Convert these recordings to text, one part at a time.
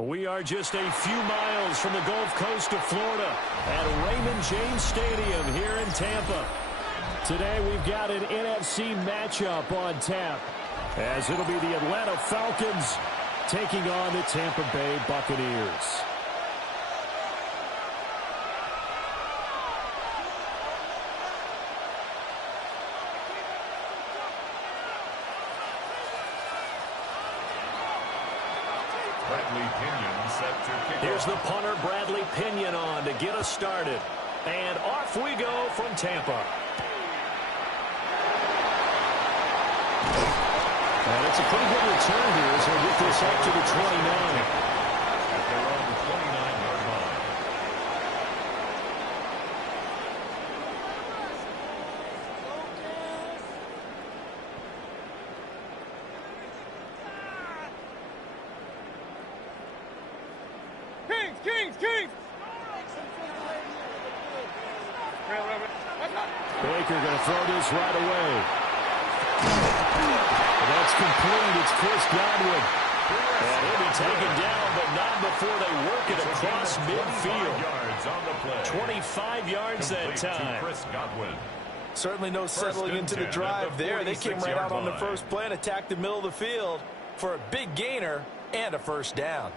We are just a few miles from the Gulf Coast of Florida at Raymond James Stadium here in Tampa. Today we've got an NFC matchup on tap, as it'll be the Atlanta Falcons taking on the Tampa Bay Buccaneers. Here's the punter, Bradley Pinion, on to get us started. And off we go from Tampa. And it's a pretty good return here as we get this up to the 29. At their own 29-yard line. Kings! Baker going to throw this right away. And that's complete. It's Chris Godwin. And he'll be taken down, but not before they work it across midfield. 25 yards that time. Chris Godwin. Certainly no settling into the drive there. They came right out on the first play and attacked the middle of the field for a big gainer and a first down.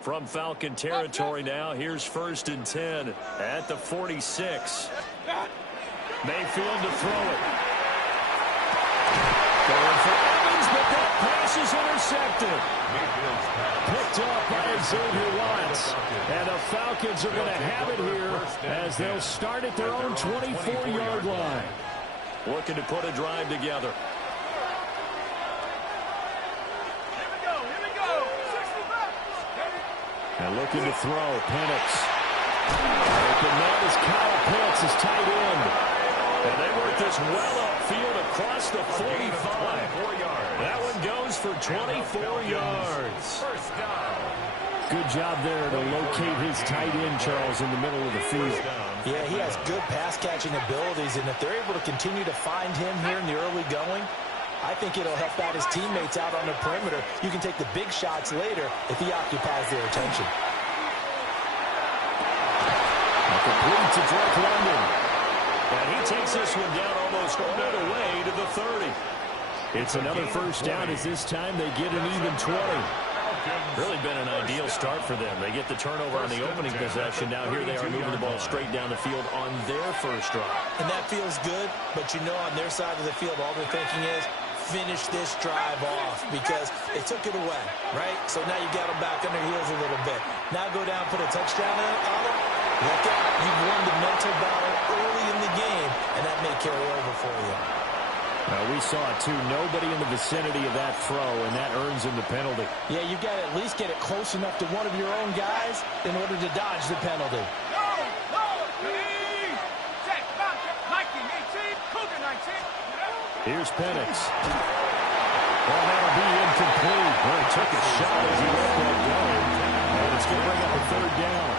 From Falcon territory now, here's 1st and 10 at the 46. Mayfield to throw it. Going for Evans, but that pass is intercepted. Picked up by Xavier Watts. And the Falcons are going to have it here as they'll start at their own 24-yard line. Looking to put a drive together. And looking to throw, Penix. Open man is Kyle Pitts, his tight end. And they work this well upfield across the 45. That one goes for 24 yards. First down. Good job there to locate his tight end, Charles, in the middle of the field. Yeah, he has good pass-catching abilities, and if they're able to continue to find him here in the early going, I think it'll help out his teammates out on the perimeter. You can take the big shots later if he occupies their attention. Complete to Drake London. And he takes this one down almost all the way to the 30. It's another first down as this time they get an even 20. Really been an ideal start for them. They get the turnover on the opening possession. Now here they are moving the ball straight down the field on their first drive. And that feels good, but you know on their side of the field all they're thinking is, finish this drive off because they took it away, right? So now you got them back on their heels a little bit. Now go down, put a touchdown on them. Look out. You've won the mental battle early in the game, and that may carry over for you. We saw it, too. Nobody in the vicinity of that throw, and that earns him the penalty. Yeah, you've got to at least get it close enough to one of your own guys in order to dodge the penalty. Here's Penix. Well, that'll be incomplete. Well, he took a shot as he let that go. And it's going to bring up a third down.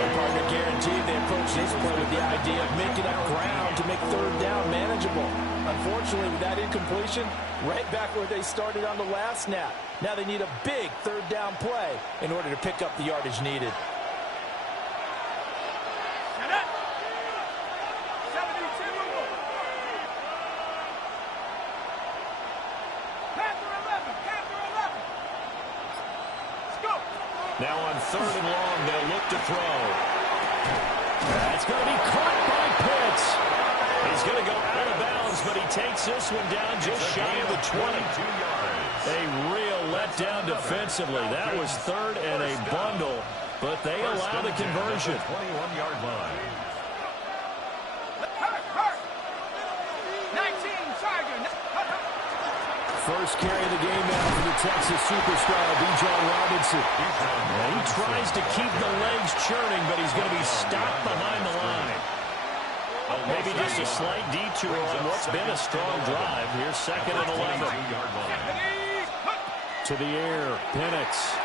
And partner guaranteed they approach this play with the idea of making up ground to make third down manageable. Unfortunately, with that incompletion, right back where they started on the last snap. Now they need a big third down play in order to pick up the yardage needed. Now on 3rd and long, they'll look to throw. That's going to be caught by Pitts. He's going to go out of bounds, but he takes this one down just shy of the 20. A real letdown defensively. That was 3rd and a bundle, but they allow the conversion. 21-yard line. First carry of the game now for the Texas superstar, Bijan Robinson. And he tries to keep the legs churning, but he's going to be stopped behind the line. Maybe just a slight detour on what's been a strong drive. Here's 2nd and 11. To the air, Penix.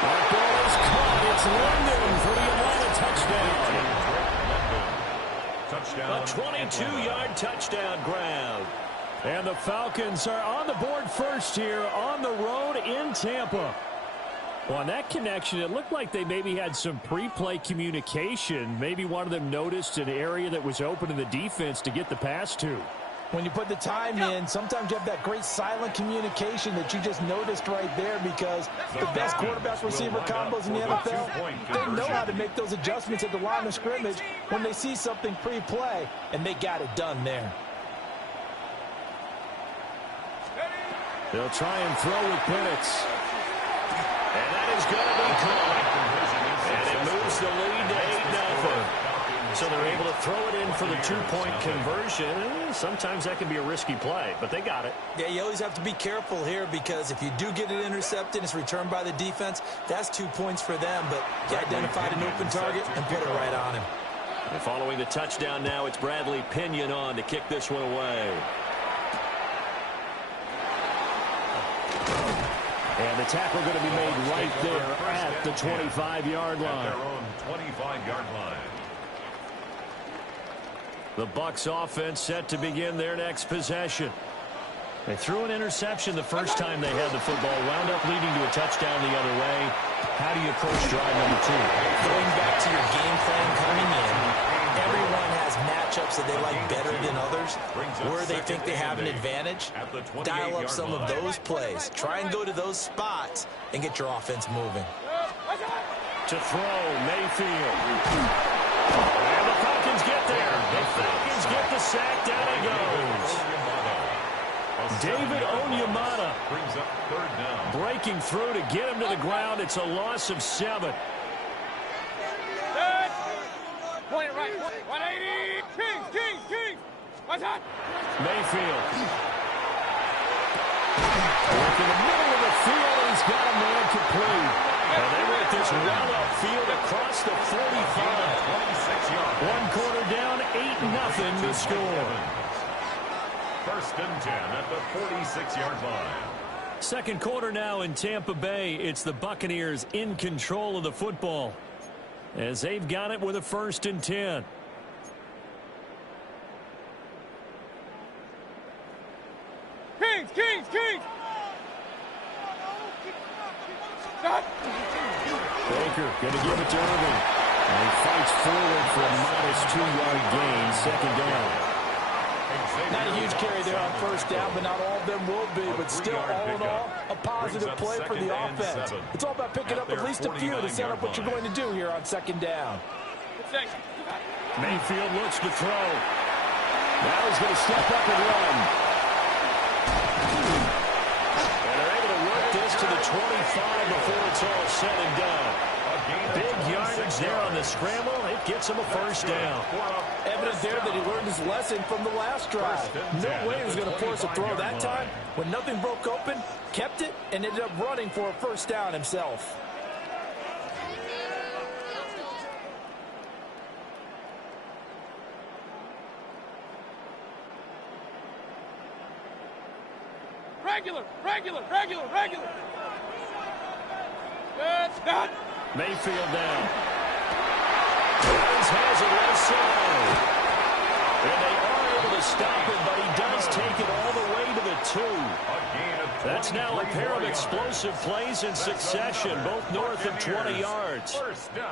That ball is caught. It's London for the Atlanta touchdown. Touchdown. A 22-yard touchdown grab. And the Falcons are on the board first here on the road in Tampa. Well, on that connection, it looked like they maybe had some pre-play communication. Maybe one of them noticed an area that was open in the defense to get the pass to. When you put the time in, sometimes you have that great silent communication that you just noticed right there, because the best quarterback-receiver combos in the NFL, they know how to make those adjustments at the line of scrimmage when they see something pre-play, and they got it done there. They'll try and throw with Penix. And that is going to be caught. And it moves the lead to 8-0. So they're able to throw it in for the two-point conversion. Sometimes that can be a risky play, but they got it. Yeah, you always have to be careful here, because if you do get it intercepted, it's returned by the defense, that's 2 points for them, but you identified an open target and put it right on him. And following the touchdown now, it's Bradley Pinion on to kick this one away. And the tackle going to be made right there at the 25-yard line. At their own 25-yard line. The Bucs offense set to begin their next possession. They threw an interception the first time they had the football, wound up leading to a touchdown the other way. How do you approach drive number 2? Going back to your game plan coming in, everyone has matchups that they like better than others, where they think they have an advantage. Dial up some of those plays. Try and go to those spots and get your offense moving. To throw, Mayfield. And the Falcons get there. The Falcons get the sack. Down he goes. David Onyemata Brings up third down. breaking through to get him to the ground. It's a loss of 7. Point right. 180. Kings. What's that? Mayfield. Work in the middle of the field. He's got a man complete. And they work this well upfield across the 45. 26 yards. One quarter down, 8-0 to score. First and 10 at the 46-yard line. Second quarter now in Tampa Bay. It's the Buccaneers in control of the football, as they've got it with a 1st and 10. Kings. Baker going to give it to Irving. And he fights forward for a modest 2-yard gain. Second down. Not a huge carry there on first down, but not all of them will be. But still, all in all, a positive play for the offense. It's all about picking up at least a few to set up what you're going to do here on second down. Mayfield looks to throw. Now he's going to step up and run. And they're able to work this to the 25 before it's all said and done. Big yardage there on the scramble. It gets him a first down. Evident there that he learned his lesson from the last drive. No way he was going to force a throw that time. When nothing broke open, kept it, and ended up running for a first down himself. Regular. That's not. Mayfield down. Evans has it left side. And they are able to stop it, but he does take it all the way to the 2. That's now a pair of explosive plays in succession, both north of 20 yards.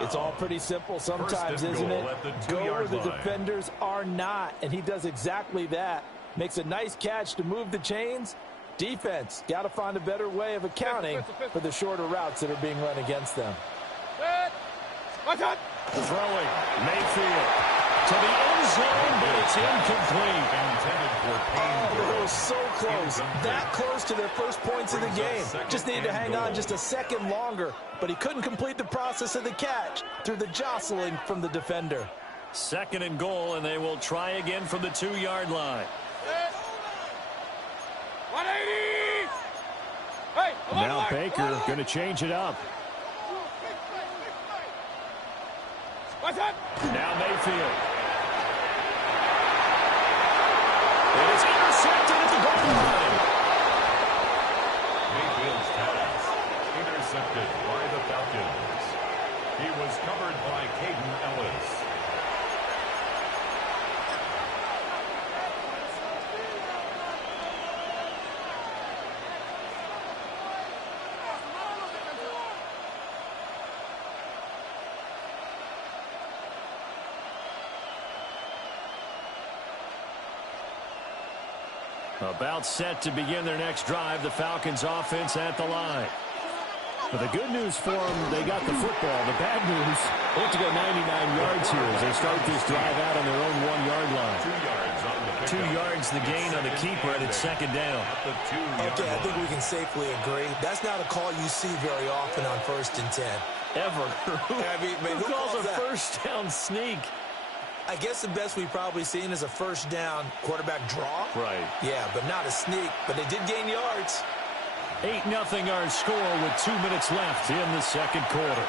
It's all pretty simple sometimes, isn't it? Go where the defenders are not, and he does exactly that. Makes a nice catch to move the chains. Defense, got to find a better way of accounting for the shorter routes that are being run against them. Throwing, Mayfield to the end zone, but it's incomplete. Oh, they were so close. That close to their first points of the game. Just needed to hang on just a second longer, but he couldn't complete the process of the catch through the jostling from the defender. 2nd and goal, and they will try again from the 2-yard line. 180. Hey, Now Baker going to change it up. What's that? Now Mayfield. It is intercepted at the goal line. Mayfield's pass intercepted by the Falcons. He was covered by Caden Ellis. About set to begin their next drive. The Falcons offense at the line. But the good news for them, they got the football. The bad news, they have to go 99 yards here as they start this drive out on their own 1-yard line. 2 yards the gain on the keeper, and it's second down. Okay, I think we can safely agree. That's not a call you see very often on 1st and 10. Ever. Who calls a that? first down sneak? I guess the best we've probably seen is a first down quarterback draw. Right. Yeah, but not a sneak. But they did gain yards. 8-0 our score with 2 minutes left in the second quarter.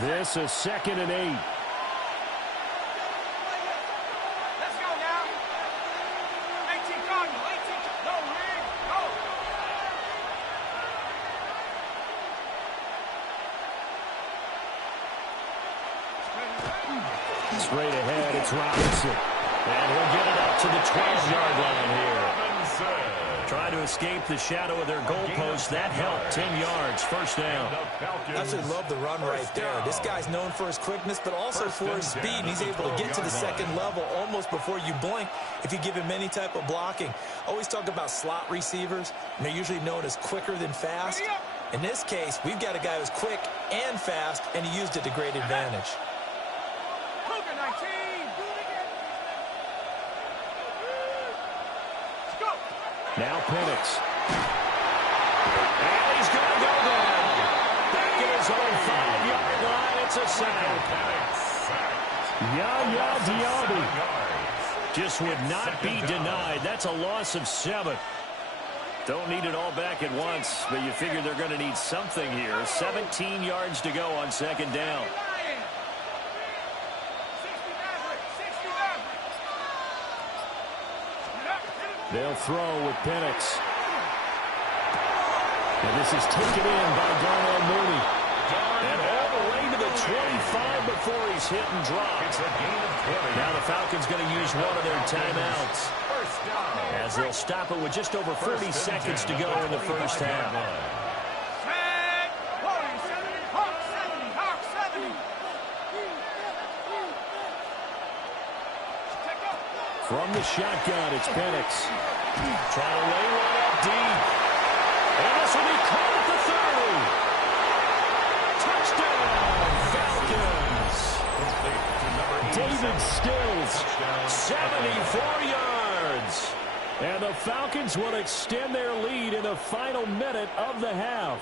This is 2nd and 8. Let's go now. 18 Cardinal, 18. Go, Rick, go. Straight ahead, it's Robinson. And he'll get it up to the 12-yard line here. Trying to escape the shadow of their goalpost. That helped. 10 yards, first down. I actually love the run right there. This guy's known for his quickness, but also for his speed. He's able to get to the second level almost before you blink if you give him any type of blocking. Always talk about slot receivers, and they're usually known as quicker than fast. In this case, we've got a guy who's quick and fast, and he used it to great advantage. Cougar 19. Now Penix. And he's going to go down. Back at his own 5-yard line. It's a sack. Yaya Diaby just would not be denied. That's a loss of 7. Don't need it all back at once, but you figure they're going to need something here. 17 yards to go on second down. They'll throw with Penix. And this is taken in by Darnell Mooney. And all the way to the 25 before he's hit and dropped. Now the Falcons going to use one of their timeouts, as they'll stop it with just over 40 seconds to go in the first half. From the shotgun, it's Penix. Trying to lay one up deep. And this will be caught at the 30. Touchdown, Falcons. David Stills, 74 yards. And the Falcons will extend their lead in the final minute of the half.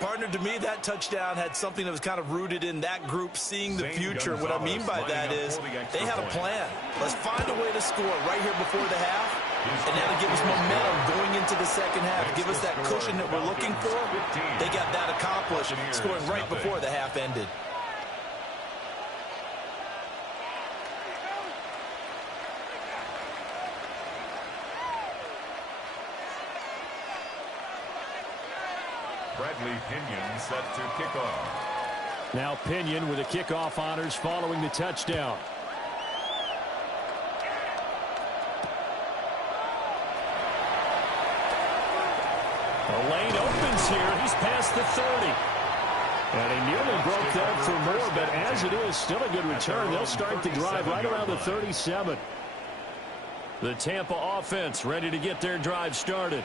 Partner, to me, that touchdown had something that was kind of rooted in that group seeing the future. What I mean by that is they had a plan. Let's find a way to score right here before the half, and that'll give us momentum going into the second half. Give us that cushion that we're looking for. They got that accomplished, scoring right before the half ended. Bradley Pinion set to kick off. Now Pinion with the kickoff honors following the touchdown. The lane opens here. He's past the 30. And he nearly broke that for more, but as it is, still a good return. They'll start the drive right around the 37. The Tampa offense ready to get their drive started.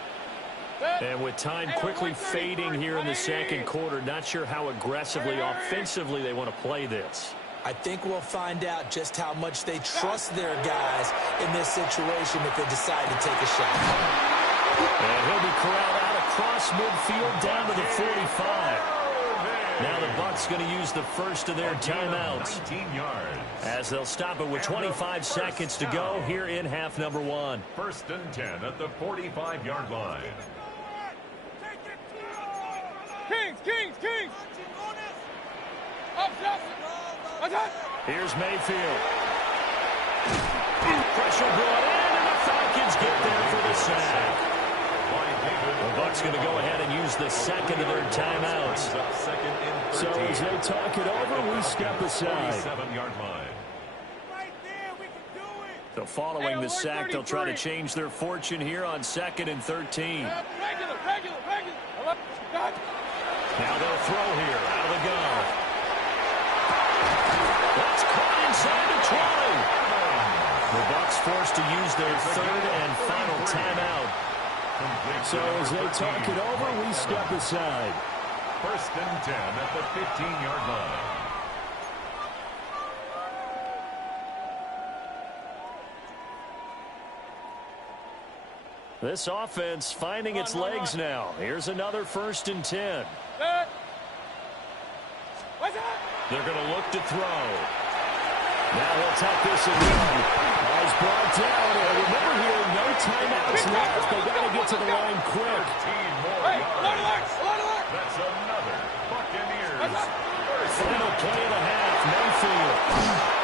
And with time quickly fading here in the second quarter, not sure how aggressively, offensively they want to play this. I think we'll find out just how much they trust their guys in this situation if they decide to take a shot. And he'll be corralled out across midfield down to the 45. Now the Bucs going to use the first of their timeouts, as they'll stop it with 25 seconds to go here in half number 1. 1st and 10 at the 45-yard line. Kings! Up, attack! Here's Mayfield. Pressure brought in, and the Falcons get there for the sack. The Bucs going to go ahead and use the second of their timeouts. So as they talk it over, we step aside. 47-yard line. Right there, we can do it! So following the sack, they'll try to change their fortune here on 2nd and 13. Regular. Now they'll throw here out of the gun. That's caught inside the 20. The Bucs forced to use their 3rd and final timeout. So as they talk it over, we step aside. 1st and 10 at the 15-yard line. This offense finding its legs now. Here's another 1st and 10. They're going to look to throw. Now he'll tuck this and run. He's brought down. And remember here, no timeouts left. They got to get to the line quick. 13 more yards. That's another Buccaneers. Final play of the half, Mayfield.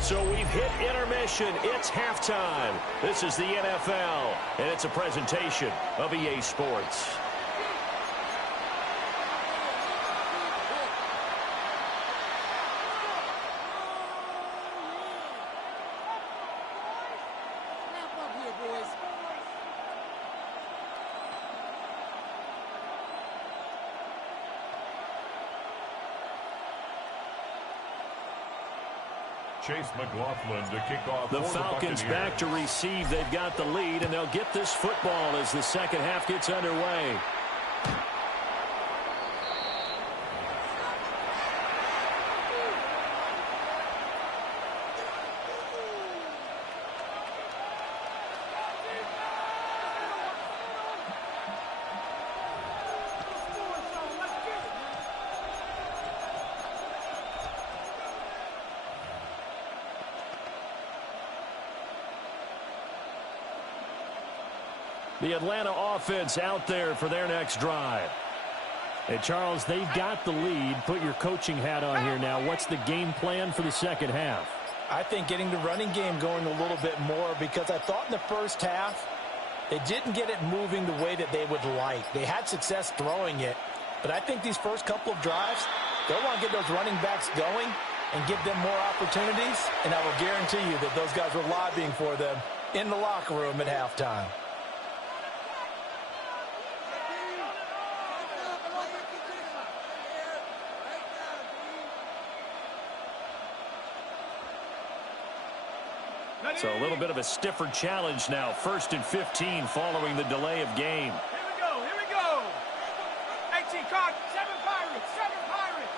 So we've hit intermission. It's halftime. This is the NFL, and it's a presentation of EA Sports. Chase McLaughlin to kick off. The Falcons back to receive. They've got the lead, and they'll get this football as the second half gets underway. The Atlanta offense out there for their next drive. Hey, Charles, they've got the lead. Put your coaching hat on here now. What's the game plan for the second half? I think getting the running game going a little bit more, because I thought in the first half they didn't get it moving the way that they would like. They had success throwing it, but I think these first couple of drives, they'll want to get those running backs going and give them more opportunities, and I will guarantee you that those guys were lobbying for them in the locker room at halftime. So a little bit of a stiffer challenge now. 1st and 15 following the delay of game. Here we go. 18 caught, 7 Pirates, 7 Pirates.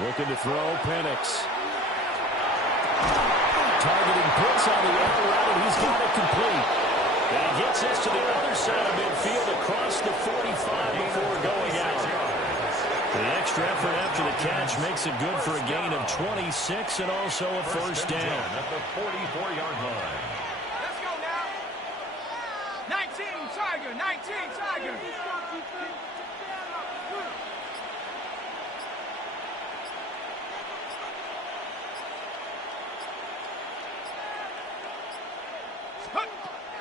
Looking to throw, Penix. Targeting Pitts on the other route, and he's got it complete. And he gets this to the other side of midfield across the 45 before going out. The extra effort after the catch makes it good for a gain of 26 and also a first down. At the 44-yard line. Let's go now. 19 Tiger, 19 Tiger.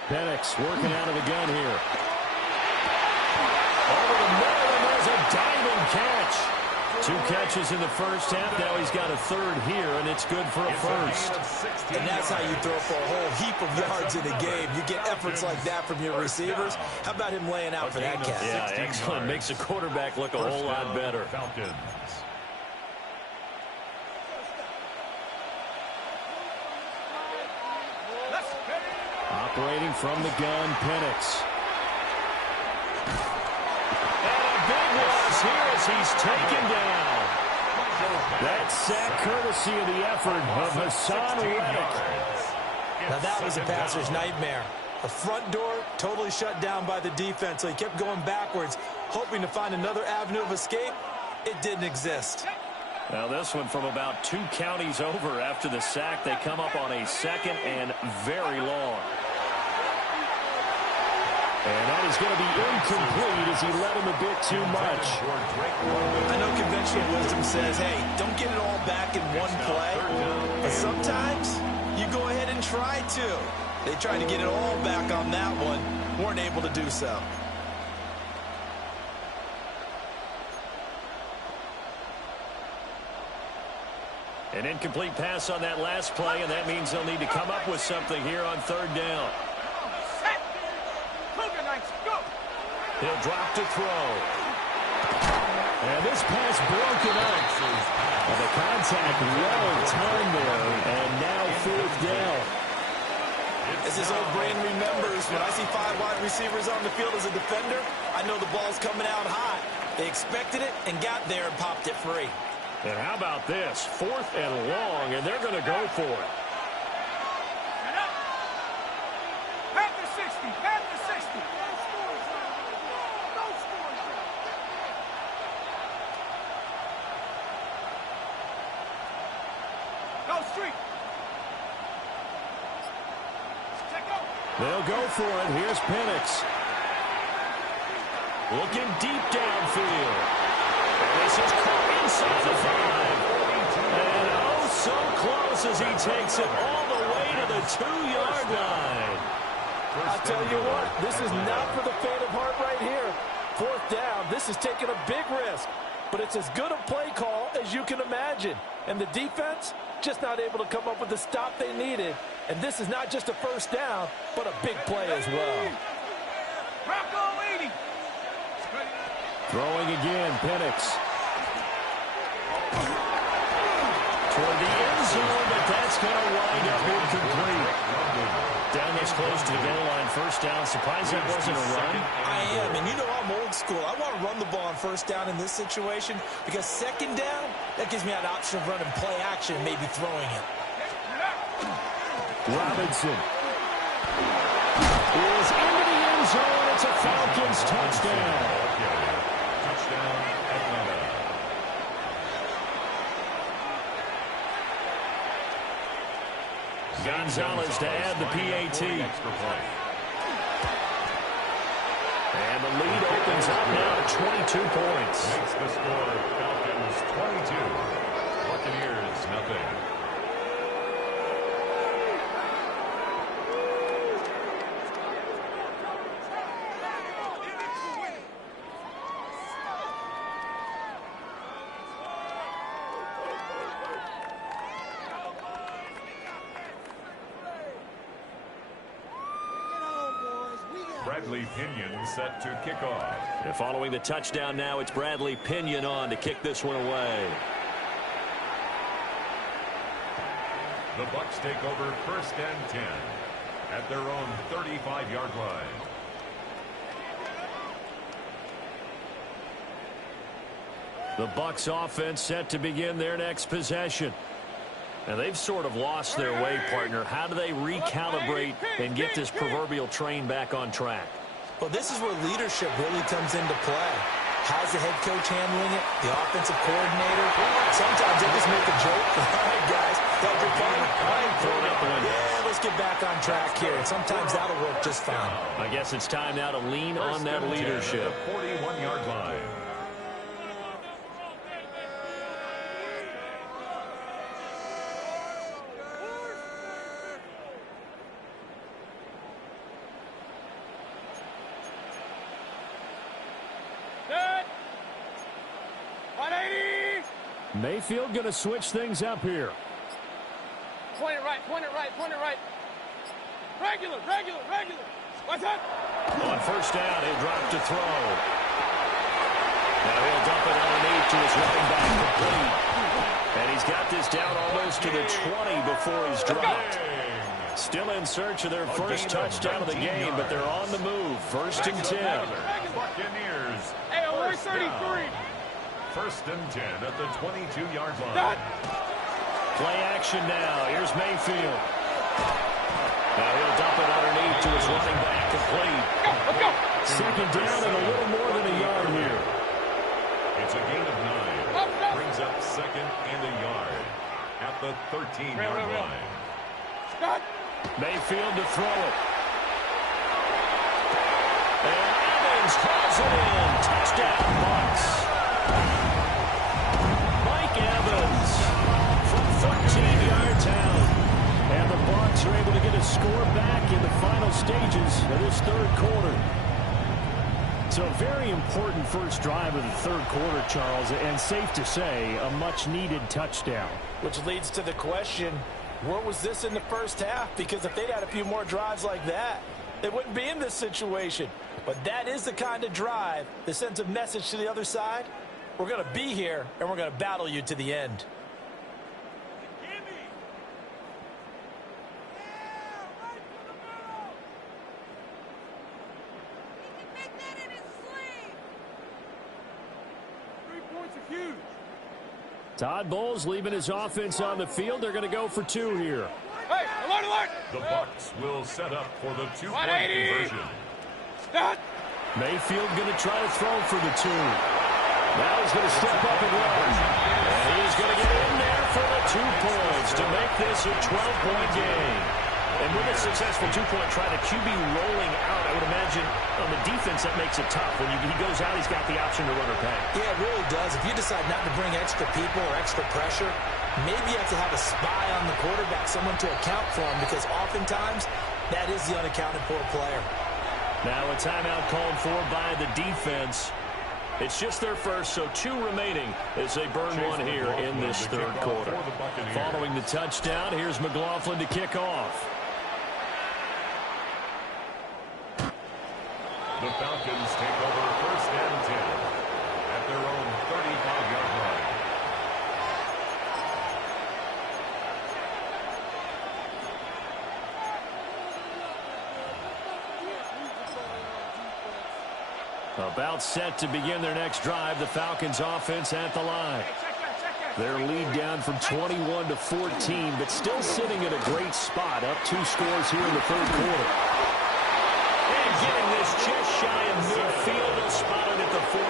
Penix working out of the gun here. Over the middle, and there's a diving catch. 2 catches in the first half. Now he's got a 3rd here, and it's good for a first. And that's how you throw for a whole heap of yards in a game. You get efforts like that from your receivers. How about him laying out for that catch? Yeah, excellent. Makes the quarterback look a whole lot better. Falcons. Operating from the gun, Penix. And a big loss here as he's taken down. That sack courtesy of the effort of Hassan Reddick. Now that was a passer's nightmare. The front door totally shut down by the defense, so he kept going backwards, hoping to find another avenue of escape. It didn't exist. Now this one from about 2 counties over after the sack. They come up on a 2nd and very long. And that is going to be incomplete as he led him a bit too much. I know conventional conventional wisdom says, hey, don't get it all back in one play. But sometimes you go ahead and try to. They tried to get it all back on that one. Weren't able to do so. An incomplete pass on that last play, and that means they'll need to come up with something here on third down. Set. Cougar Knights, go. He'll drop to throw. And this pass broken up. And the contact well timed there, and now fourth down. As his old brain remembers, when I see 5 wide receivers on the field as a defender, I know the ball's coming out high. They expected it and got there and popped it free. And how about this? 4th and long, and they're going to go for it. Pat the 60. Pat the 60. Go street. They'll go for it. Here's Penix. Looking deep downfield. And this is caught inside the 5. And oh, so close as he takes it all the way to the 2-yard line. I'll tell you what, this is not for the faint of heart right here. 4th down, this is taking a big risk. But it's as good a play call as you can imagine. And the defense, just not able to come up with the stop they needed. And this is not just a first down, but a big play as well. Bronco 80. Throwing again, Penix. Toward the end zone, but that's going to wind up incomplete. Down this close to the goal line, first down. Surprised that wasn't a run. I am, and you know I'm old school. I want to run the ball on first down in this situation because second down, that gives me an option of running play action and maybe throwing it. Robinson is into the end zone. It's a Falcons touchdown. Touchdown, Atlanta. Gonzalez to add the PAT. And the lead opens up now to 22 points. Makes the score Falcons 22. Buccaneers nothing. Bradley Pinion set to kick off. And following the touchdown now, it's Bradley Pinion on to kick this one away. The Bucs take over 1st and 10 at their own 35-yard line. The Bucs offense set to begin their next possession. And they've sort of lost their way, partner. How do they recalibrate and get this proverbial train back on track? Well, this is where leadership really comes into play. How's the head coach handling it? The offensive coordinator? Sometimes they just make a joke. All right, guys, that your fun? Throwing up the window. Yeah, let's get back on track here. And sometimes that'll work just fine. I guess it's time now to lean on that leadership. 41-yard line. Mayfield going to switch things up here. Point it right, point it right, point it right. Regular, regular, regular. What's that? On first down, he'll drop to throw. Now he'll dump it underneath to his running back complete. And he's got this down almost to the 20 before he's dropped. Still in search of their first touchdown of the game, but they're on the move. 1st and 10. Buccaneers. Hey, we're 33. 1st and 10 at the 22-yard line. Play action now. Here's Mayfield. Now he'll dump it underneath to his running back complete. Let's go. Second down and a little more than a yard here. It's a gain of 9. Brings up 2nd and a yard at the 13-yard line. Scott. Mayfield to throw it. And Evans calls it in. Touchdown, Bucs. score back in the final stages of this third quarter. So very important first drive of the third quarter, Charles, and safe to say a much-needed touchdown. Which leads to the question, where was this in the first half? Because if they'd had a few more drives like that, they wouldn't be in this situation. But that is the kind of drive that sends a message to the other side. We're going to be here, and we're going to battle you to the end. Todd Bowles leaving his offense on the field. They're going to go for two here. Hey, alert, alert! The Bucs will set up for the two-point conversion. Mayfield going to try to throw for the two. Now he's going to step up and run. And he's going to get in there for the 2 points to make this a 12-point game. And with a successful two-point try, the QB rolling out, I would imagine on the defense that makes it tough. When he goes out, he's got the option to run or pass. Yeah, it really does. If you decide not to bring extra people or extra pressure, maybe you have to have a spy on the quarterback, someone to account for him, because oftentimes that is the unaccounted for player. Now a timeout called for by the defense. It's just their first, so 2 remaining as they burn one here in this third quarter. Following the touchdown, here's McLaughlin to kick off. The Falcons take over first and 10 at their own 35-yard line. About set to begin their next drive, the Falcons offense at the line. Their lead down from 21 to 14, but still sitting at a great spot, up 2 scores here in the third quarter. And getting this just shy of midfield, they'll spot it at the 49.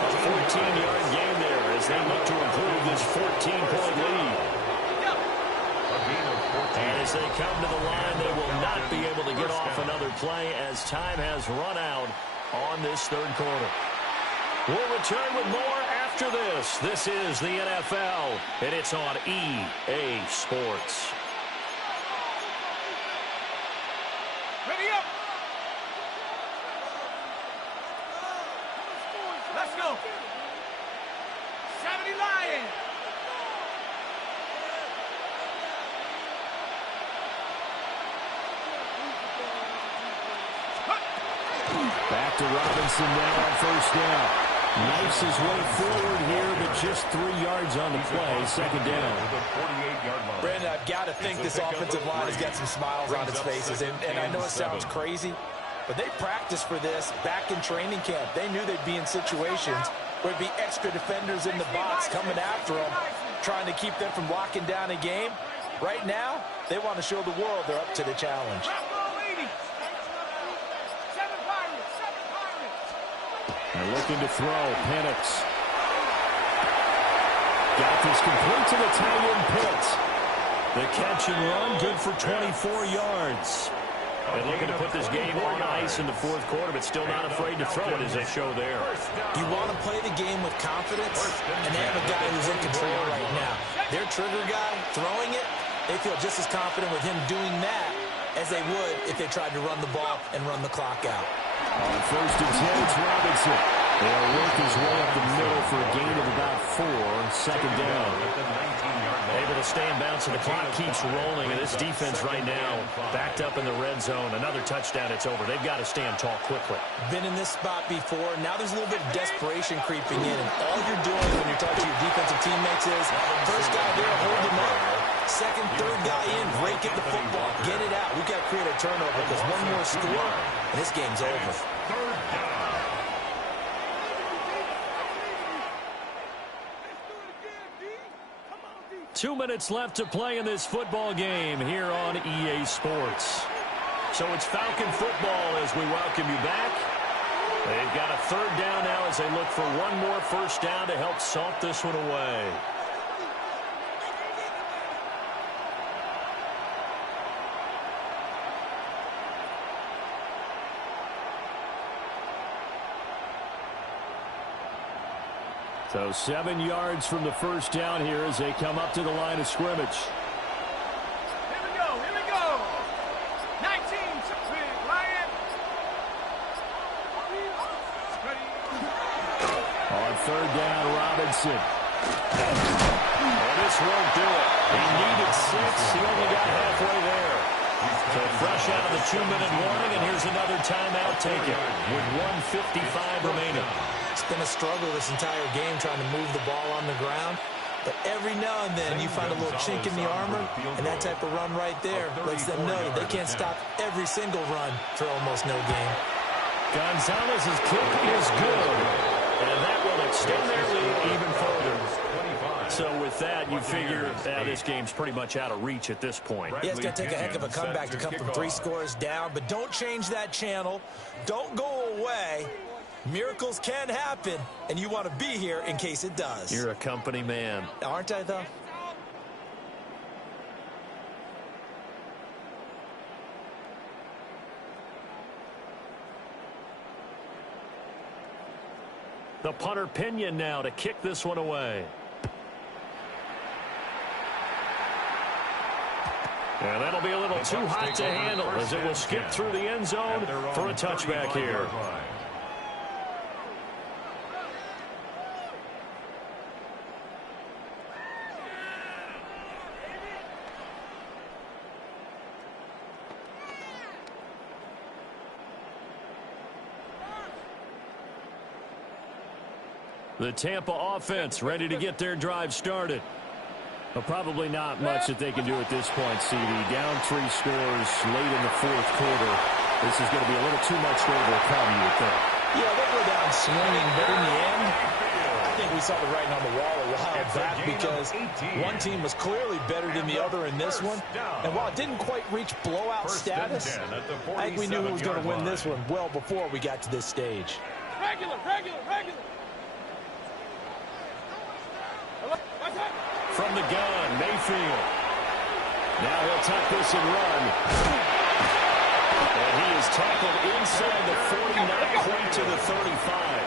A 14-yard gain there as they look to improve this 14-point lead. And as they come to the line, they will not be able to get off another play as time has run out on this third quarter. We'll return with more after this. This is the NFL, and it's on EA Sports. Ready up! Let's go! 70 Lions! Back to Robinson now on first down. Knifes his way forward here, but just 3 yards on the play. Second down. Brandon, I've got to think this offensive line has got some smiles on its faces. And I know it sounds crazy, but they practiced for this back in training camp. They knew they'd be in situations where there'd be extra defenders in the box coming after them, trying to keep them from locking down a game. Right now, they want to show the world they're up to the challenge. And looking to throw, Penix. Got this complete to the tight end Pitts. The catch and run, good for 24 yards. And looking to put this game on ice in the fourth quarter, but still not afraid to throw it as they show there. You want to play the game with confidence, and they have a guy who's in control right now. Their trigger guy, throwing it, they feel just as confident with him doing that as they would if they tried to run the ball and run the clock out. On first and 10, it's Robinson. They'll work his way up the middle for a gain of about 4. Second down. Able to stay in bounds, and the clock keeps rolling. And this defense right now backed up in the red zone. Another touchdown, it's over. They've got to stand tall quickly. Been in this spot before. Now there's a little bit of desperation creeping in. And all you're doing when you're talking to your defensive teammates is, first guy there, hold him up. Second, third guy in, break it the football. Get it out. We've got to create a turnover because one more score, and this game's over. 2 minutes left to play in this football game here on EA Sports. So it's Falcon football as we welcome you back. They've got a third down now as they look for one more first down to help salt this one away. So 7 yards from the first down here as they come up to the line of scrimmage. Here we go, here we go. Robinson. And this won't do it. He needed 6. He only got halfway there. So fresh out of the 2-minute warning, and here's another timeout taken with 1:55 remaining. It's been a struggle this entire game trying to move the ball on the ground. But every now and then you find a little chink in the armor, and that type of run right there lets them know that they can't stop every single run for almost no gain. Gonzalez's kick is good, and that will extend their lead even further. So with that, you figure this game's pretty much out of reach at this point. Yeah, it's going to take a heck of a comeback to come from 3 scores down, but don't change that channel. Don't go away. Miracles can happen, and you want to be here in case it does. You're a company man. Aren't I, though? The punter Pinion now to kick this one away. And that'll be a little too hot to handle as it will skip through the end zone for a touchback here. The Tampa offense ready to get their drive started. Well, probably not much that they can do at this point, CD. Down 3 scores late in the 4th quarter. This is going to be a little too much to overcome, you would think. Yeah, they'll go down swinging, but in the end, I think we saw the writing on the wall a while back because one team was clearly better than the other in this one. And while it didn't quite reach blowout status, I think we knew who was going to win this one well before we got to this stage. Regular. From the gun, Mayfield. Now he'll tuck this and run. And he is tackled inside the 40, not quite to the 35.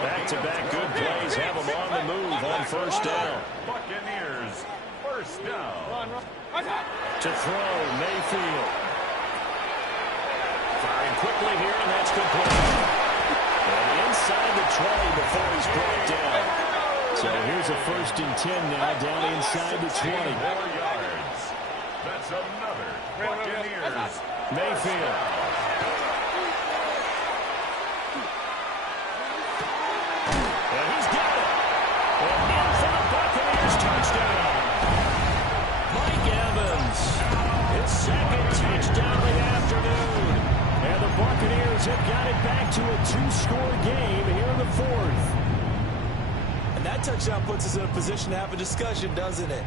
Back-to-back good plays have him on the move on first down. Buccaneers, first down. To throw, Mayfield. Firing quickly here, and that's complete. And inside the 20 before he's brought down. So here's a 1st and 10 now, down inside the 20. 4 yards. That's another Buccaneers. Mayfield. And he's got it. And in for the Buccaneers touchdown. Mike Evans. His 2nd touchdown of the afternoon. And the Buccaneers have got it back to a 2-score game here in the 4th. That touchdown puts us in a position to have a discussion, doesn't it?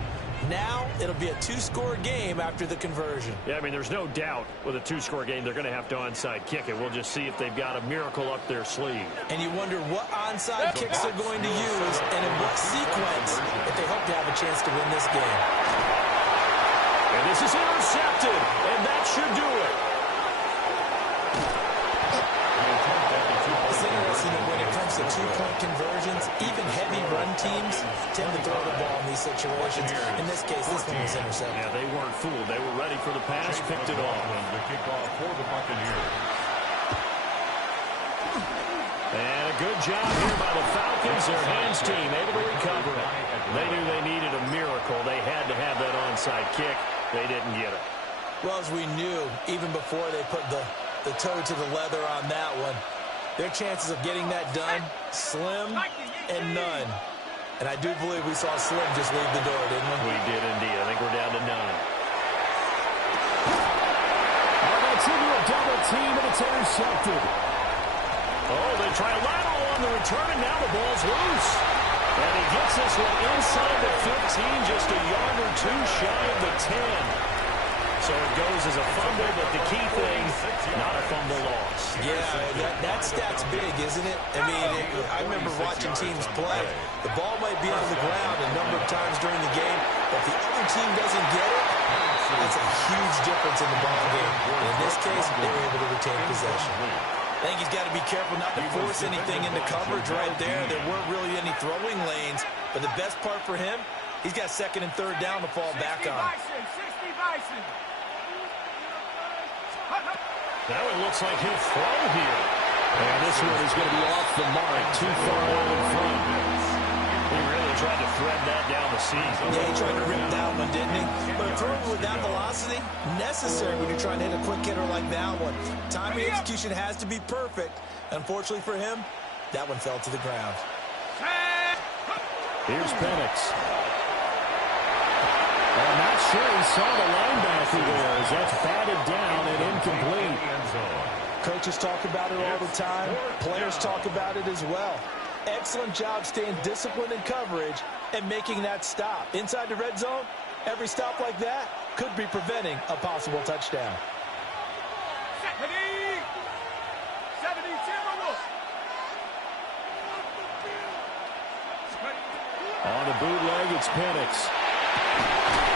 Now it'll be a 2-score game after the conversion. Yeah, I mean, there's no doubt with a 2-score game they're going to have to onside kick it. We'll just see if they've got a miracle up their sleeve. And you wonder what onside kicks they're going to use and in what sequence if they hope to have a chance to win this game. And this is intercepted, and that should do it. It's interesting that when it comes to 2-point conversions, even heavy run teams tend to throw the ball in these situations. In this case, this one was intercepted. Yeah, they weren't fooled. They were ready for the pass, picked it off. The kickoff for the Buccaneers. And a good job here by the Falcons. Their hands team able to recover it. They knew they needed a miracle. They had to have that onside kick. They didn't get it. Well, as we knew, even before they put the toe to the leather on that one, their chances of getting that done, slim and none. And I do believe we saw Slim just leave the door, didn't we? We did indeed. I think we're down to 9. That's into a double team, and it's intercepted. Oh, they try a lateral on the return, and now the ball's loose. And he gets this one inside the 15, just a yard or 2 shy of the 10. So it goes as a fumble, but the key thing, not a fumble loss. Yeah, that stat's big, isn't it? I mean, I remember watching teams play. The ball might be on the ground a number of times during the game, but if the other team doesn't get it, that's a huge difference in the ball game. And in this case, they were able to retain possession. I think he's got to be careful not to force anything into coverage right there. There weren't really any throwing lanes, but the best part for him, he's got 2nd and 3rd down to fall back on. Now it looks like he'll throw here. And this one is going to be off the mark, too far out in front. tried to thread that down the seam. Yeah, he tried to rip that one, didn't he? But a throw with that velocity, necessary when you're trying to hit a quick hitter like that one. Timing and execution has to be perfect. Unfortunately for him, that one fell to the ground. Here's Penix. I'm not sure he saw the linebacker there as that's batted down and incomplete. Coaches talk about it all the time. Players talk about it as well. Excellent job staying disciplined in coverage and making that stop. Inside the red zone, every stop like that could be preventing a possible touchdown. On the bootleg, it's Penix.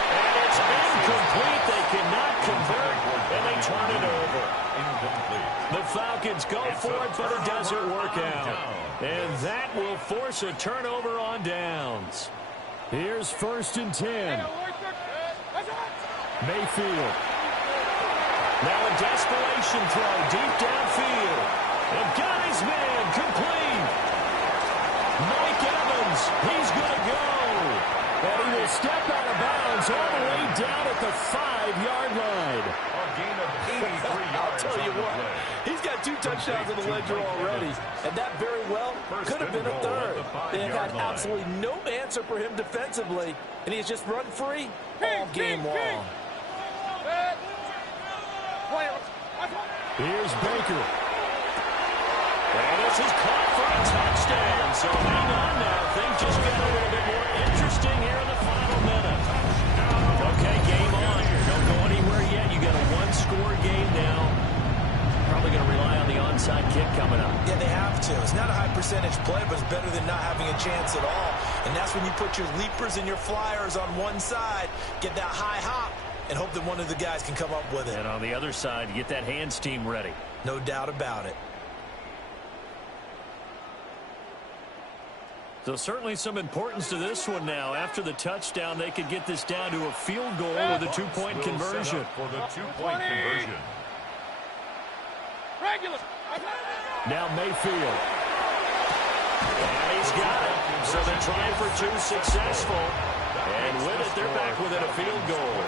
And it's incomplete. They cannot convert, and they turn it over. The Falcons go for it, but it doesn't work out. And that will force a turnover on downs. Here's 1st and 10. Mayfield. Now a desperation throw deep downfield. And got his man complete. Mike Evans, he's going to go. And he will step out of bounds all the way down at the 5-yard line. A gain of 83 yards. I'll tell you what, he's got 2 touchdowns in the ledger already, and that very well could have been a third. They have had absolutely no answer for him defensively, and he's just run free all game long. Here's Baker. And this is caught for a touchdown. So hang on now. Things just got a little bit more interesting here in the final minute. Okay, game on. Don't go anywhere yet. You got a 1-score game now. Probably going to rely on the onside kick coming up. Yeah, they have to. It's not a high percentage play, but it's better than not having a chance at all. And that's when you put your leapers and your flyers on one side, get that high hop, and hope that one of the guys can come up with it. And on the other side, get that hands team ready. No doubt about it. So certainly some importance to this one now. After the touchdown, they could get this down to a field goal with a 2-point conversion. For the 2-point conversion. Now Mayfield. And he's got it. So they're trying for 2 successful. And with it, they're back within a field goal.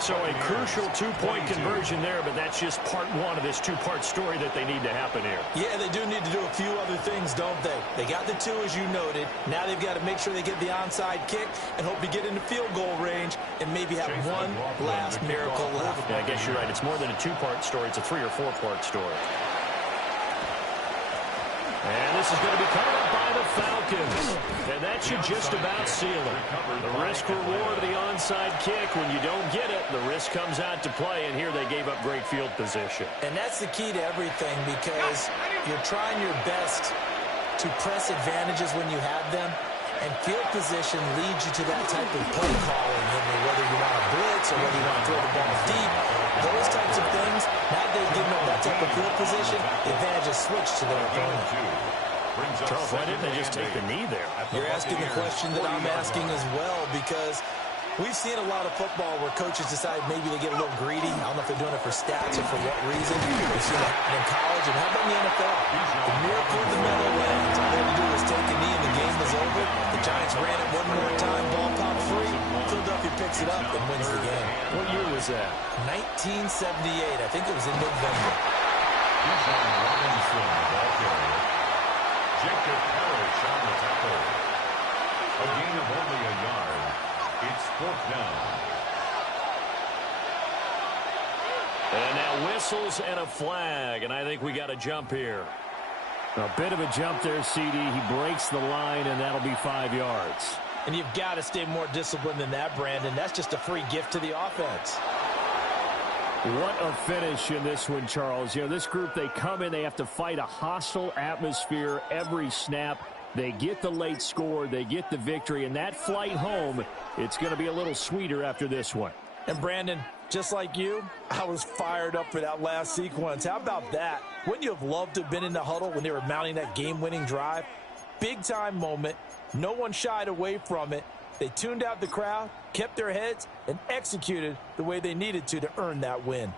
So a crucial 2-point conversion there, but that's just part 1 of this 2-part story that they need to happen here. Yeah, they do need to do a few other things, don't they? They got the 2, as you noted. Now they've got to make sure they get the onside kick and hope to get into field goal range and maybe have one last miracle left. Yeah, I guess you're right. It's more than a 2-part story. It's a 3- or 4-part story. And this is going to be covered up by the Falcons. And that should just about seal it. The risk-reward of the onside kick. When you don't get it, the risk comes out to play. And here they gave up great field position. And that's the key to everything, because you're trying your best to press advantages when you have them. And field position leads you to that type of play calling, whether you want to blitz or whether you want to throw the ball deep. Those types of things, now they've given them that type of field position, the advantage is switched to their opponent. Charles, why didn't they just take the knee there? You're asking the question that I'm asking as well, because we've seen a lot of football where coaches decide maybe they get a little greedy. I don't know if they're doing it for stats or for what reason. We've seen it happen in college, and how about in the NFL? The miracle of the Meadowlands. All they had to do was take a knee and the game was over. The Giants ran it one more time, ball popped free. Philadelphia picks it up and wins the game. What year was that? 1978. I think it was in November. Jacob Parrish on the tackle. A gain of only a yard. It's 4th down. And now whistles and a flag, and I think we got a jump here. A bit of a jump there, CD. He breaks the line, and that'll be 5 yards. And you've got to stay more disciplined than that, Brandon. That's just a free gift to the offense. What a finish in this one, Charles. You know, this group, they come in, they have to fight a hostile atmosphere every snap. They get the late score, they get the victory, and that flight home, it's going to be a little sweeter after this one. And Brandon, just like you, I was fired up for that last sequence. How about that? Wouldn't you have loved to have been in the huddle when they were mounting that game-winning drive? Big-time moment. No one shied away from it. They tuned out the crowd, kept their heads, and executed the way they needed to earn that win.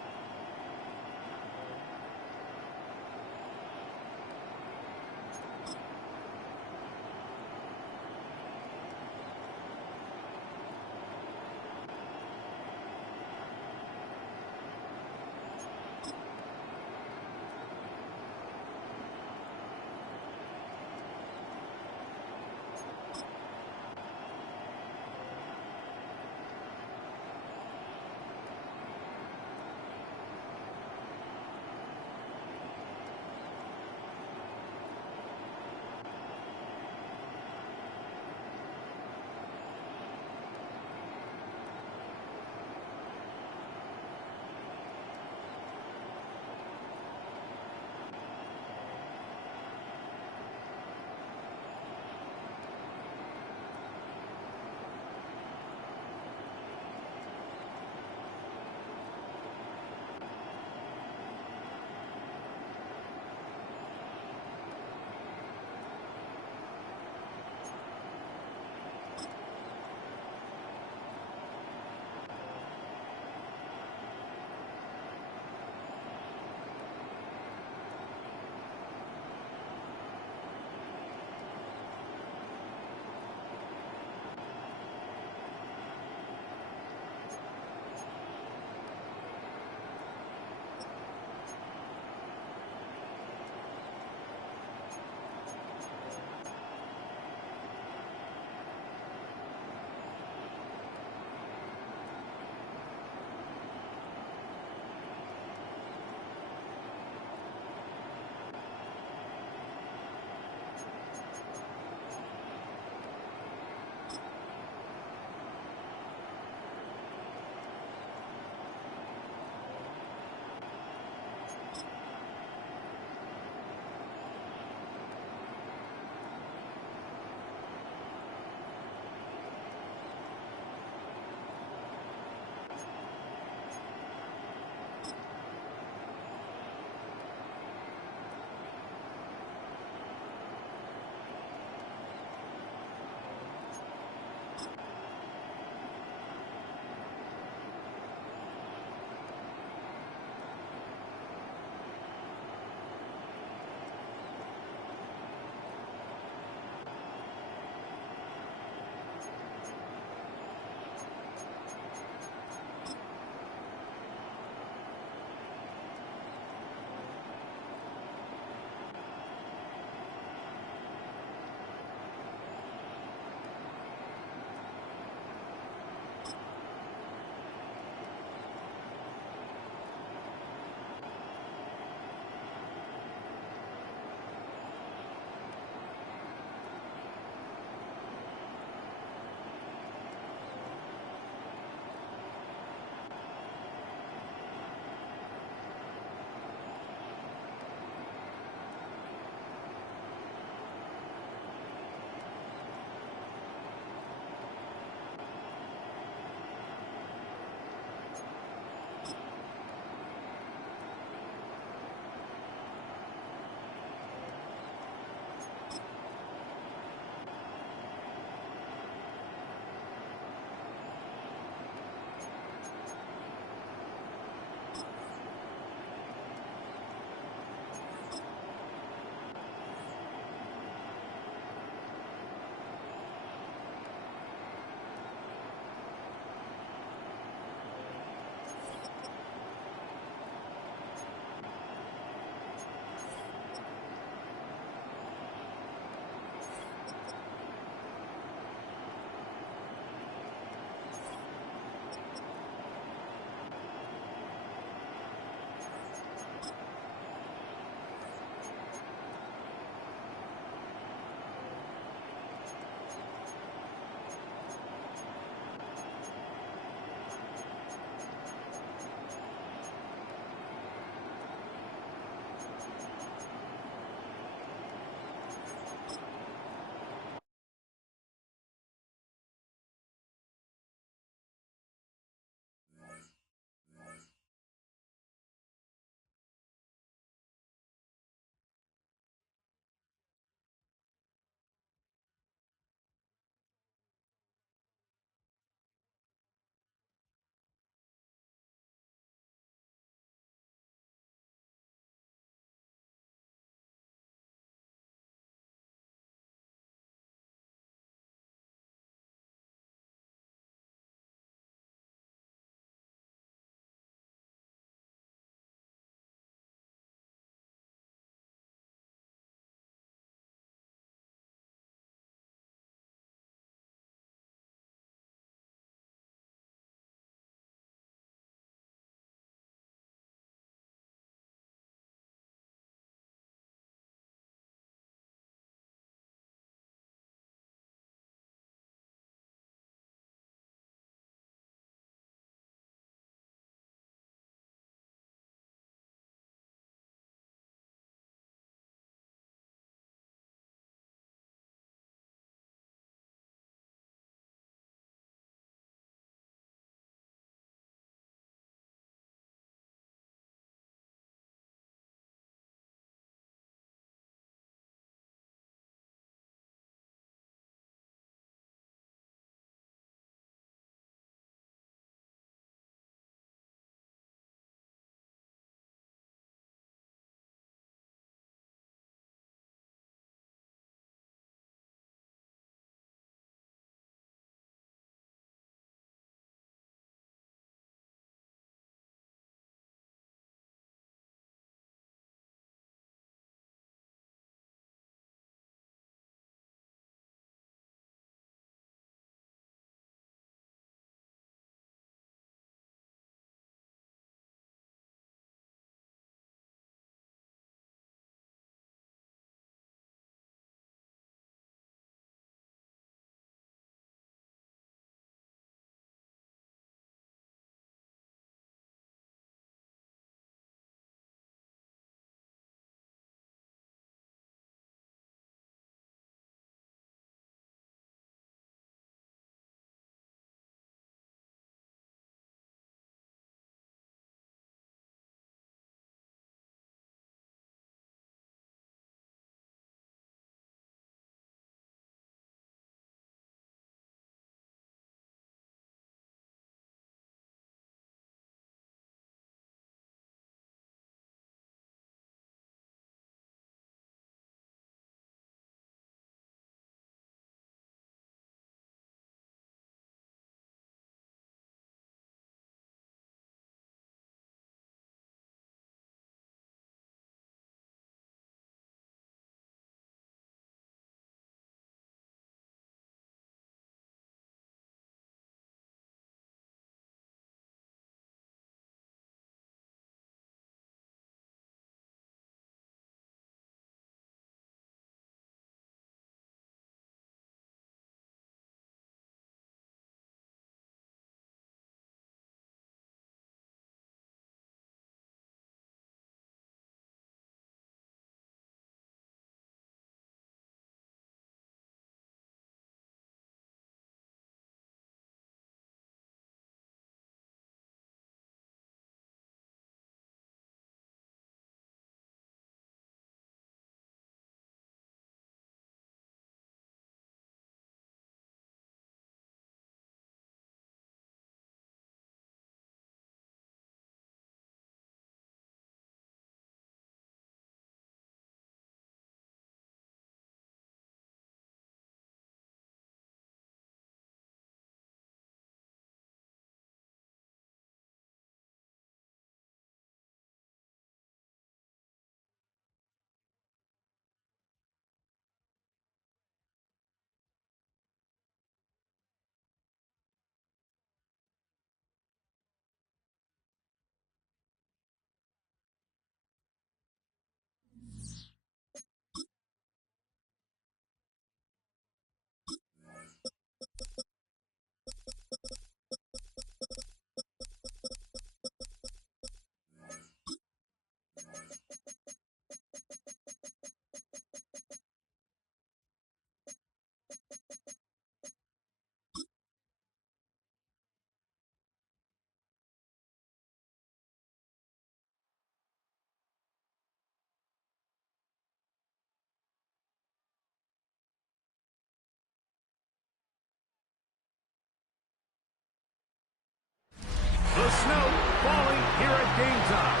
game time.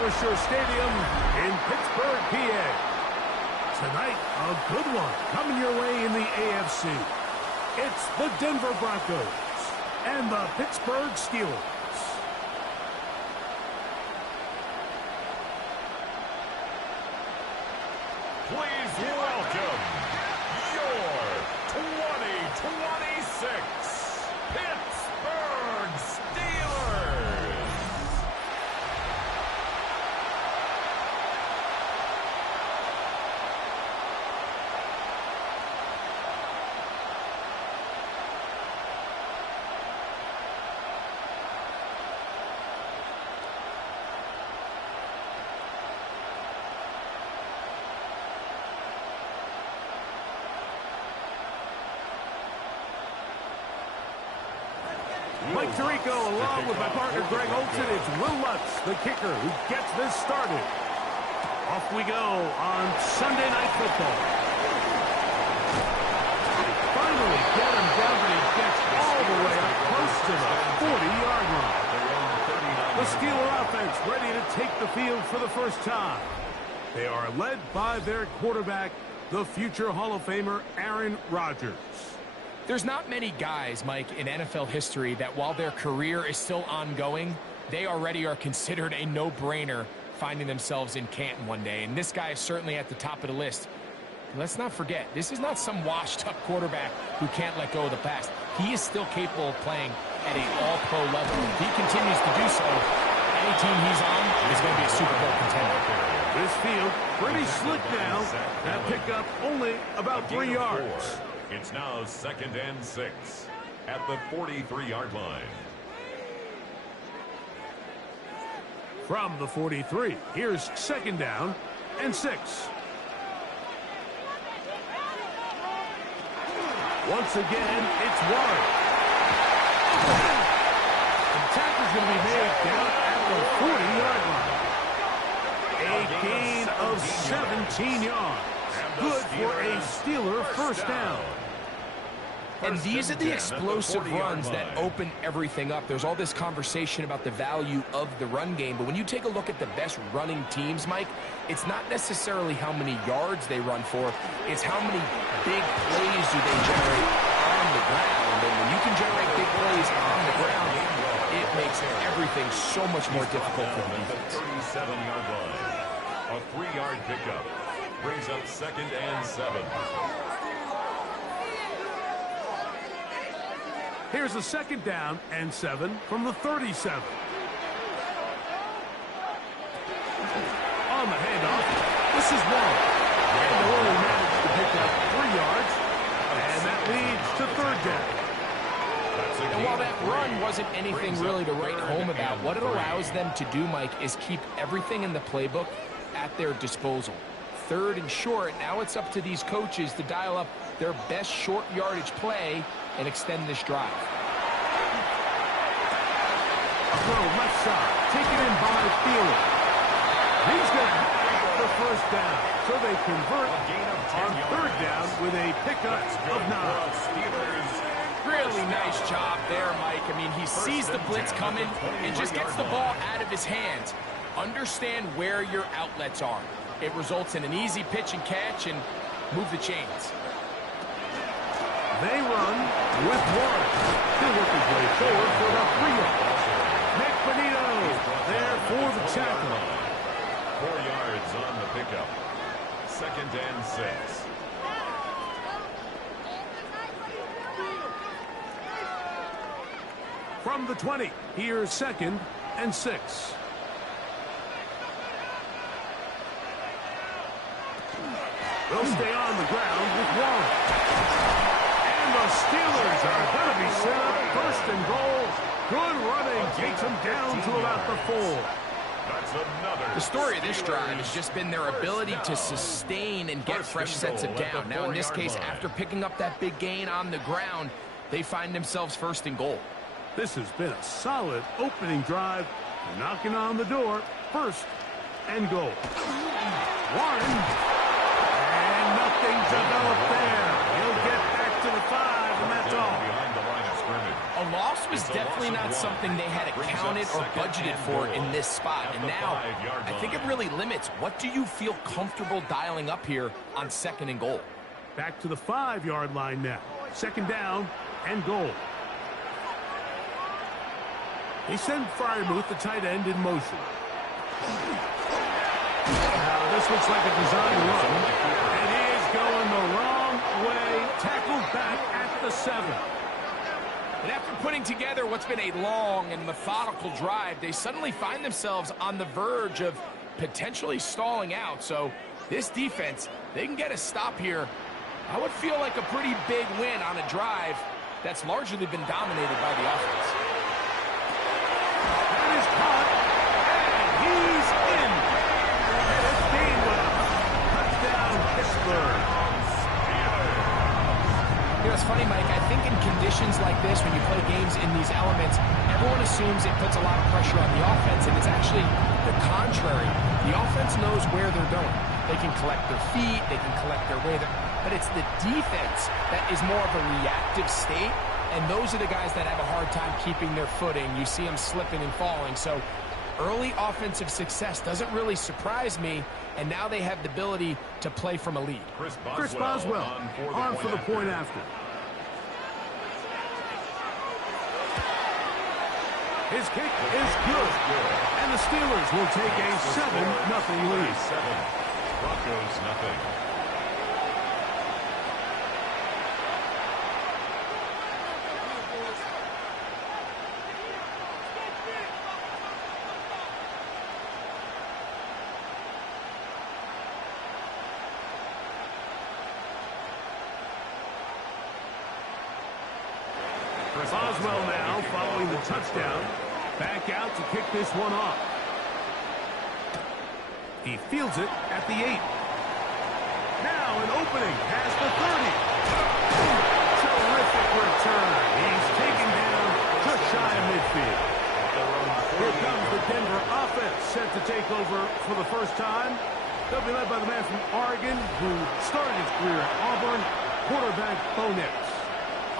Acrisure Stadium in Pittsburgh, PA. Tonight, a good one coming your way in the AFC. It's the Denver Broncos and the Pittsburgh Steelers. Please welcome your 2026 Pittsburgh Steelers. Mike Tirico, along with my partner Greg Olson, it's Will Lutz, the kicker, who gets this started. Off we go on Sunday Night Football. Finally get him down, but he gets all the way up close to the 40-yard line. The Steeler offense ready to take the field for the first time. They are led by their quarterback, the future Hall of Famer Aaron Rodgers. There's not many guys, Mike, in NFL history that while their career is still ongoing, they already are considered a no-brainer finding themselves in Canton one day. And this guy is certainly at the top of the list. Let's not forget, this is not some washed-up quarterback who can't let go of the past. He is still capable of playing at an all-pro level. If he continues to do so, any team he's on is going to be a Super Bowl contender. This field pretty slick now. That pickup only about 3 yards. It's now 2nd and 6 at the 43-yard line. From the 43, here's 2nd down and 6. Once again, it's Warren. The tackle's going to be made down at the 40-yard line. A gain of 17 yards. Good for a Steeler first down. And these are the explosive runs that open everything up. There's all this conversation about the value of the run game, but when you take a look at the best running teams, Mike, it's not necessarily how many yards they run for, it's how many big plays do they generate on the ground. And when you can generate big plays on the ground, it makes everything so much more difficult for the defense. 37-yard line. A 3-yard pickup brings up 2nd and 7. Here's a 2nd down and 7 from the 37. On the handoff, this is Warren. And they only managed to pick up 3 yards, and that leads to 3rd down. And while that run wasn't anything really to write home about, what it allows them to do, Mike, is keep everything in the playbook at their disposal. 3rd and short, now it's up to these coaches to dial up their best short yardage play and extend this drive. Throw left side, taken in by Fielder. He's going to have the first down, so they convert on 3rd down with a pickup of 9. Really nice job there, Mike. I mean, he sees the blitz coming and just gets the ball out of his hands. Understand where your outlets are. It results in an easy pitch and catch and move the chains. They run with Warren. He'll work his way forward for about 3 yards. Nick Benito there for the tackle. 4 yards on the pickup. 2nd and 6. From the 20, here's 2nd and 6. They'll stay on the ground with Warren. And the Steelers are going to be set up 1st and goal. Good running takes them down to about the 4. The story of this drive has just been their ability to sustain and get fresh sets of down. Now, in this case, after picking up that big gain on the ground, they find themselves 1st and goal. This has been a solid opening drive. Knocking on the door, 1st and goal. Warren. And nothing developed there. He'll get back to the 5, and that's all. A loss was definitely not something they had accounted or budgeted for in this spot. And now, I think it really limits. What do you feel comfortable dialing up here on 2nd and goal? Back to the 5-yard line now. 2nd down and goal. They send Freiermuth, the tight end, in motion. Now, this looks like a design run. And he is going the wrong way. Tackled back at the 7. And after putting together what's been a long and methodical drive, they suddenly find themselves on the verge of potentially stalling out. So this defense, they can get a stop here. I would feel like a pretty big win on a drive that's largely been dominated by the offense. That is caught, and he's in. And it's Gainwell. Touchdown, Pittsburgh. You know, it's funny, Mike, I think in conditions like this, when you play games in these elements, everyone assumes it puts a lot of pressure on the offense, and it's actually the contrary. The offense knows where they're going. They can collect their feet, they can collect their way, but it's the defense that is more of a reactive state, and those are the guys that have a hard time keeping their footing. You see them slipping and falling, so early offensive success doesn't really surprise me, and now they have the ability to play from a lead. Chris Boswell on for the point after. His kick is good, and the Steelers will take a 7-0 lead. 7, Broncos nothing. Boswell now following the touchdown. Back out to kick this one off. He fields it at the 8. Now an opening has the 30. Terrific return. He's taken down just shy of midfield. Here comes the Denver offense set to take over for the first time. They'll be led by the man from Oregon who started his career at Auburn, quarterback Bo Nix.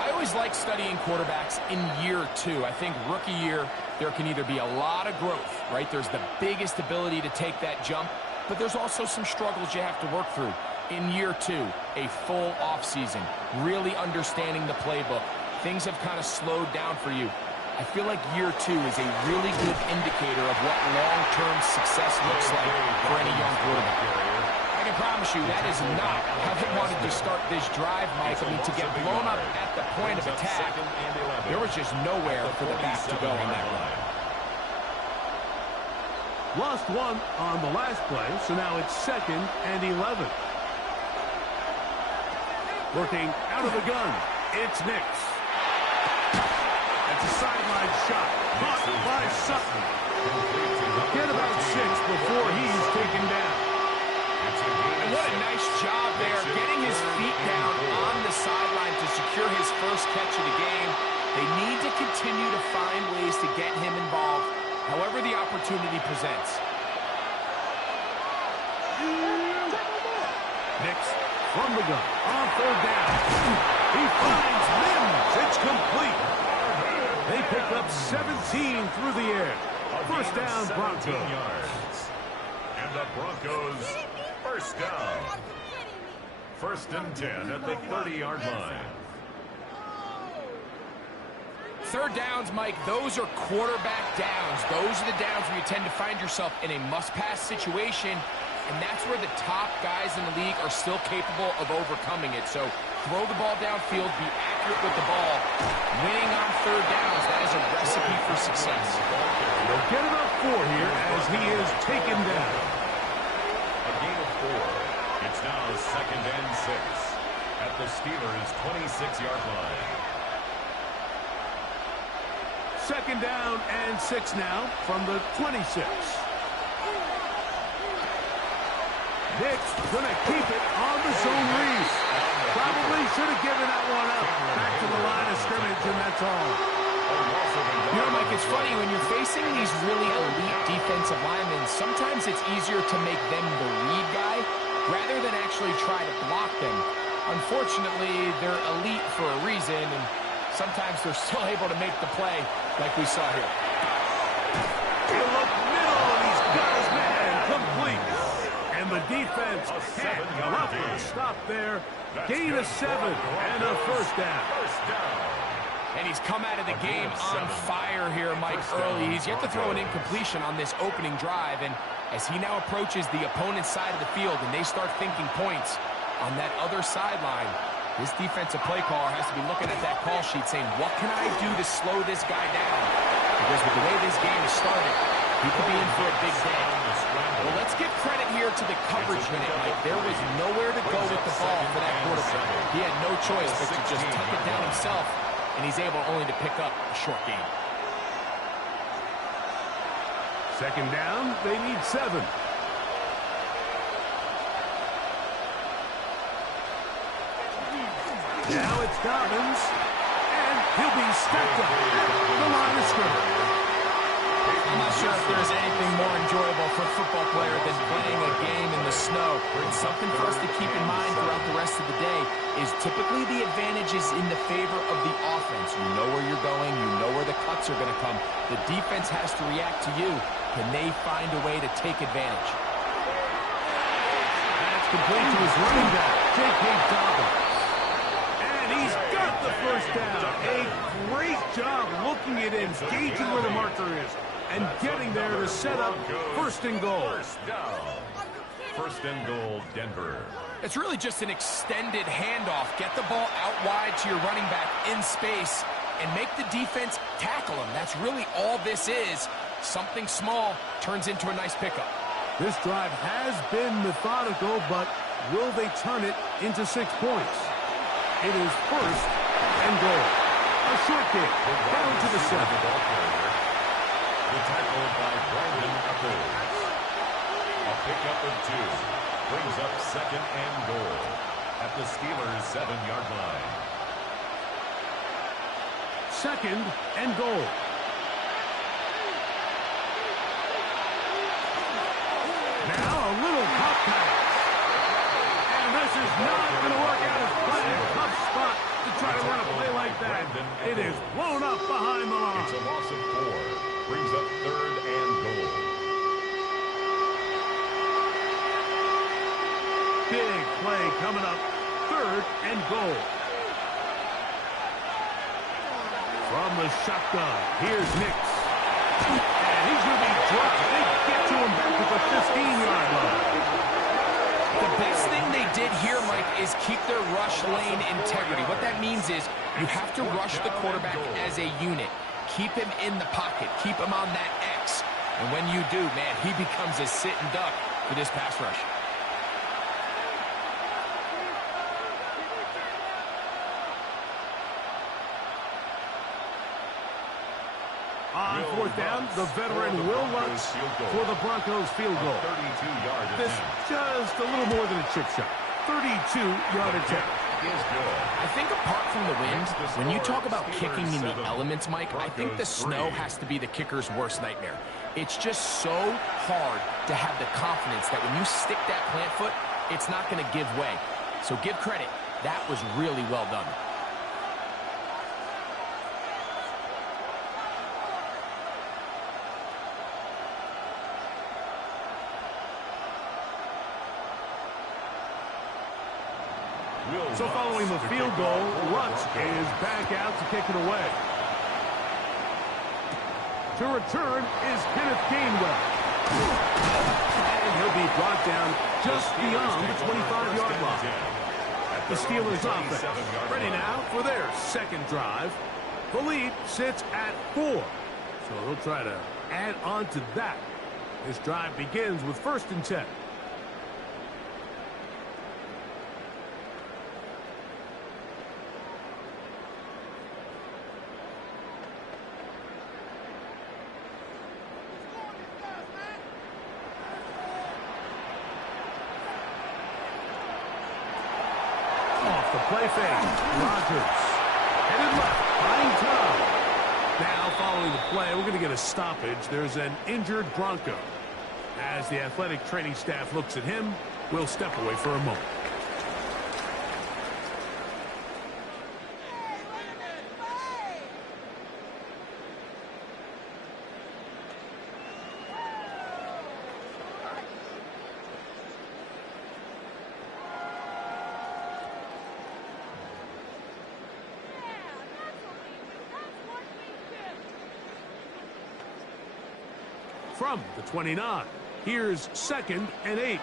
I always like studying quarterbacks in year 2. I think rookie year, there can either be a lot of growth, right? There's the biggest ability to take that jump, but there's also some struggles you have to work through. In year 2, a full offseason, really understanding the playbook. Things have kind of slowed down for you. I feel like year 2 is a really good indicator of what long-term success looks like for any young quarterback. I can promise you that is not how they wanted to start this drive, Mike. I mean, to get blown up at the point of attack, there was just nowhere for the back to go on that run. Lost one on the last play, so now it's 2nd and 11. Working out of the gun, it's Nix. That's a sideline shot, caught by Sutton. Get about 6 before he's taken down. And what a nice job there, getting his feet down on the sideline to secure his first catch of the game. They need to continue to find ways to get him involved, however the opportunity presents. Nix from the gun on 3rd down. He finds Mims. It's complete. They pick up 17 through the air. First down, Broncos. And the Broncos first down. 1st and 10 at the 30-yard line. 3rd downs, Mike, those are quarterback downs. Those are the downs where you tend to find yourself in a must-pass situation, and that's where the top guys in the league are still capable of overcoming it. So throw the ball downfield, be accurate with the ball. Winning on 3rd downs, that is a recipe for success. They'll get about 4 here as he is taken down. A gain of 4. It's now 2nd and 6 at the Steelers' 26-yard line. 2nd down and 6 now from the 26. Nix gonna keep it on the zone read. Probably should have given that one up. Back to the line of scrimmage, and that's all. You know, Mike, it's funny, when you're facing these really elite defensive linemen, sometimes it's easier to make them the lead guy rather than actually try to block them. Unfortunately, they're elite for a reason, and sometimes they're still able to make the play like we saw here. He'll look middle, and he's got his man complete. And the defense can't roughly stop there. Gain of 7 and a first down. And he's come out of the game on fire here, Mike, early. He's yet to throw an incompletion on this opening drive. And as he now approaches the opponent's side of the field and they start thinking points on that other sideline, this defensive play caller has to be looking at that call sheet saying, what can I do to slow this guy down? Because with the way this game is started, he could be in for a big day. Well, let's give credit here to the coverage unit, Mike. There was nowhere to go with the ball for that quarterback. He had no choice but to just tuck it down himself, and he's able only to pick up a short gain. Second down, they need 7. Now it's Dobbins, and he'll be stepped up at the line of scrimmage. I'm not sure if there's anything more enjoyable for a football player than playing a game in the snow. And something for us to keep in mind throughout the rest of the day is typically the advantage is in the favor of the offense. You know where you're going. You know where the cuts are going to come. The defense has to react to you. Can they find a way to take advantage? That's complete to his running back, J.K. Dobbins. And he's got the first down. A great job looking at him, gauging where the marker is, and getting there to set up first and goal. First and goal, Denver. It's really just an extended handoff. Get the ball out wide to your running back in space and make the defense tackle him. That's really all this is. Something small turns into a nice pickup. This drive has been methodical, but will they turn it into 6 points? It is first and goal. A short kick down to the 7. The tackle by Brandon Eccles. A pickup of 2 brings up second and goal at the Steelers' 7-yard line. Second and goal. Now a little pop pass. And this is not going to work out as planned. Tough spot to try to run a play like that. It is blown up behind the line. It's a loss of 4. Brings up third and goal. Big play coming up. Third and goal. From the shotgun, here's Nix. And he's going to be dropped. They get to him back at the 15-yard line. The best thing they did here, Mike, is keep their rush lane integrity. What that means is you have to rush the quarterback as a unit. Keep him in the pocket. Keep him on that X. And when you do, man, he becomes a sit and duck for this pass rush. On fourth down, the veteran Will Lutz for the Broncos field goal. 32-yard This just a little more than a chip shot. 32-yard attempt. I think apart from the wind, when you talk about kicking in the elements, Mike, I think the snow has to be the kicker's worst nightmare. It's just so hard to have the confidence that when you stick that plant foot, it's not going to give way. So give credit. That was really well done. So following the field goal, Lutz is back out to kick it away. To return is Kenneth Gainwell. And he'll be brought down just beyond the 25-yard line. The Steelers offense ready now for their second drive. The lead sits at 4. So they'll try to add on to that. This drive begins with 1st and 10. Off the play fake, Rodgers. Headed left, buying time. Now, following the play, we're going to get a stoppage. There's an injured Bronco. As the athletic training staff looks at him, we'll step away for a moment. from the 29. Here's 2nd and 8.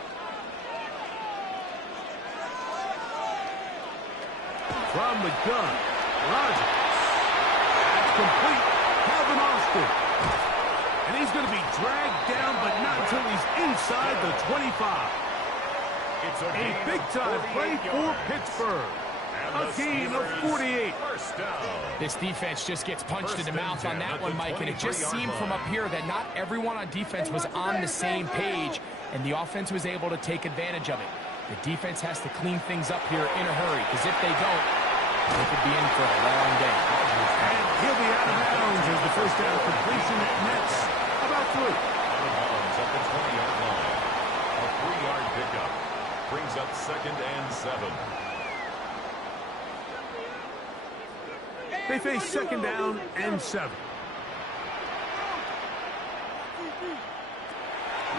From the gun, Rodgers. That's complete. Calvin Austin. And he's going to be dragged down, but not until he's inside the 25. It's A big-time play for Pittsburgh. A gain of 48. This defense just gets punched in the mouth on that one, Mike, and it just seemed from up here that not everyone on defense was on the same page, and the offense was able to take advantage of it. The defense has to clean things up here in a hurry, because if they don't, they could be in for a long day. And he'll be out of bounds as the first down completion nets about 3. Out of bounds at the 20-yard line. A 3-yard pickup brings up 2nd and 7. They face 2nd down and 7.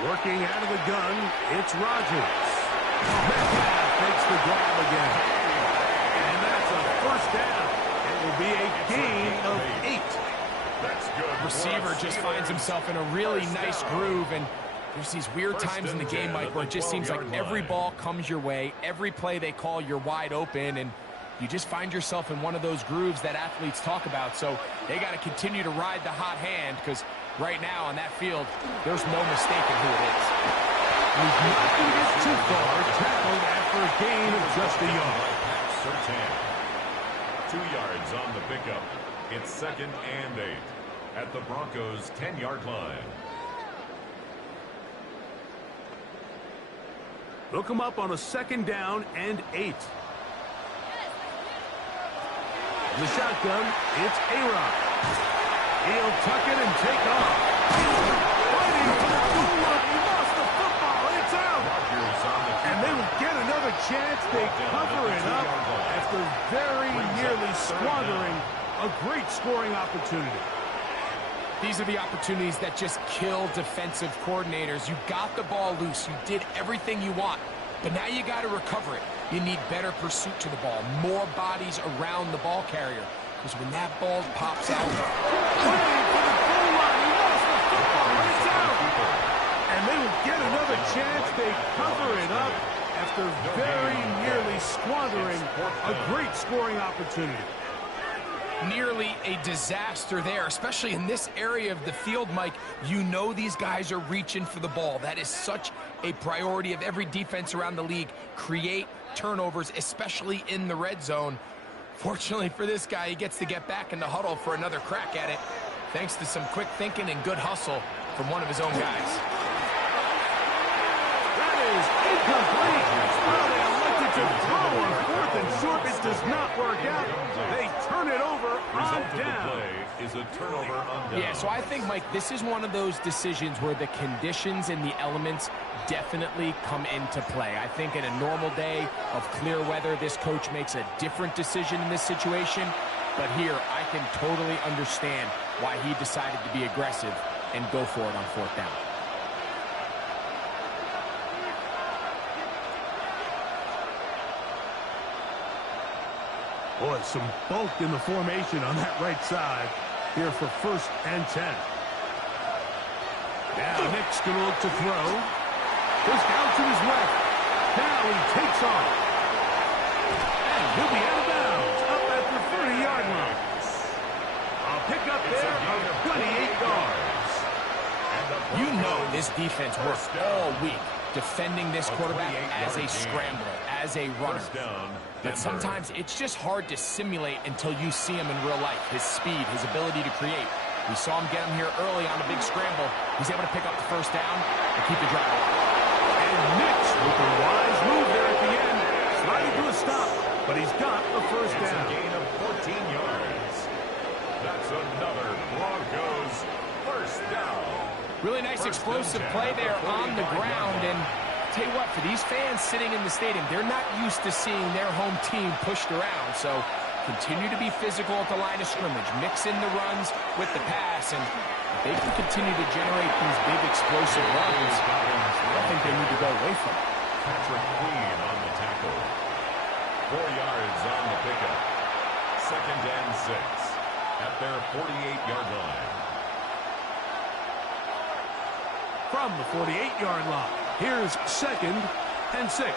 Working out of the gun, it's Rodgers. Metcalf makes the grab again. And that's a first down. It will be a gain of 8. That's good. Receiver just finds himself in a really nice groove, and there's these weird times in the game, Mike, where it just seems like every ball comes your way, every play they call, you're wide open, and you just find yourself in one of those grooves that athletes talk about. So they got to continue to ride the hot hand, because right now on that field, there's no mistaking who it is. He's not going to get too far. Tackled after a gain of just a yard. 2 yards on the pickup. It's 2nd and 8 at the Broncos' 10-yard line. Look him up on a 2nd down and 8. The shotgun, it's A-Rod. He'll tuck it and take off. Fighting for the goal line. He lost the football. It's out. And they will get another chance. They cover it up after very nearly squandering a great scoring opportunity. These are the opportunities that just kill defensive coordinators. You got the ball loose. You did everything you want. But now you got to recover it. You need better pursuit to the ball, more bodies around the ball carrier. Because when that ball pops out, Waiting for the goal line. He lost the football. It's out. And they will get another chance. They cover it up after very nearly squandering a great scoring opportunity. nearly a disaster there, especially in this area of the field, Mike. You know these guys are reaching for the ball. That is such a priority of every defense around the league. Create turnovers, especially in the red zone. Fortunately for this guy, he gets to get back in the huddle for another crack at it, thanks to some quick thinking and good hustle from one of his own guys. That is incomplete. Well, they elected to throw on 4th and short. It does not work out. They turn it over on down. Is a turnover on down. Yeah, so I think, Mike, this is one of those decisions where the conditions and the elements definitely come into play. I think in a normal day of clear weather, this coach makes a different decision in this situation. But here, I can totally understand why he decided to be aggressive and go for it on 4th down. Boy, some bulk in the formation on that right side here for 1st and 10. Now Nick's going to look to throw. Goes down to his left. Now he takes off. And he'll be out of bounds up at the 30-yard line. A pickup there of 28 yards. You know this defense worked all week defending this quarterback as a scrambler, as a runner. But sometimes it's just hard to simulate until you see him in real life. His speed, his ability to create. We saw him get him here early on a big scramble. He's able to pick up the 1st down and keep the drive alive. And Mitch with a wise move there at the end. Sliding to a stop, but he's got the 1st down. It's a gain of 14 yards. That's another Broncos 1st down. Really nice explosive play there on the ground. And I'll tell you what, for these fans sitting in the stadium, they're not used to seeing their home team pushed around. So continue to be physical at the line of scrimmage. Mix in the runs with the pass. And if they can continue to generate these big explosive runs, I don't think they need to go away from it. Patrick Queen on the tackle. 4 yards on the pickup. 2nd and 6 at their 48-yard line. from the 48-yard line. Here's 2nd and 6.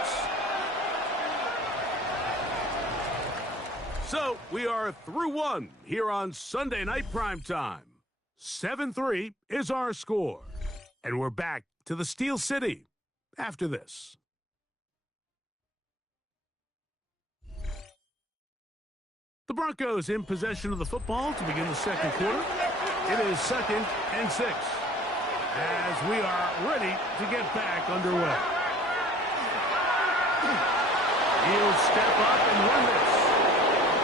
So we are through one here on Sunday Night Primetime. 7-3 is our score. And we're back to the Steel City after this. The Broncos in possession of the football to begin the second quarter. It is 2nd and 6 as we are ready to get back underway. He'll step up and run this.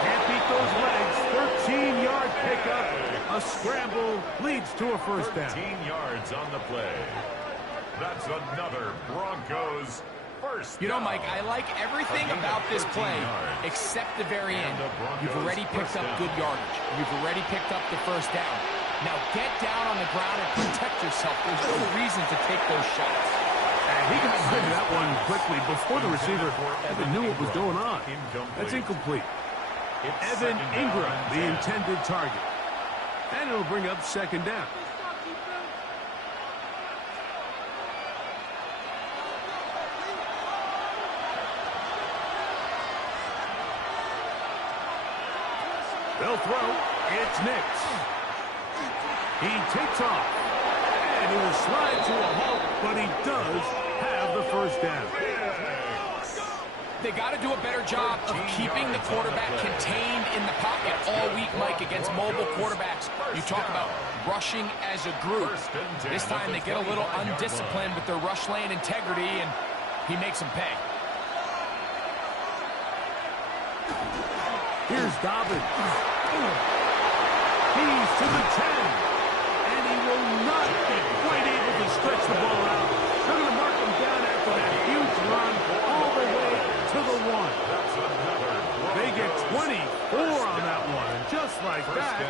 Can't beat those legs. 13-yard pickup. A scramble leads to a first down. 13 yards on the play. That's another Broncos first down. You know, Mike, I like everything about this play except the very end. You've already picked up good yardage. You've already picked up the first down. Now get down on the ground and protect yourself. There's no reason to take those shots. And he got rid of that one quickly before the receiver even knew what was going on. That's incomplete. Evan Ingram, the intended target. And it'll bring up 2nd down. They'll throw. It's Nix. He takes off. And he will slide to a halt, but he does have the first down. They got to do a better job of keeping the quarterback contained in the pocket all week, Mike, against mobile quarterbacks. You talk about rushing as a group. This time they get a little undisciplined with their rush lane integrity, and he makes them pay. Here's Dobbins. He's to the 10. And he will not be quite able to stretch the ball out. They're going to mark him down after that huge run all the way to the 1. They get 24 on that one. And just like that,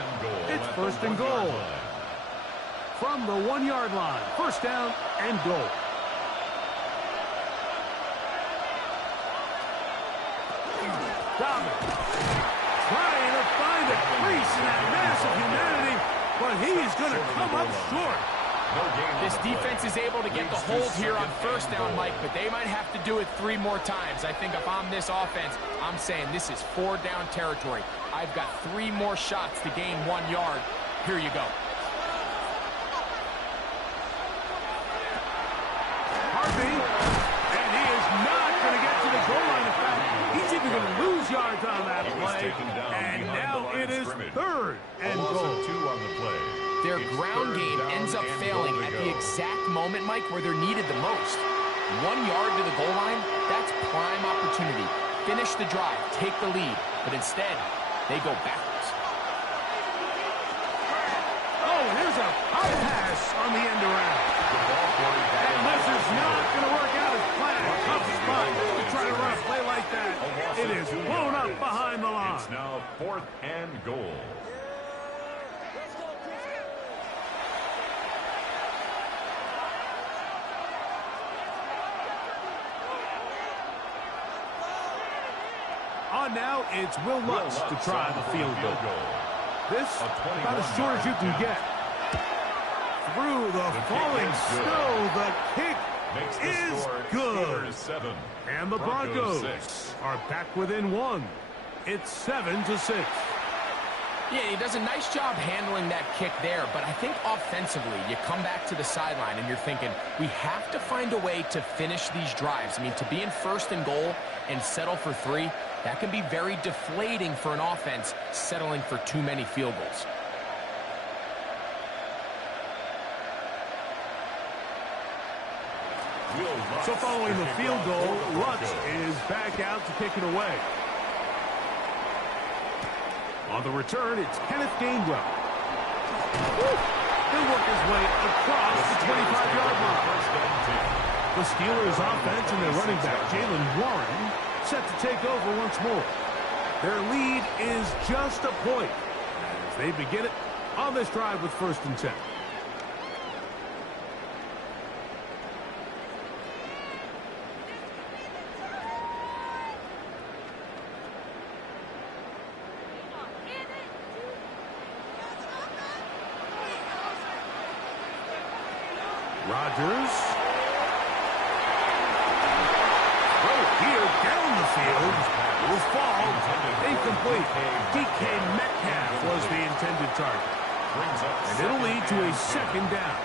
it's 1st and goal. From the 1-yard line, 1st down and goal. Dobbins trying to find a crease in that mass of humanity, but he's going to come up short. This defense is able to get the hold here on 1st down, Mike, but they might have to do it 3 more times. I think if I'm this offense, I'm saying this is 4-down territory. I've got 3 more shots to gain 1 yard. Here you go. Harvey, and he is not going to get to the goal line. In fact, he's even going to lose yards on that play. And now it is 3rd and goal. 2 on the play. Their ground game ends up failing at the exact moment, Mike, where they're needed the most. 1 yard to the goal line, that's prime opportunity. Finish the drive, take the lead, but instead, they go backwards. Oh, and here's a high pass on the end around. And this is not going to work out as planned. Tough spot to try to run a play like that. It is blown up behind the line. It's now 4th and goal. On now, it's Will Lutz to try the field goal. This, about as short as you can get. Through the falling snow, the kick is good. And the Broncos are back within 1. It's 7-6. Yeah, he does a nice job handling that kick there, but I think offensively, you come back to the sideline and you're thinking, we have to find a way to finish these drives. I mean, to be in 1st and goal and settle for 3, that can be very deflating for an offense settling for too many field goals. So following the field goal, Lutz is back out to kick it away. On the return, it's Kenneth Gainwell. He'll work his way across the 25-yard line. The Steelers offense and their running back, Jalen Warren, set to take over once more. Their lead is just a point as they begin it on this drive with 1st and 10. Rodgers. Here down the field will fall. Incomplete. DK Metcalf was the intended target. And it'll lead to a second down.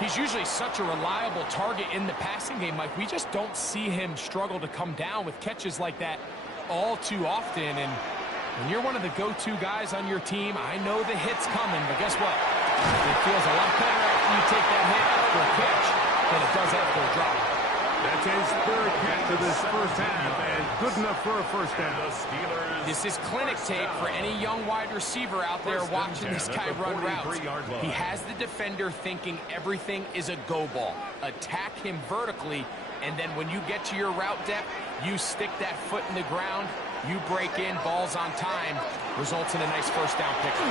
He's usually such a reliable target in the passing game, Mike. We just don't see him struggle to come down with catches like that all too often. And when you're one of the go-to guys on your team, I know the hit's coming, but guess what? It feels a lot better after you take that hit after a catch than it does after a drop. That's his third catch of this first half, and good enough for a first down. This is clinic tape for any young wide receiver out there watching this guy run routes. He has the defender thinking everything is a go ball. Attack him vertically, and then when you get to your route depth, you stick that foot in the ground, you break in, balls on time, results in a nice first down pickup.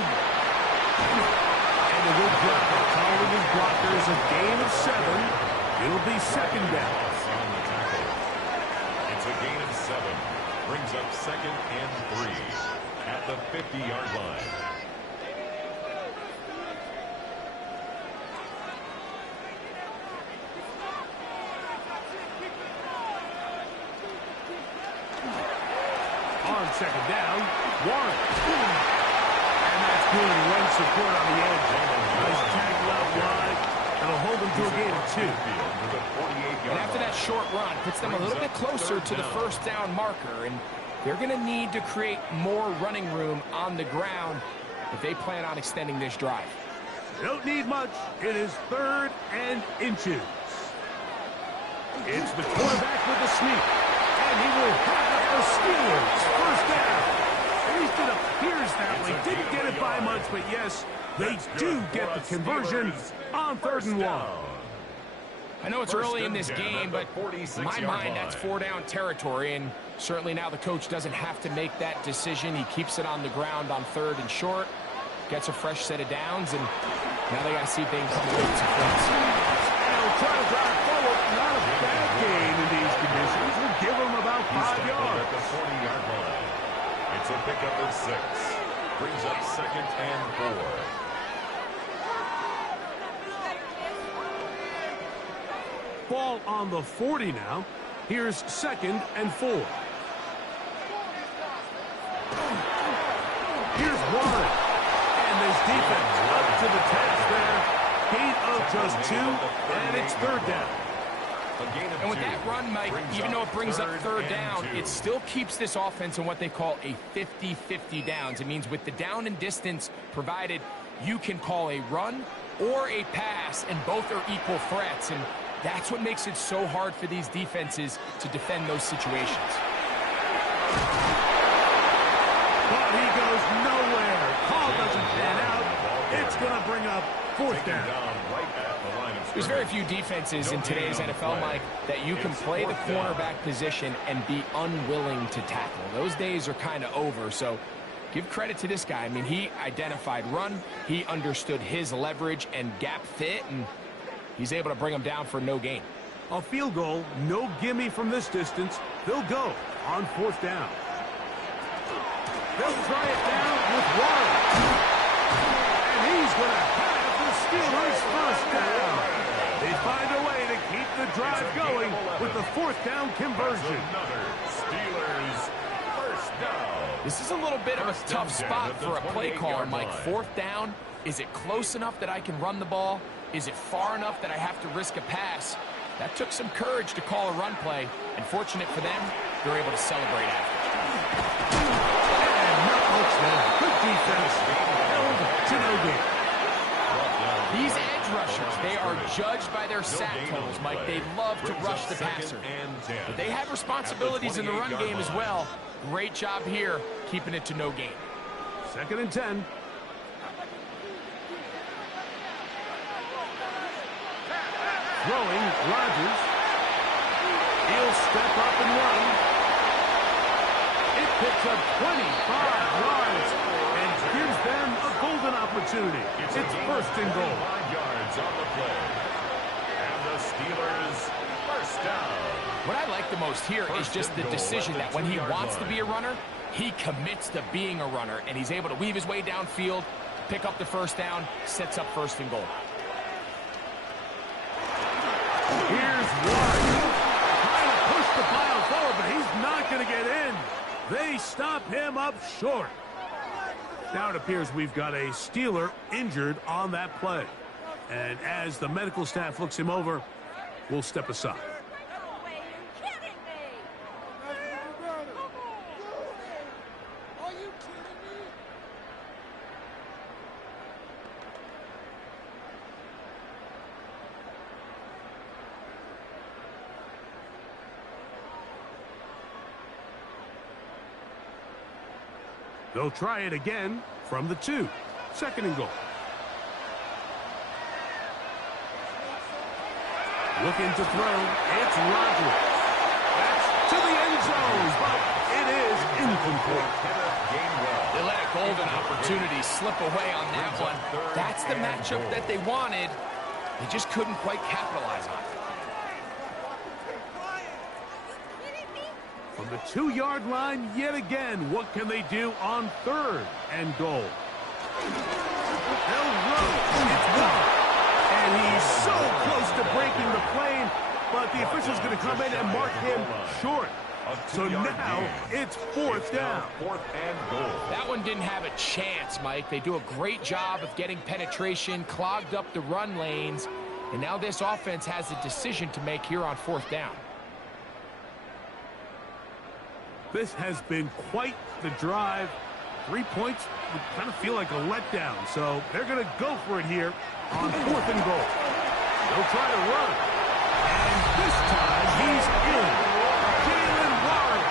And a good job of calling his blockers a gain of 7. It'll be second down. It's a gain of 7. Brings up second and 3 at the 50-yard line. On second down, Warren. And that's good. Run support on the edge. Nice tackle out wide. That'll hold them to a gain of 2. And after that short run, puts them a little bit closer to the first down marker. And they're going to need to create more running room on the ground if they plan on extending this drive. They don't need much. It is 3rd and inches. It's the quarterback with the sneak. And he will have the Steelers first down. At least it appears that way. Didn't get it by much, but yes, they do get the conversion on 3rd and 1. I know it's early in this game, but in my mind, that's 4-down territory, and certainly now the coach doesn't have to make that decision. He keeps it on the ground on 3rd and short, gets a fresh set of downs, and now they got to see if they can come away with some points. And he'll try to drive forward. Not a bad gain in these conditions. We'll give him about 5 yards. At the 40-yard line. It's a pickup of 6. Brings up second and 4. Ball on the 40 now. Here's 2nd and 4. Here's Warren. And this defense up to the task there. Gain of just 2, and it's 3rd down. And with that run, Mike, even though it brings up 3rd down, it still keeps this offense in what they call a 50-50 downs. It means with the down and distance provided, you can call a run or a pass, and both are equal threats. And that's what makes it so hard for these defenses to defend those situations. But he goes nowhere. Call doesn't pan out. It's going to bring up 4th down. There's very few defenses in today's NFL, Mike, that you can play the cornerback position and be unwilling to tackle. Those days are kind of over, so give credit to this guy. I mean, he identified run, he understood his leverage and gap fit, and he's able to bring him down for no gain. A field goal, no gimme from this distance. They'll go on 4th down. They'll try it down with Warren. And he's going to have the Steelers first down. They find a way to keep the drive going with the 4th down conversion. Steelers first down. This is a little bit of a tough spot for a play caller, Mike. 4th down, is it close enough that I can run the ball? Is it far enough that I have to risk a pass? That took some courage to call a run play, and fortunate for them, they're able to celebrate after. And not much there. Good defense. Held to no gain. These edge rushers, they are judged by their sack totals, Mike. They love to rush the passer. But they have responsibilities in the run game as well. Great job here, keeping it to no gain. 2nd and 10. Throwing, Rodgers. He'll step up and run. It picks up 25 yards and gives them a golden opportunity. It's 1st and goal. 5 yards on the play. And the Steelers first down. What I like the most here is just the decision that when he wants to be a runner, he commits to being a runner, and he's able to weave his way downfield, pick up the first down, sets up 1st and goal. Here's one. Trying to push the pile forward, but he's not going to get in. They stop him up short. Now it appears we've got a Steeler injured on that play. And as the medical staff looks him over, we'll step aside. They'll try it again from the 2. 2nd and goal. Looking to throw. It's Rodgers. That's to the end zone, but it is incomplete. They let a golden opportunity slip away on that one. That's the matchup that they wanted. They just couldn't quite capitalize on it. From the 2-yard line, yet again, what can they do on 3rd and goal? They'll run. It's gone. And he's so close to breaking the plane, but the official's going to come in and mark him short. So now it's 4th down. 4th and goal. That one didn't have a chance, Mike. They do a great job of getting penetration, clogged up the run lanes, and now this offense has a decision to make here on 4th down. This has been quite the drive. 3 points would kind of feel like a letdown, so they're going to go for it here on 4th and goal. They'll try to run, and this time he's in. Jalen Warren,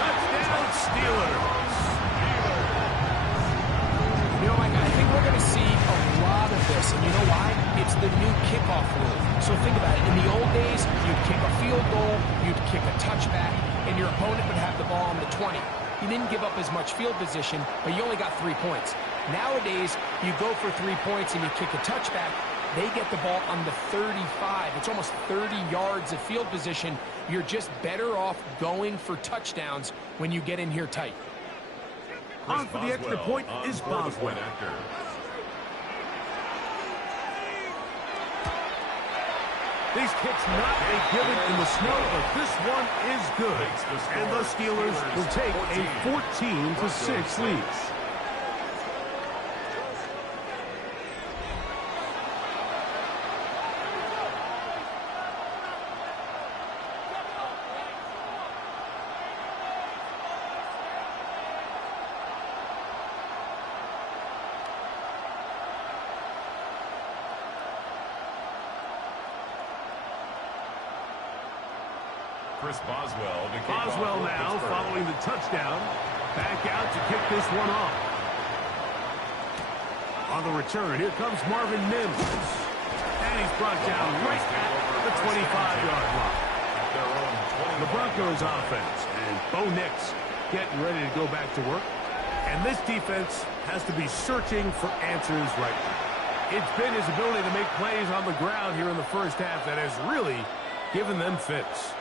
touchdown Steelers. You know, Mike, I think we're going to see a lot of this, and you know why? It's the new kickoff rule. So think about it. In the old days, you'd kick a field goal, you'd kick a touchback, and your opponent would have the ball on the 20. You didn't give up as much field position, but you only got 3 points. Nowadays, you go for 3 points and you kick a touchback, they get the ball on the 35. It's almost 30 yards of field position. You're just better off going for touchdowns when you get in here tight. On for the extra point is Boswell. These kicks not a given in the snow, but this one is good. And the Steelers will take a 14-6 lead. Boswell now following the touchdown. Back out to kick this one off. On the return, here comes Marvin Mims. And he's brought down right at the 25-yard line. The Broncos offense and Bo Nix getting ready to go back to work. And this defense has to be searching for answers right now. It's been his ability to make plays on the ground here in the first half that has really given them fits.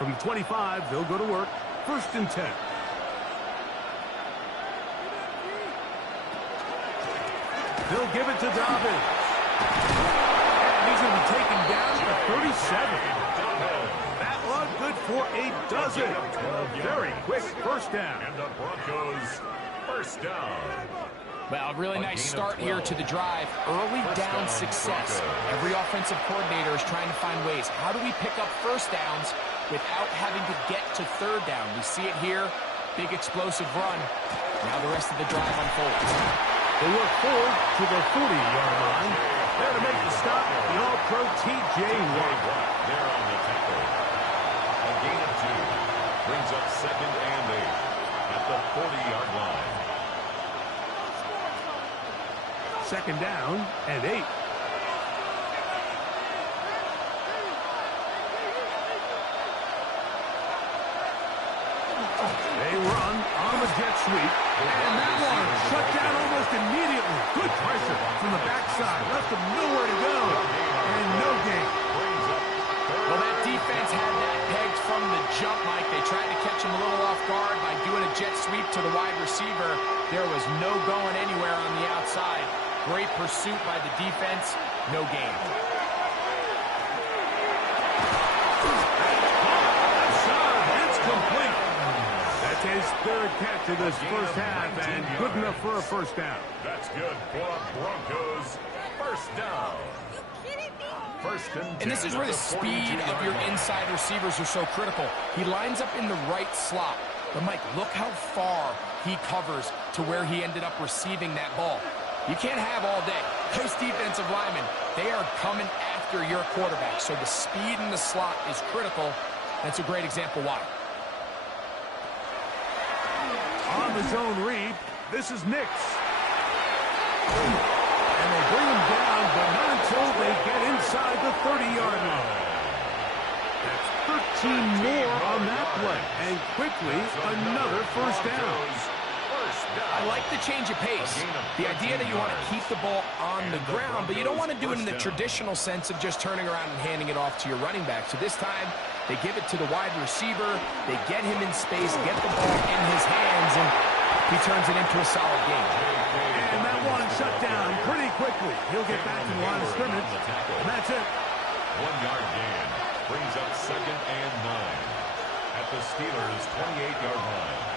From the 25, they'll go to work. 1st and 10. They'll give it to Dobbins. And he's going to be taken down at 37. That one good for a dozen. A very quick 1st down. And the Broncos 1st down. Well, a really nice start here to the drive. Early down success. Every offensive coordinator is trying to find ways. How do we pick up 1st downs without having to get to 3rd down? We see it here. Big explosive run. Now the rest of the drive unfolds. They work forward to the 40-yard line. There to make the stop, the All-Pro T.J. Watt. There on the tackle. A gain of 2. Brings up 2nd and 8 at the 40-yard line. 2nd down and 8. They run on the jet sweep. And that one shut down almost immediately. Good pressure from the backside. Left them nowhere to go. And no gain. Well, that defense had that pegged from the jump, Mike. They tried to catch him a little off guard by doing a jet sweep. sweep to the wide receiver. There was no going anywhere on the outside. Great pursuit by the defense. No gain. It's complete. That's his third catch of this first half, and good enough for a first down. That's good for the Broncos. First down. And this is where the speed of your inside receivers are so critical. He lines up in the right slot. But, Mike, look how far he covers to where he ended up receiving that ball. You can't have all day. Those defensive linemen, they are coming after your quarterback. So the speed in the slot is critical. That's a great example why. On the zone read, this is Nix. And they bring him down, but not until they get inside the 30-yard line. That's 13 more on that play. And quickly, another first down. I like the change of pace. The idea that you want to keep the ball on the ground, but you don't want to do it in the traditional sense of just turning around and handing it off to your running back. So this time, they give it to the wide receiver. They get him in space, get the ball in his hands, and he turns it into a solid game. And that one shut down pretty quickly. He'll get back to the line of scrimmage, and that's it. 1 yard gain brings up 2nd and 9 at the Steelers' 28-yard line.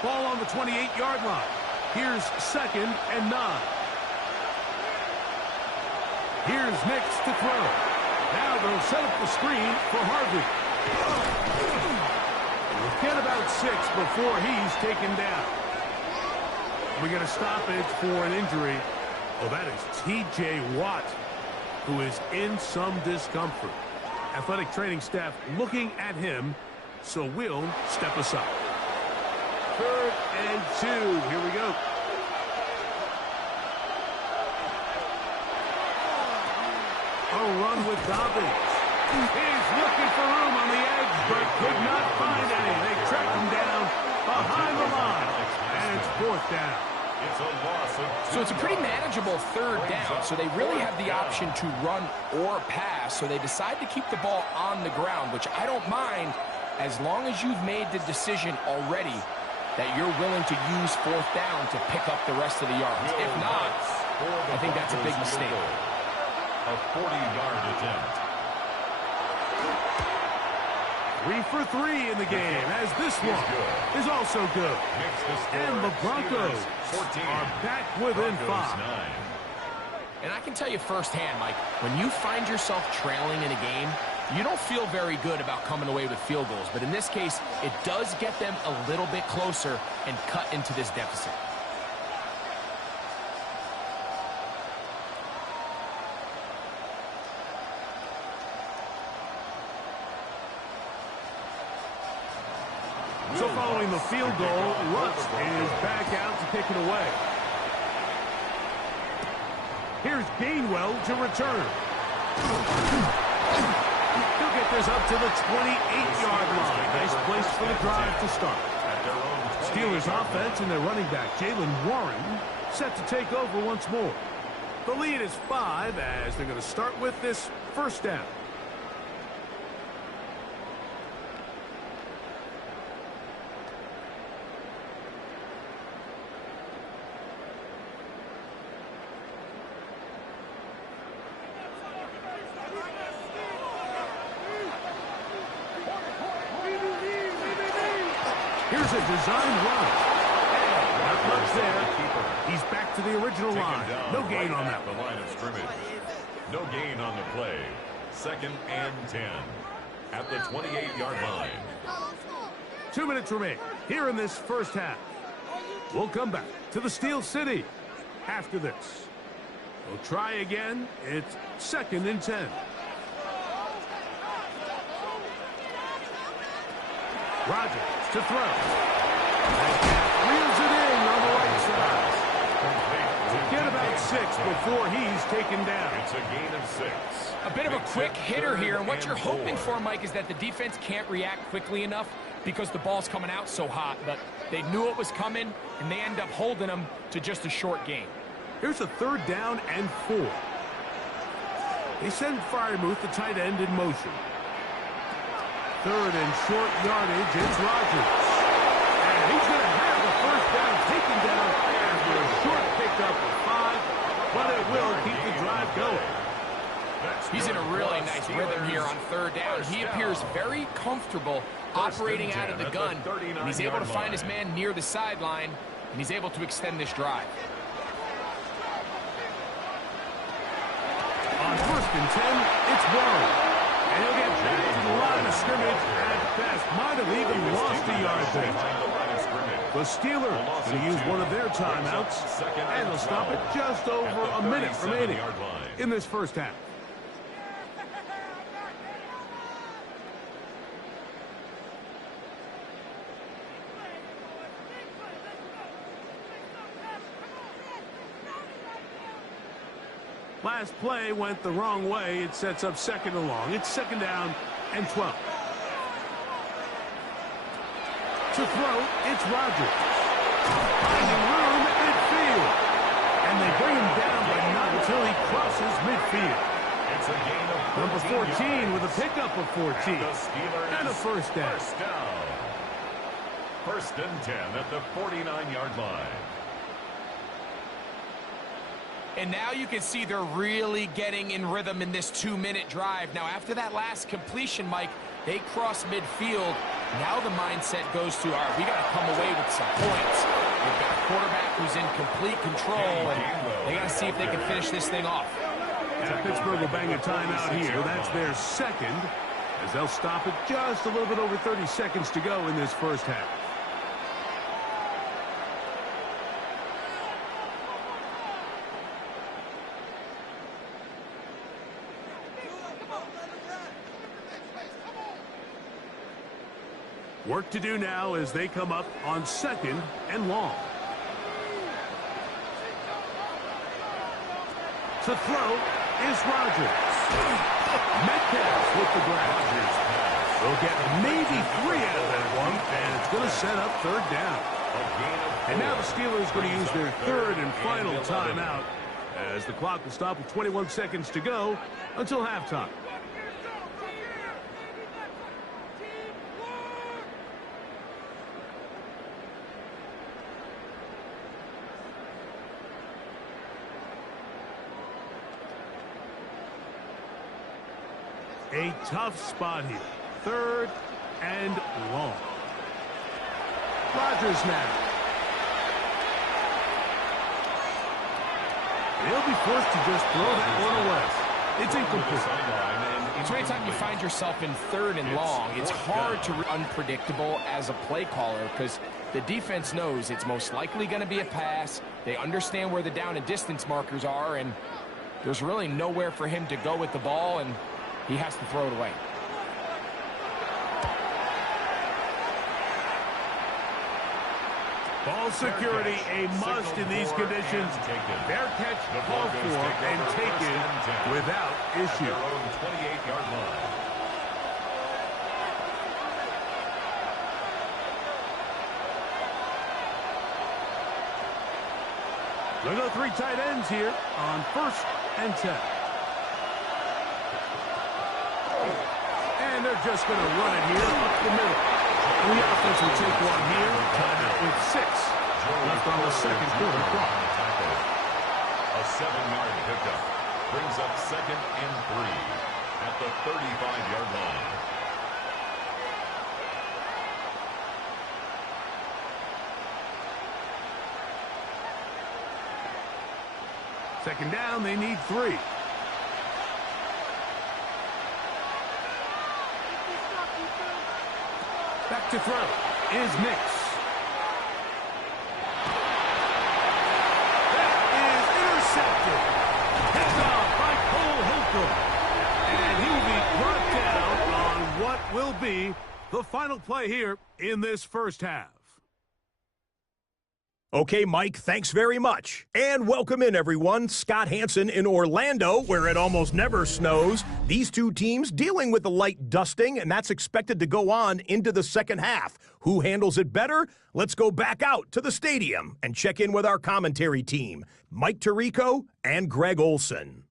Ball on the 28-yard line. Here's 2nd and 9. Here's Nix to throw. Now they'll set up the screen for Harvey. We'll get about 6 before he's taken down. We get a stoppage for an injury. Oh, that is T.J. Watt, who is in some discomfort. Athletic training staff looking at him, so we'll step aside. 3rd and 2. Here we go. A run with Dobbins. He's looking for room on the edge, but could not find any. They track him down behind the line, and it's 4th down. It's a loss of 2. So it's a pretty manageable 3rd down, so they really have the option to run or pass, so they decide to keep the ball on the ground, which I don't mind as long as you've made the decision already that you're willing to use 4th down to pick up the rest of the yards. If not, I think that's a big mistake. A 40-yard attempt. 3 for 3 in the game, as this one is also good. And the Broncos are back within 5. And I can tell you firsthand, Mike, when you find yourself trailing in a game, you don't feel very good about coming away with field goals. But in this case, it does get them a little bit closer and cut into this deficit. So following the field goal, Lutz is back out to kick it away. Here's Gainwell to return. He'll get this up to the 28-yard line. Nice place for the drive to start. Steelers offense and their running back, Jalen Warren, set to take over once more. The lead is 5 as they're going to start with this 1st down. Here's a designed run. Not much there. He's back to the original line. No gain on that. The line of scrimmage. No gain on the play. 2nd and 10 at the 28-yard line. 2 minutes remain here in this first half. We'll come back to the Steel City after this. We'll try again. It's 2nd and 10. Rodgers to throw. Reels it in on the right side. We'll get about 6 before he's taken down. It's a gain of 6. A bit of a quick hitter here, and what you're hoping for, Mike, is that the defense can't react quickly enough because the ball's coming out so hot, but they knew it was coming, and they end up holding them to just a short gain. Here's a 3rd down and 4. They send Freiermuth, the tight end, in motion. third and short yardage is Rodgers. And he's going to have the first down taken down after a short pickup of 5, but it will keep the drive going. He's in a really nice rhythm here on third down. He appears very comfortable operating out of the gun, and he's able to find his man near the sideline, and he's able to extend this drive. On first and 10, it's Warren. And he'll get back to the line of scrimmage at best. Might have even lost a yard there. The Steelers going to use one of their timeouts, and they'll stop it just over a minute remaining in this first half. Last play went the wrong way. It sets up second and long. It's second down and 12. To throw, it's Rodgers. Finding room at midfield. And they bring him down, but not until he crosses midfield. It's a gain of Number 14 with a pickup of 14. And a first down. First and 10 at the 49-yard line. And now you can see they're really getting in rhythm in this 2-minute drive. Now, after that last completion, Mike, they cross midfield. Now the mindset goes to, all right, we got to come away with some points. They've got a quarterback who's in complete control, and they got to see if they can finish this thing off. And Pittsburgh will bang a timeout here. That's their second, as they'll stop it just a little bit over 30 seconds to go in this first half. Work to do now as they come up on second and long. To throw is Rodgers. Metcalf with the grab. They'll get maybe 3 out of that one, and it's going to set up third down. And now the Steelers going to use their third and final timeout as the clock will stop with 21 seconds to go until halftime. A tough spot here. Third and long. Rodgers now. He'll be forced to just throw that one away. It's incomplete. So anytime you find yourself in third and long, it's hard to be unpredictable as a play caller because the defense knows it's most likely going to be a pass. They understand where the down and distance markers are, and there's really nowhere for him to go with the ball, and he has to throw it away. Ball security a must in these conditions. Fair catch called for and taken without issue. 28-yard line. They'll go 3 tight ends here on first and 10. And they're just going to run it here up the middle. And the offense will take one here. Timeout with 6 left on the second quarter clock. A 7-yard pickup brings up second and 3 at the 35-yard line. Second down, they need 3. Back to throw is Nix. That is intercepted. Picked off by Cole Holcomb. And he will be brought down on what will be the final play here in this first half. Okay, Mike, thanks very much. And welcome in, everyone. Scott Hansen in Orlando, where it almost never snows. These two teams dealing with a light dusting, and that's expected to go on into the second half. Who handles it better? Let's go back out to the stadium and check in with our commentary team, Mike Tirico and Greg Olson.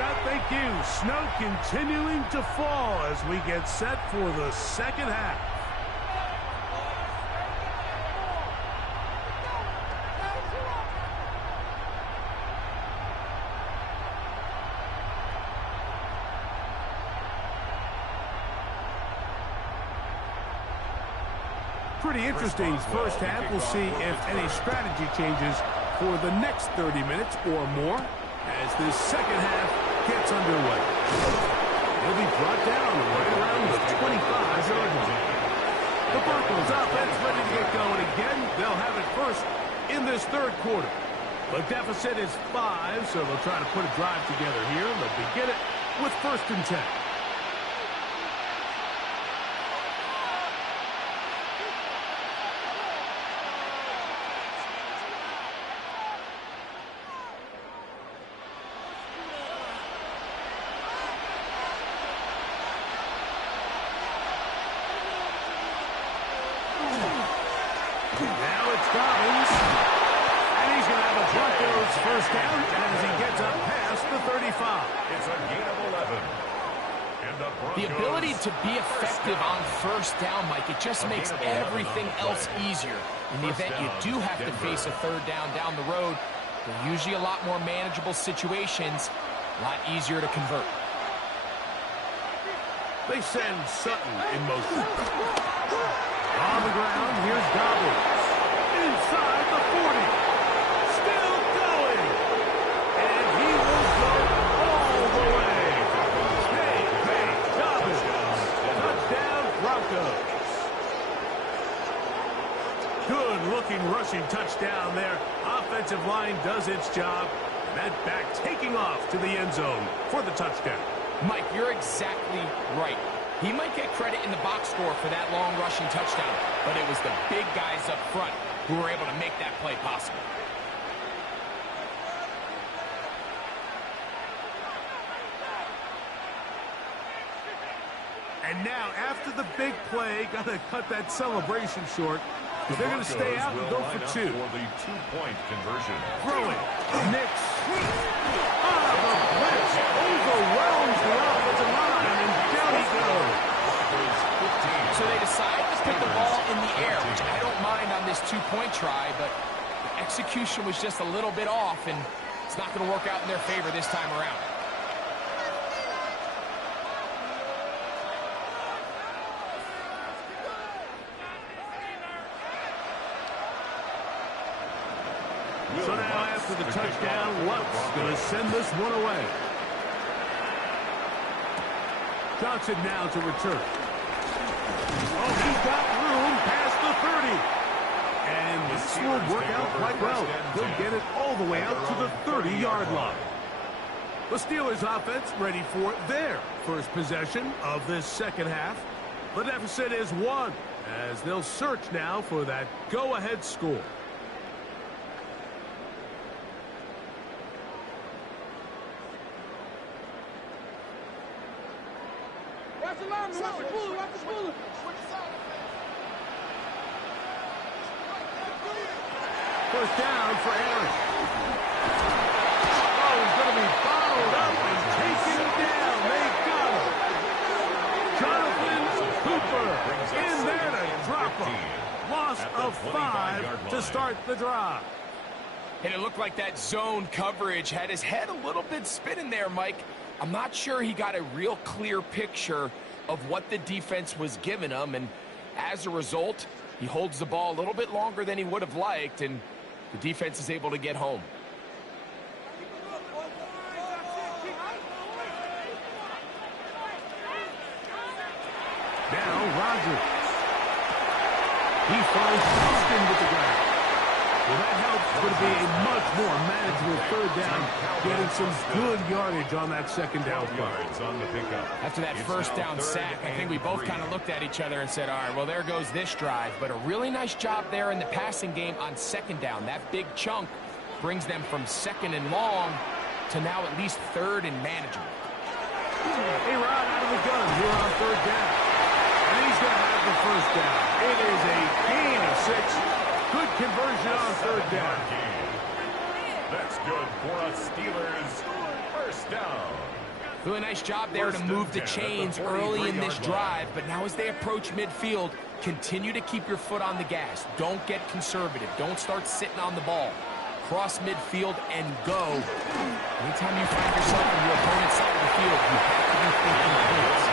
Scott. Thank you. Snow continuing to fall as we get set for the second half. Pretty interesting first half. We'll see if any strategy changes for the next 30 minutes or more as this second half gets underway. He'll be brought down right around the 25-yard line. The Broncos offense ready to get going again. They'll have it first in this third quarter. The deficit is 5, so they'll try to put a drive together here. They'll begin it with 1st and 10. First down as he gets up past the 35. It's a gain of 11. And the ability to be effective on first down, Mike, it just makes everything else easier. In the event you do have to face a third down the road, they're usually a lot more manageable situations, a lot easier to convert. They send Sutton in motion. On the ground, here's Dobbins. Inside the 40. Good-looking rushing touchdown there. Offensive line does its job. That back taking off to the end zone for the touchdown. Mike, you're exactly right. He might get credit in the box score for that long rushing touchdown, but it was the big guys up front who were able to make that play possible. And now, after the big play, got to cut that celebration short, because they're going to stay out and go for 2. For the 2-point conversion. Throwing. Nick. The blitz overwhelms the offensive line, and down he goes. So they decide to put the ball in the air, which I don't mind on this 2-point try, but the execution was just a little bit off, and it's not going to work out in their favor this time around. So now after the touchdown, Luck's going to send this one away. Johnson now to return. Oh, he got room past the 30. And this will work out quite well. He'll get it all the way out to the 30-yard line. The Steelers offense ready for their first possession of this second half. The deficit is 1 as they'll search now for that go-ahead score. First down for Aaron. Oh, he's going to be bottled up and taken down. They got him. Jonathan Cooper in there to drop him. Loss of 5 to start the drive. And it looked like that zone coverage had his head a little bit spinning there, Mike. I'm not sure he got a real clear picture of what the defense was giving him, and as a result, he holds the ball a little bit longer than he would have liked, and the defense is able to get home. Now Rodgers. He finds Houston with the grab. Well, that helps. It's going to be a much more manageable third down, getting some good yardage on that second down play. After that first down sack, I think we both kind of looked at each other and said, all right, well, there goes this drive. But a really nice job there in the passing game on second down. That big chunk brings them from second and long to now at least third and manageable. A-Rod out of the gun here on third down. And he's going to have the first down. It is a gain of 6. Good conversion on third down. That's good for a Steelers first down. Really nice job there to move the chains early in this drive, but now as they approach midfield, continue to keep your foot on the gas. Don't get conservative. Don't start sitting on the ball. Cross midfield and go. Anytime you find yourself on your opponent's side of the field, you have to be thinking points.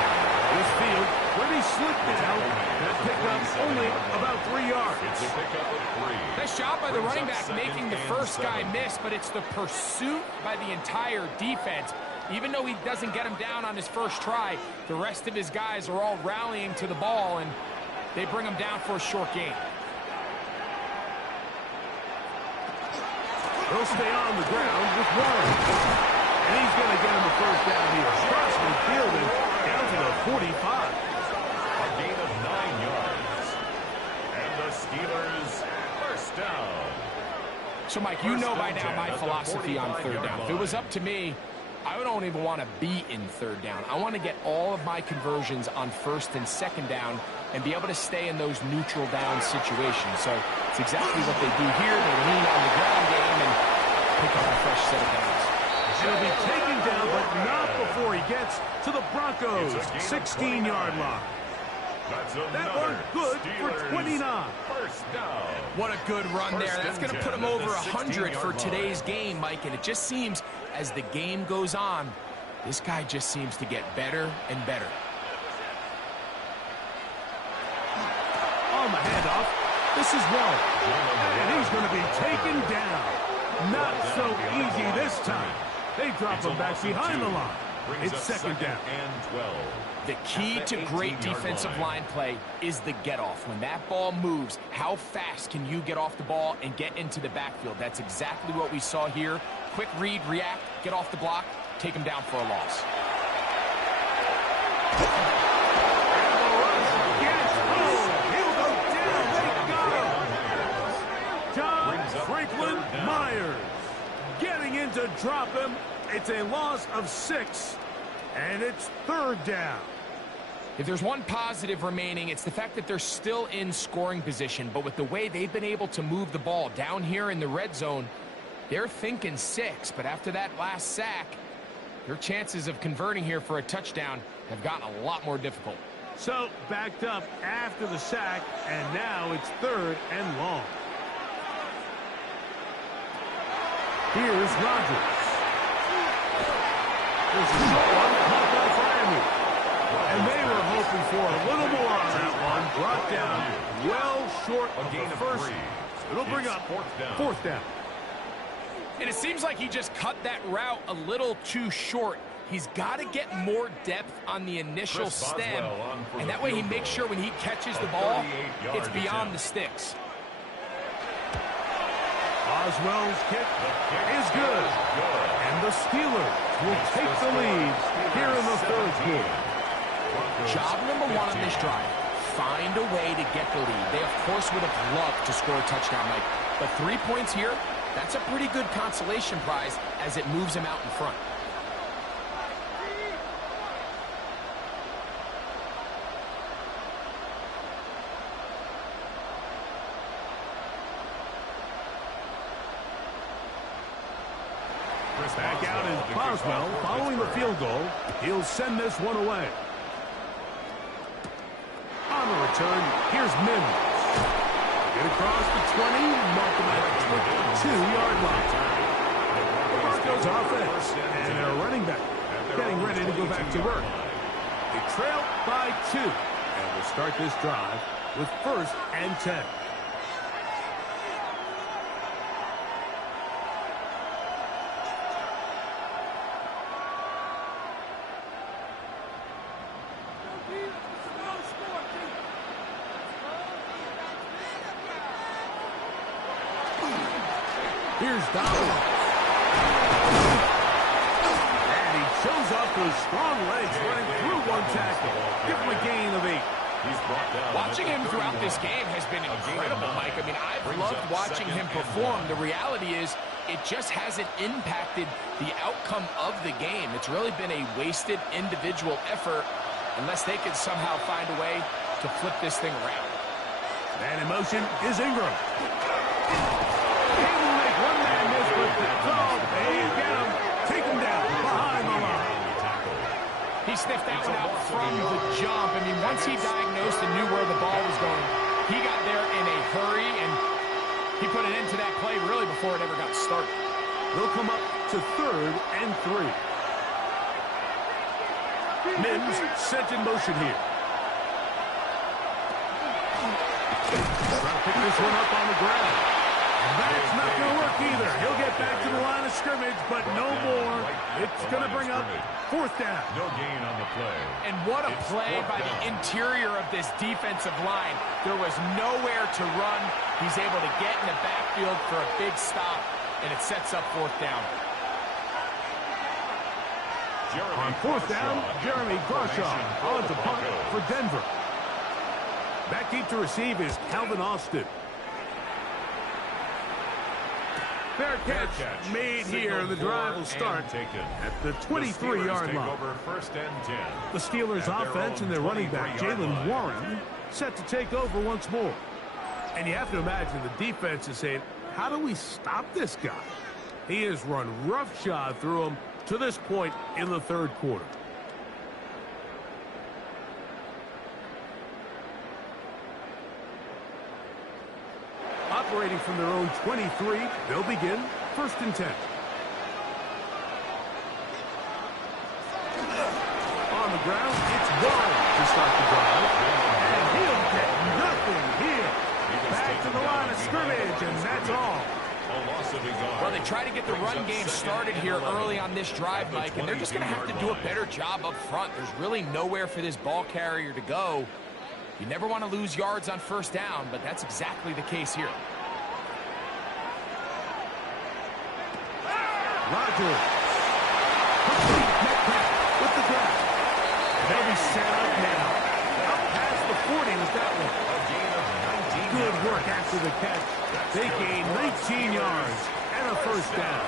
This field, pretty slick now. That pickup only about 3 yards. It's a pickup of 3. Nice job by the running back making the first guy miss, but it's the pursuit by the entire defense. Even though he doesn't get him down on his first try, the rest of his guys are all rallying to the ball, and they bring him down for a short gain. He'll stay on the ground with Warren. And he's going to get him a first down here. Cross midfield and down to the 45. A gain of 9 yards. And the Steelers first down. So, Mike, you know by now my philosophy on third down. If it was up to me, I don't even want to be in third down. I want to get all of my conversions on first and second down and be able to stay in those neutral down situations. So it's exactly what they do here. They lean on the ground game and pick up a fresh set of downs. He'll be taken down, but not before he gets to the Broncos' 16-yard line. That one good for 29. First down. What a good run there. That's going to put him over 100 for today's game, Mike. And it just seems as the game goes on, this guy just seems to get better and better. On the handoff, this is Warren. And he's going to be taken down. Not so easy this time. They drop him back behind the line. It's second down. And 12. The key to great defensive line play is the get-off. When that ball moves, how fast can you get off the ball and get into the backfield? That's exactly what we saw here. Quick read, react, get off the block, take him down for a loss. Franklin Myers getting in to drop him. It's a loss of 6, and it's third down. If there's one positive remaining, it's the fact that they're still in scoring position. But with the way they've been able to move the ball down here in the red zone, they're thinking 6. But after that last sack, their chances of converting here for a touchdown have gotten a lot more difficult. So backed up after the sack, and now it's third and long. Here's Rodgers. There's a short one caught by Miami. And they were hoping for a little more on that one. Brought down well short of the first. It'll bring up fourth down. And it seems like he just cut that route a little too short. He's got to get more depth on the initial stem, and that way he makes sure when he catches the ball, it's beyond the sticks. Oswell's kick is good. And the Steelers will take the lead here in the third quarter. Job number 1 on this drive, find a way to get the lead. They, of course, would have loved to score a touchdown, Mike. But 3 points here, that's a pretty good consolation prize as it moves him out in front. Back out is Boswell following the field goal. He'll send this one away. On the return, here's Mims. Get across the 20, mark him at the 22-yard line. The Broncos offense and their running back getting ready to go back to work. They trail by 2, and will start this drive with first and 10. Here's Donald. And he shows up with strong legs running through one tackle. Give him a gain of 8. He's brought down. Watching him throughout this game has been incredible, Mike. I mean, I've loved watching him perform. The reality is it just hasn't impacted the outcome of the game. It's really been a wasted individual effort unless they can somehow find a way to flip this thing around. Man in motion is Ingram. He will make one man miss, but they get him Take him down behind the line. He sniffed that one out from the jump. I mean, once he diagnosed and knew where the ball was going, he got there in a hurry, and he put an end to that play really before it ever got started. They'll come up to 3rd and 3. Mims set in motion here. Trying to pick this one up on the ground. That's not going to work either. He'll get back to the line of scrimmage, but no more. It's going to bring up 4th down. No gain on the play. And what a play by the interior of this defensive line. There was nowhere to run. He's able to get in the backfield for a big stop, and it sets up 4th down. On 4th down, Jeremy Garshaw on to punt for Denver. Back deep to receive is Calvin Austin. Fair catch made here. The drive will start at the 23-yard line. The Steelers offense and their running back, Jalen Warren, set to take over once more. And you have to imagine the defense is saying, how do we stop this guy? He has run roughshod through him to this point in the 3rd quarter. Operating from their own 23, they'll begin 1st and 10. On the ground, it's Warren to start the drive. And he'll get nothing here. Back to the line of scrimmage, and that's all. Well, they try to get the run game started here early on this drive, Mike, and they're just going to have to do a better job up front. There's really nowhere for this ball carrier to go. You never want to lose yards on 1st down, but that's exactly the case here. Rodgers. Complete Metcalf with the grab. They'll be set up now. Up past the 40 with that one. Good work after the catch. They gain 19 yards and a 1st down.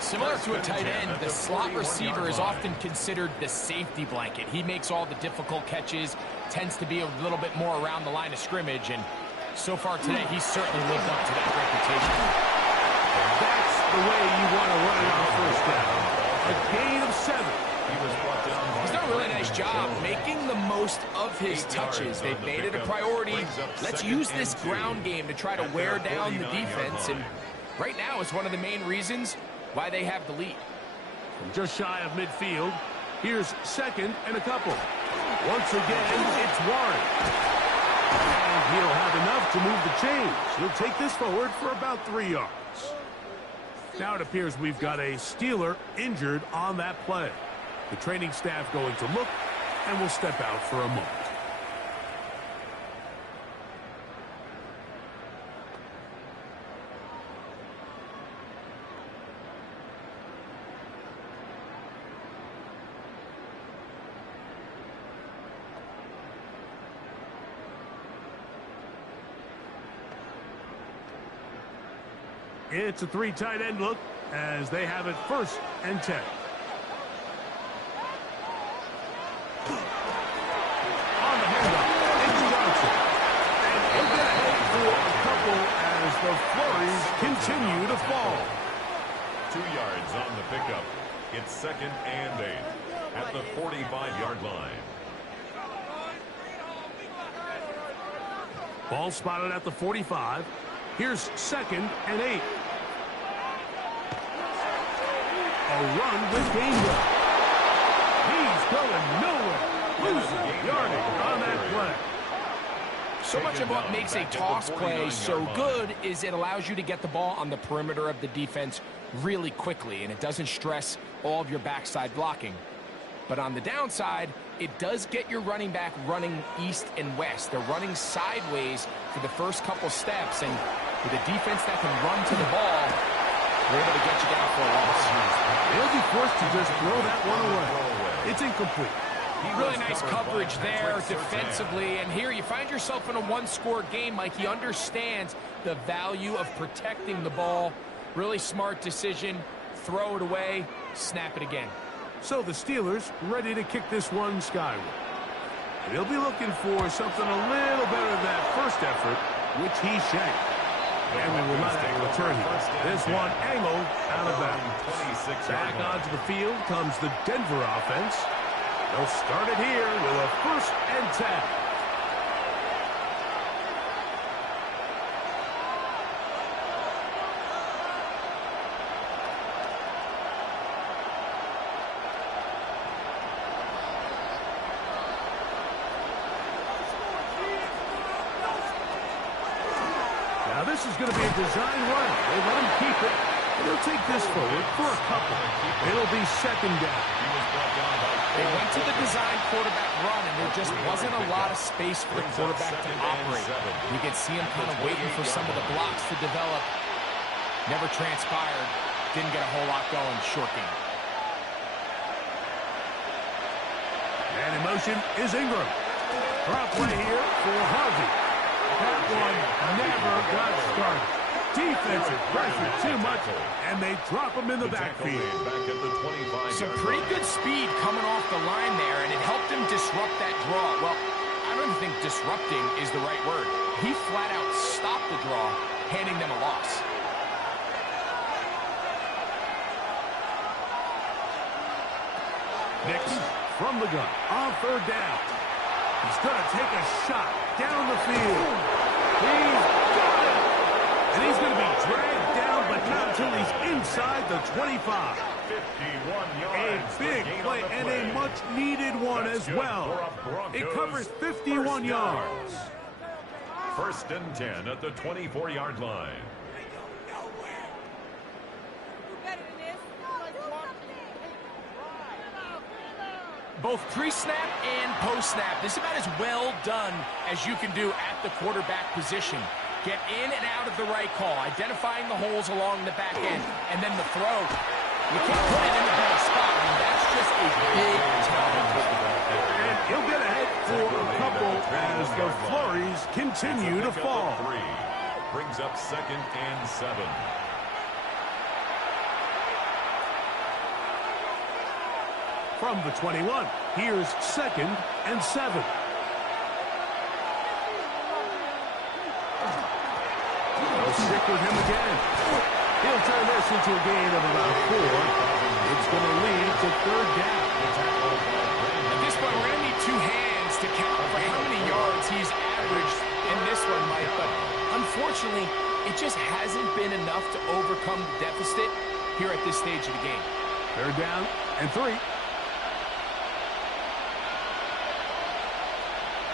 Similar to a tight end, the slot receiver is often considered the safety blanket. He makes all the difficult catches, tends to be a little bit more around the line of scrimmage, and so far today, he's certainly lived up to that reputation. That's the way you want to run it on 1st down. A gain of 7. He's done a really nice job making the most of his touches. They've made it a priority. Let's use this ground game to try to wear down the defense, and right now is one of the main reasons why they have the lead. From just shy of midfield, here's 2nd and a couple. Once again, it's Warren. And he'll have enough to move the chains. He'll take this forward for about 3 yards. Now it appears we've got a Steeler injured on that play. The training staff going to look, and will step out for a moment. It's a 3 tight end look as they have it 1st and 10. On the handoff, it's Johnson. And he'll get ahead for a couple as the flurries continue to fall. 2 yards on the pickup. It's 2nd and 8 at the 45-yard line. Ball spotted at the 45. Here's 2nd and 8. A run with Gainwell. He's going nowhere. Losing yardage on that play. So much of what makes a toss play so good is it allows you to get the ball on the perimeter of the defense really quickly, and it doesn't stress all of your backside blocking. But on the downside, it does get your running back running east and west. They're running sideways for the first couple steps, and with a defense that can run to the ball, they're able to get you down for a loss. They'll be forced to just throw that one away. It's incomplete. Really nice coverage there defensively, and here you find yourself in a one-score game. Mike, he understands the value of protecting the ball. Really smart decision. Throw it away, snap it again. So the Steelers ready to kick this one skyward. They'll be looking for something a little better than that first effort, which he shanked. And we will not have a return here. This one angled out of bounds. Back onto the field comes the Denver offense. They'll start it here with a 1st and 10. Now this is going to be a design run. They let him keep it. And they'll take this forward for a couple. It'll be 2nd down. They went to the design quarterback run, and there just wasn't a lot of space for the quarterback to operate. You can see him kind of waiting for some of the blocks to develop. Never transpired. Didn't get a whole lot going. Short game. And in motion is Ingram. Drop play here for Harvey. That one never got started. Defensive pressure too much, and they drop him in the backfield. Some pretty good speed coming off the line there, and it helped him disrupt that draw. Well, I don't think disrupting is the right word. He flat out stopped the draw, handing them a loss. Nix from the gun on 3rd down. He's going to take a shot down the field. He's got it. And he's going to be dragged down, but not until he's inside the 25. 51 yards. A big play and a much-needed one as well. It covers 51 yards. 1st and 10 at the 24-yard line. Both pre-snap and post-snap, this is about as well done as you can do at the quarterback position. Get in and out of the right call, identifying the holes along the back end, and then the throw. You can't put it in the bad spot. I mean, that's just a big time. And he'll get ahead for a couple as the flurries continue to fall. Brings up 2nd and 7. From the 21, here's 2nd and 7. They'll stick with him again. He'll turn this into a gain of about 4. It's going to lead to 3rd down. At this point, we're going to need 2 hands to count for how many yards he's averaged in this one, Mike. But unfortunately, it just hasn't been enough to overcome the deficit here at this stage of the game. 3rd down and 3.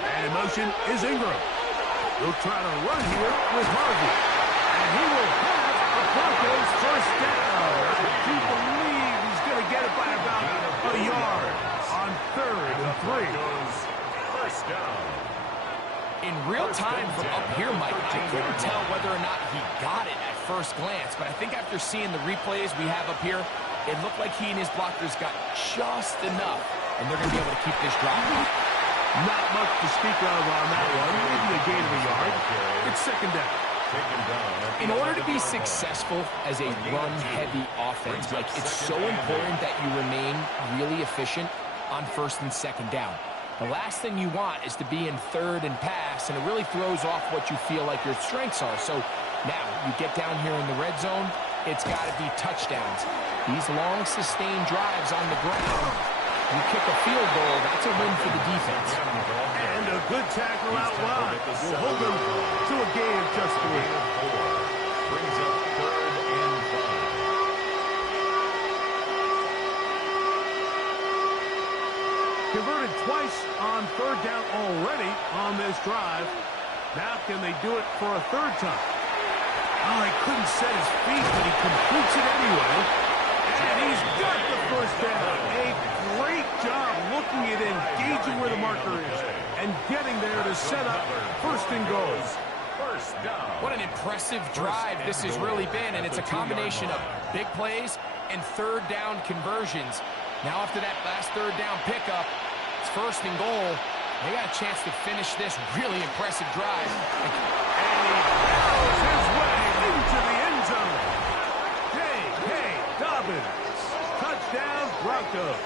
And in motion is Ingram. He'll try to run here with Harvey. And he will have a Broncos 1st down. I do believe he's going to get it by about a yard on 3rd and 3. 1st down. In real time from up here, Mike, I couldn't tell whether or not he got it at first glance. But I think after seeing the replays we have up here, it looked like he and his blockers got just enough. And they're going to be able to keep this drive. Not much to speak of on that one. Maybe a gain of a yard. It's 2nd down. In order to be successful as a run-heavy offense, Mike, it's so important that you remain really efficient on 1st and 2nd down. The last thing you want is to be in 3rd and pass, and it really throws off what you feel like your strengths are. So now you get down here in the red zone, it's got to be touchdowns. These long, sustained drives on the ground, you kick a field goal, that's a win for the defense. And a good tackle out wide will hold them to a gain of just 3. Brings up 3rd and 5. Converted twice on 3rd down already on this drive. Now can they do it for a 3rd time? Oh, he couldn't set his feet, but he completes it anyway. And he's got the 1st down. A great job looking at engaging where the marker is and getting there to set up 1st and goal. 1st down. What an impressive drive this has really been, and it's a combination of big plays and 3rd down conversions. Now after that last 3rd down pickup, it's 1st and goal. They got a chance to finish this really impressive drive. And he barrels his way into the end zone. J.K. Dobbins. Touchdown, Broncos.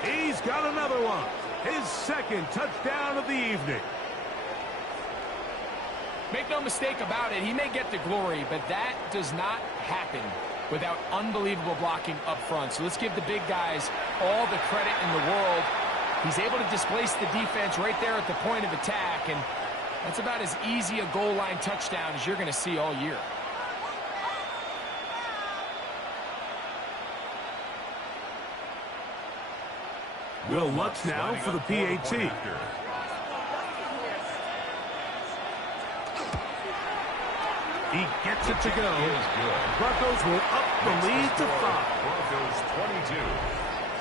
He's got another one. His 2nd touchdown of the evening. Make no mistake about it, he may get the glory, but that does not happen without unbelievable blocking up front. So let's give the big guys all the credit in the world. He's able to displace the defense right there at the point of attack, and that's about as easy a goal line touchdown as you're going to see all year. Will Lutz now for the PAT. He gets it to go. Broncos will up the lead to 5. Broncos 22,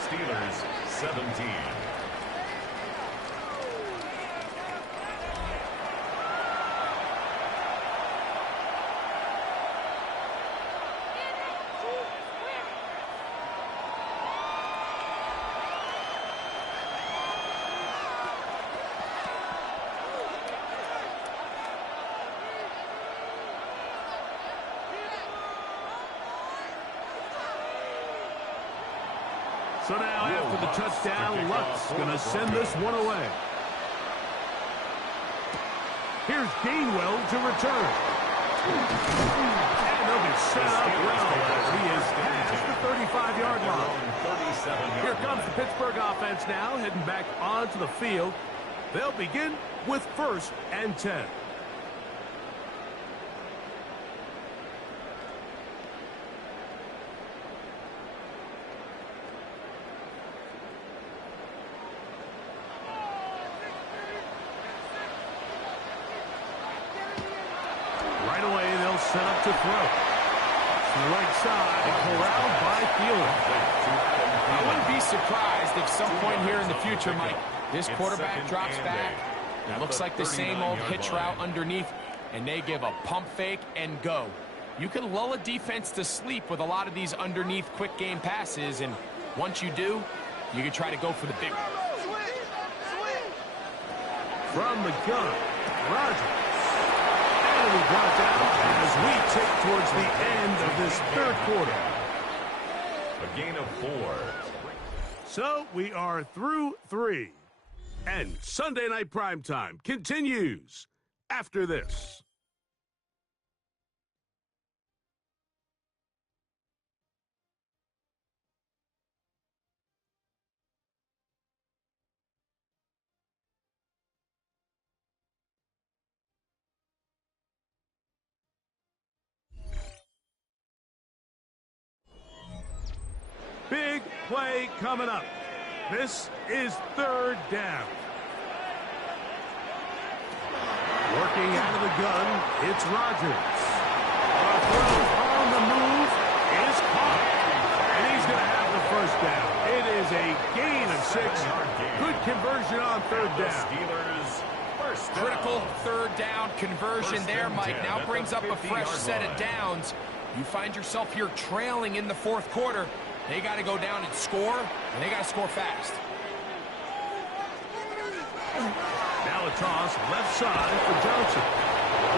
Steelers 17. So now, after the touchdown, Lutz going to send this one away. Here's Gainwell to return. And they'll be set up well as he is past the 35-yard line. Here comes the Pittsburgh offense now, heading back onto the field. They'll begin with 1st and 10. Right away, they'll set up to throw. To the right side, corralled by Thielen. I wouldn't be surprised if some point here in the future, Mike, this quarterback drops back. It looks like the same old hitch route underneath, and they give a pump fake and go. You can lull a defense to sleep with a lot of these underneath quick game passes, and once you do, you can try to go for the big one. From the gun, Rodgers. And we brought down as we take towards the end of this 3rd quarter. A gain of 4. So we are through 3. And Sunday Night Primetime continues after this. Big play coming up. This is 3rd down. Working out of the gun, it's Rodgers. A throw on the move is caught. And he's going to have the 1st down. It is a gain of 6. Good conversion on 3rd down. Steelers first down. Critical 3rd down conversion there, Mike. Now brings up a fresh set of downs. You find yourself here trailing in the 4th quarter. They got to go down and score, and they got to score fast. Now a toss left side for Johnson.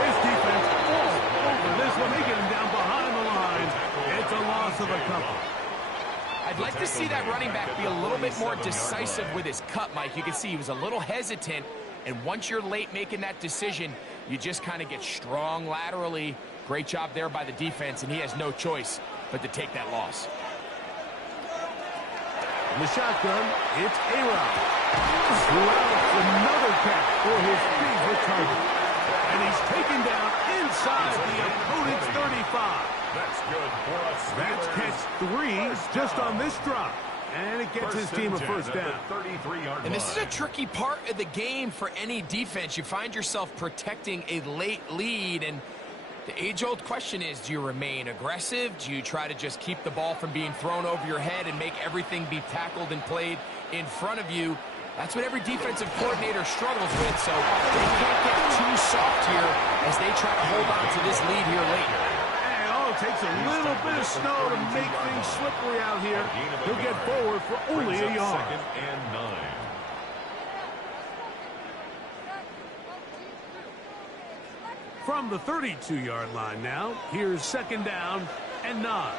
His defense all over this one. They get him down behind the line. It's a loss of a couple. I'd like to see that running back be a little bit more decisive with his cut, Mike. You can see he was a little hesitant, and once you're late making that decision, you just kind of get strong laterally. Great job there by the defense, and he has no choice but to take that loss. In the shotgun, it's A-Rod. Throughout another catch for his favorite target. And he's taken down inside the opponent's 35. That's good for us. That's catch 3 just on this drive. And it gets his team a 1st down. 33-yard and this is a tricky part of the game for any defense. You find yourself protecting a late lead, and the age-old question is, do you remain aggressive? Do you try to just keep the ball from being thrown over your head and make everything be tackled and played in front of you? That's what every defensive coordinator struggles with, so they can't get too soft here as they try to hold on to this lead here late. And all it takes a little bit of snow to make things slippery out here. He'll get forward for only a yard. 2nd and 9. From the 32-yard line now, here's 2nd down and 9.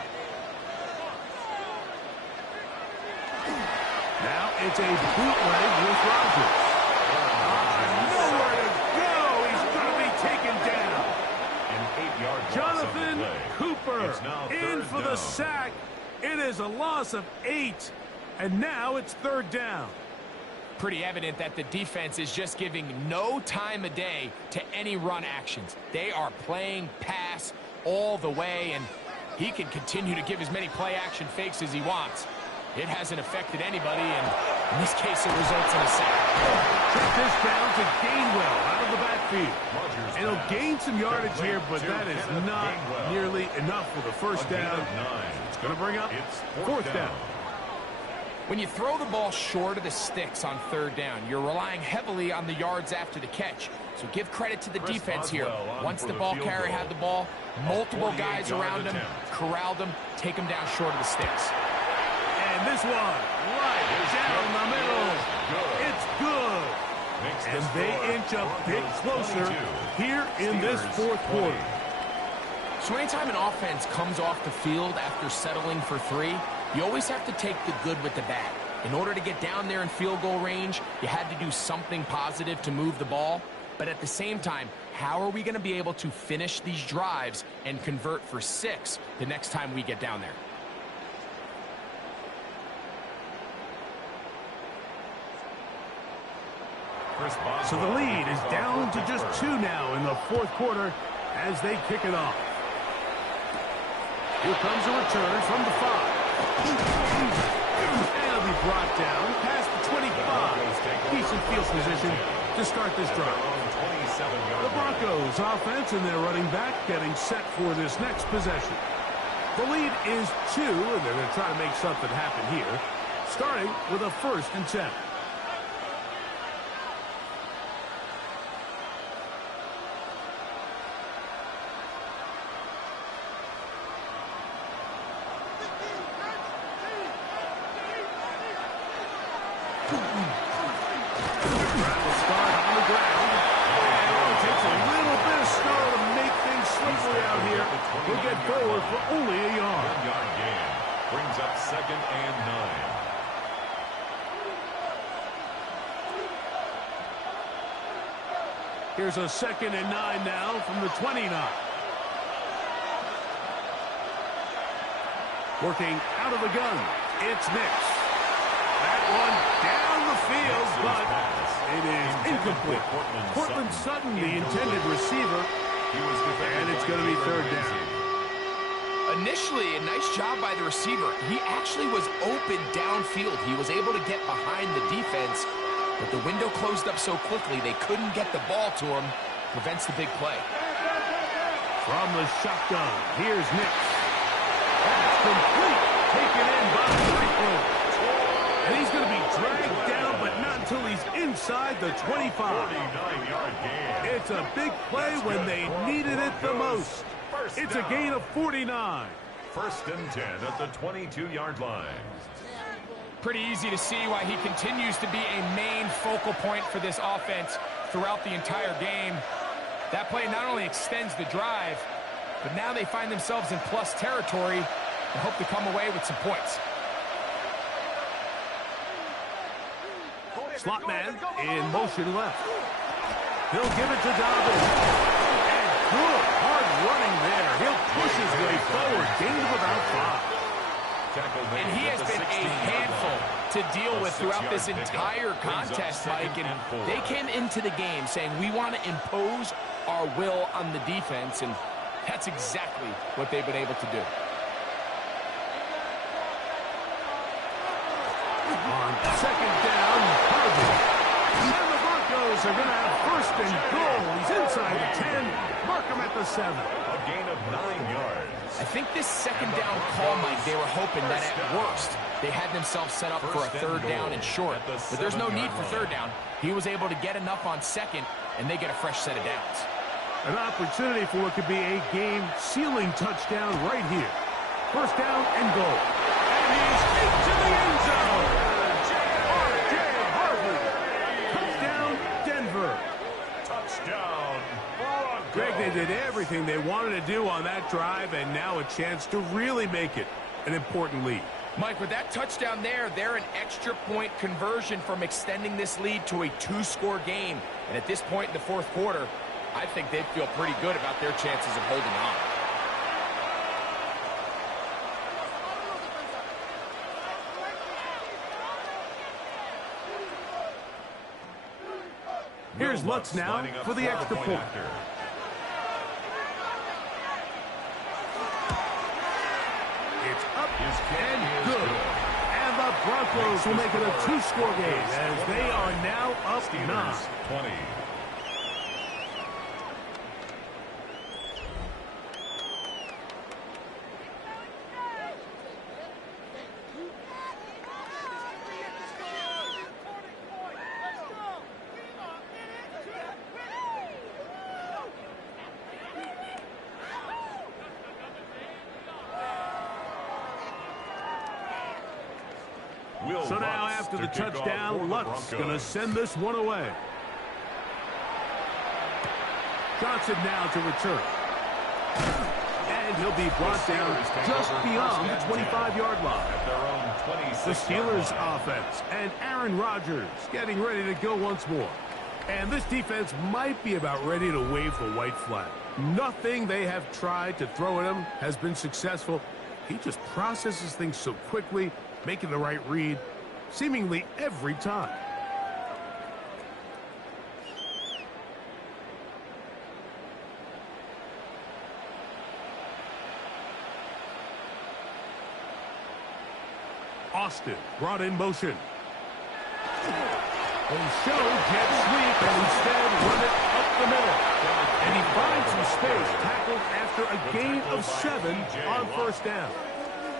Now it's a bootleg with Rodgers. Nowhere to go. He's going to be taken down. is a loss of 8. And now it's 3rd down. Pretty evident that the defense is just giving no time of day to any run actions. They are playing pass all the way, and he can continue to give as many play-action fakes as he wants. It hasn't affected anybody, and in this case, it results in a sack. Check this down to Gainwell out of the backfield. And he'll gain some yardage here, but that is not nearly enough for the first down. It's going to bring up 4th down. When you throw the ball short of the sticks on 3rd down, you're relying heavily on the yards after the catch. So give credit to the defense here. Once the ball carrier had the ball, multiple guys around him, corralled him, take him down short of the sticks. And this one, right down the middle. It's good. And they inch a bit closer here in this 4th quarter. So anytime an offense comes off the field after settling for 3, you always have to take the good with the bad. In order to get down there in field goal range, you had to do something positive to move the ball. But at the same time, how are we going to be able to finish these drives and convert for 6 the next time we get down there? So the lead is down to just 2 now in the 4th quarter as they kick it off. Here comes a return from the 5. And it'll be brought down past the 25. Decent field position to start this drive. The Broncos offense and their running back getting set for this next possession. The lead is 2, and they're going to try to make something happen here, starting with a 1st and 10. Forward for only a yard. 1-yard gain brings up 2nd and 9. Here's a 2nd and 9 now from the 29. Working out of the gun, it's Nix. That one down the field, but it is incomplete. Cortland Sutton, the intended receiver, and it's going to be 3rd down. Initially, a nice job by the receiver. He actually was open downfield. He was able to get behind the defense, but the window closed up so quickly they couldn't get the ball to him. Prevents the big play. From the shotgun, here's Nix. That's complete. Taken in by Franklin. And he's going to be dragged down, but not until he's inside the 25. 49-yard gain. It's a big play when they needed it the most. It's a gain of 49. 1st and 10 at the 22-yard line. Pretty easy to see why he continues to be a main focal point for this offense throughout the entire game. That play not only extends the drive, but now they find themselves in plus territory and hope to come away with some points. Slot man in motion left. He'll give it to Dobbins. Good hard running there. He'll push his way forward. Gain of about 5. And he has been a handful to deal with throughout this entire contest, Mike. And they came into the game saying, we want to impose our will on the defense. And that's exactly what they've been able to do. On 2nd down, Harvey. And the Broncos are going to have 1st and goal. He's inside the 10. Mark him at the 7. A gain of 9 yards. I think this 2nd down call, Mike, they were hoping that at worst they had themselves set up for a 3rd down and short. But there's no need for 3rd down. He was able to get enough on 2nd, and they get a fresh set of downs. An opportunity for what could be a game-sealing touchdown right here. 1st down and goal. And he's into the end zone. J.R.J. Harvey. Touchdown, Denver. Touchdown, Broncos. Greg, they did everything they wanted to do on that drive, and now a chance to really make it an important lead. Mike, with that touchdown there, they're an extra point conversion from extending this lead to a 2-score game. And at this point in the 4th quarter, I think they'd feel pretty good about their chances of holding on. Here's Lutz now for the extra point. It's up and good. And the Broncos will make it a two-score game as they are now up 9. 20. So now after the touchdown, Lutz going to send this one away. Johnson now to return. And he'll be brought down just beyond the 25-yard line. The Steelers offense and Aaron Rodgers getting ready to go once more. And this defense might be about ready to wave the white flag. Nothing they have tried to throw at him has been successful. He just processes things so quickly, making the right read seemingly every time. Austin brought in motion. And show jet sweep and instead run it up the middle. And he finds some space, tackled after a gain of 7 on first down.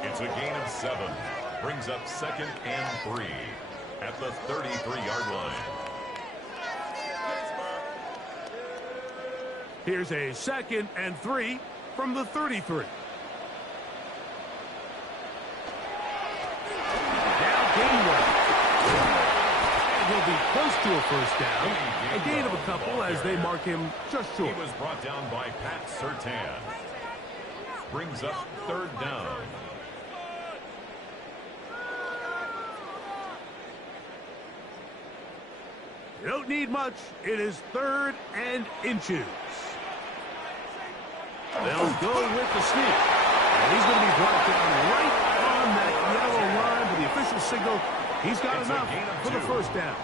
It's a gain of 7. Brings up 2nd and 3 at the 33-yard line. Here's a 2nd and 3 from the 33. Now Gainwell. And he'll be close to a first down. A gain of a couple as they mark him just short. He was brought down by Pat Surtain. Brings up 3rd down. You don't need much. It is 3rd and inches. They'll go with the sneak. And he's going to be brought down right on that yellow line with the official signal. He's got enough for the first down.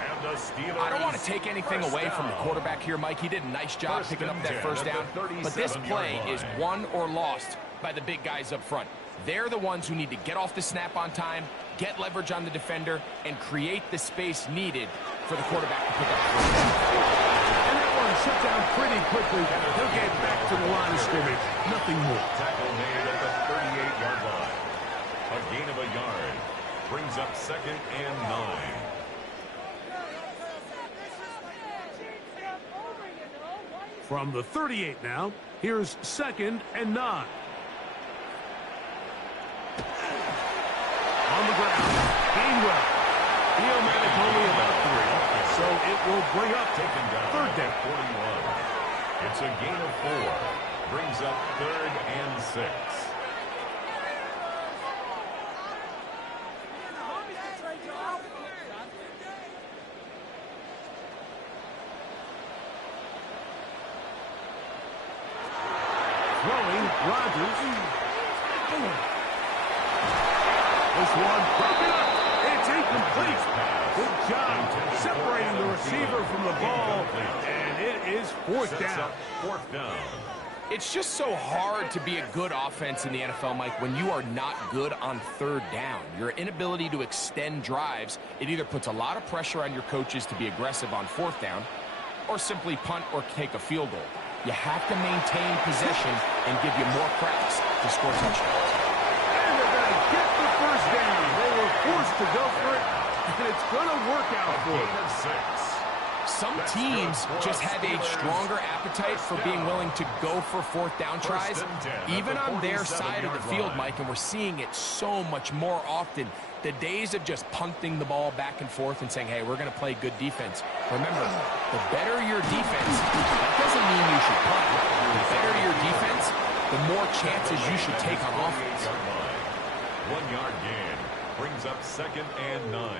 And the Steelers. I don't want to take anything away from the quarterback here, Mike. He did a nice job picking up that first down. But this play is won or lost by the big guys up front. They're the ones who need to get off the snap on time, get leverage on the defender, and create the space needed for the quarterback to pick up the first down. And that one shut down pretty quickly. He'll get back to the line of scrimmage. Nothing more. Tackle made at the 38-yard line. A gain of a yard. Brings up 2nd and 9. From the 38 now, here's 2nd and 9. On the ground, Gainwell. He'll manage only about 3, so it will bring up Taken down 3rd down. 41. It's a gain of 4. Brings up 3rd and 6. Throwing, Rodgers. This one broken up. It's incomplete. Good job separating the receiver from the ball. And it is 4th down. 4th down. It's just so hard to be a good offense in the NFL, Mike, when you are not good on 3rd down. Your inability to extend drives, it either puts a lot of pressure on your coaches to be aggressive on 4th down or simply punt or take a field goal. You have to maintain possession and give you more cracks to score touchdowns. And they're going to get the first down. They were forced to go for it, and it's going to work out for them. Gain of 6. Some teams just have a stronger appetite for being willing to go for 4th down tries, even on their side of the field, Mike, and we're seeing it so much more often. The days of just punting the ball back and forth and saying, hey, we're going to play good defense. Remember, the better your defense, that doesn't mean you should punt. The better your defense, the more chances you should take on offense. 1-yard gain. Brings up 2nd and 9.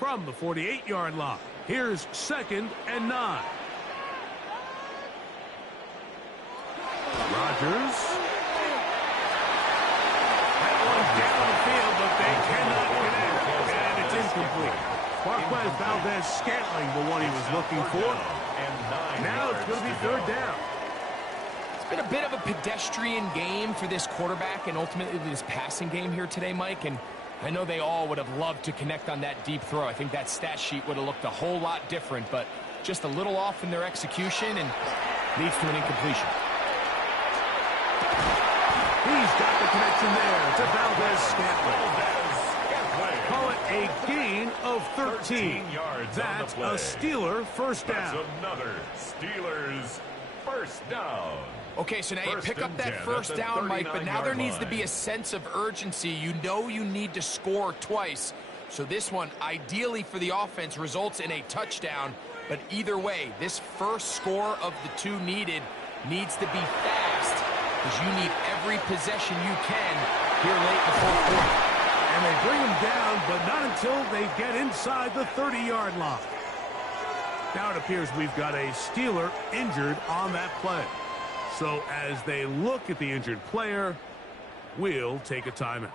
From the 48-yard line, here's 2nd and 9. Rodgers. That one down the field. Valdez-Scantling, the one he was looking for. Now it's going to be third down. It's been a bit of a pedestrian game for this quarterback and ultimately this passing game here today, Mike. And I know they all would have loved to connect on that deep throw. I think that stat sheet would have looked a whole lot different, but just a little off in their execution and leads to an incompletion. He's got the connection there to Valdez-Scantling. Call it a gain of 13 yards. That's a Steeler first down. That's another Steelers first down. Okay, so now you pick up that first down, Mike, but now there needs to be a sense of urgency. You know you need to score twice. So this one, ideally for the offense, results in a touchdown. But either way, this first score of the two needed needs to be fast because you need every possession you can here late in the fourth quarter. And they bring him down, but not until they get inside the 30-yard line. Now it appears we've got a Steeler injured on that play. So as they look at the injured player, we'll take a timeout.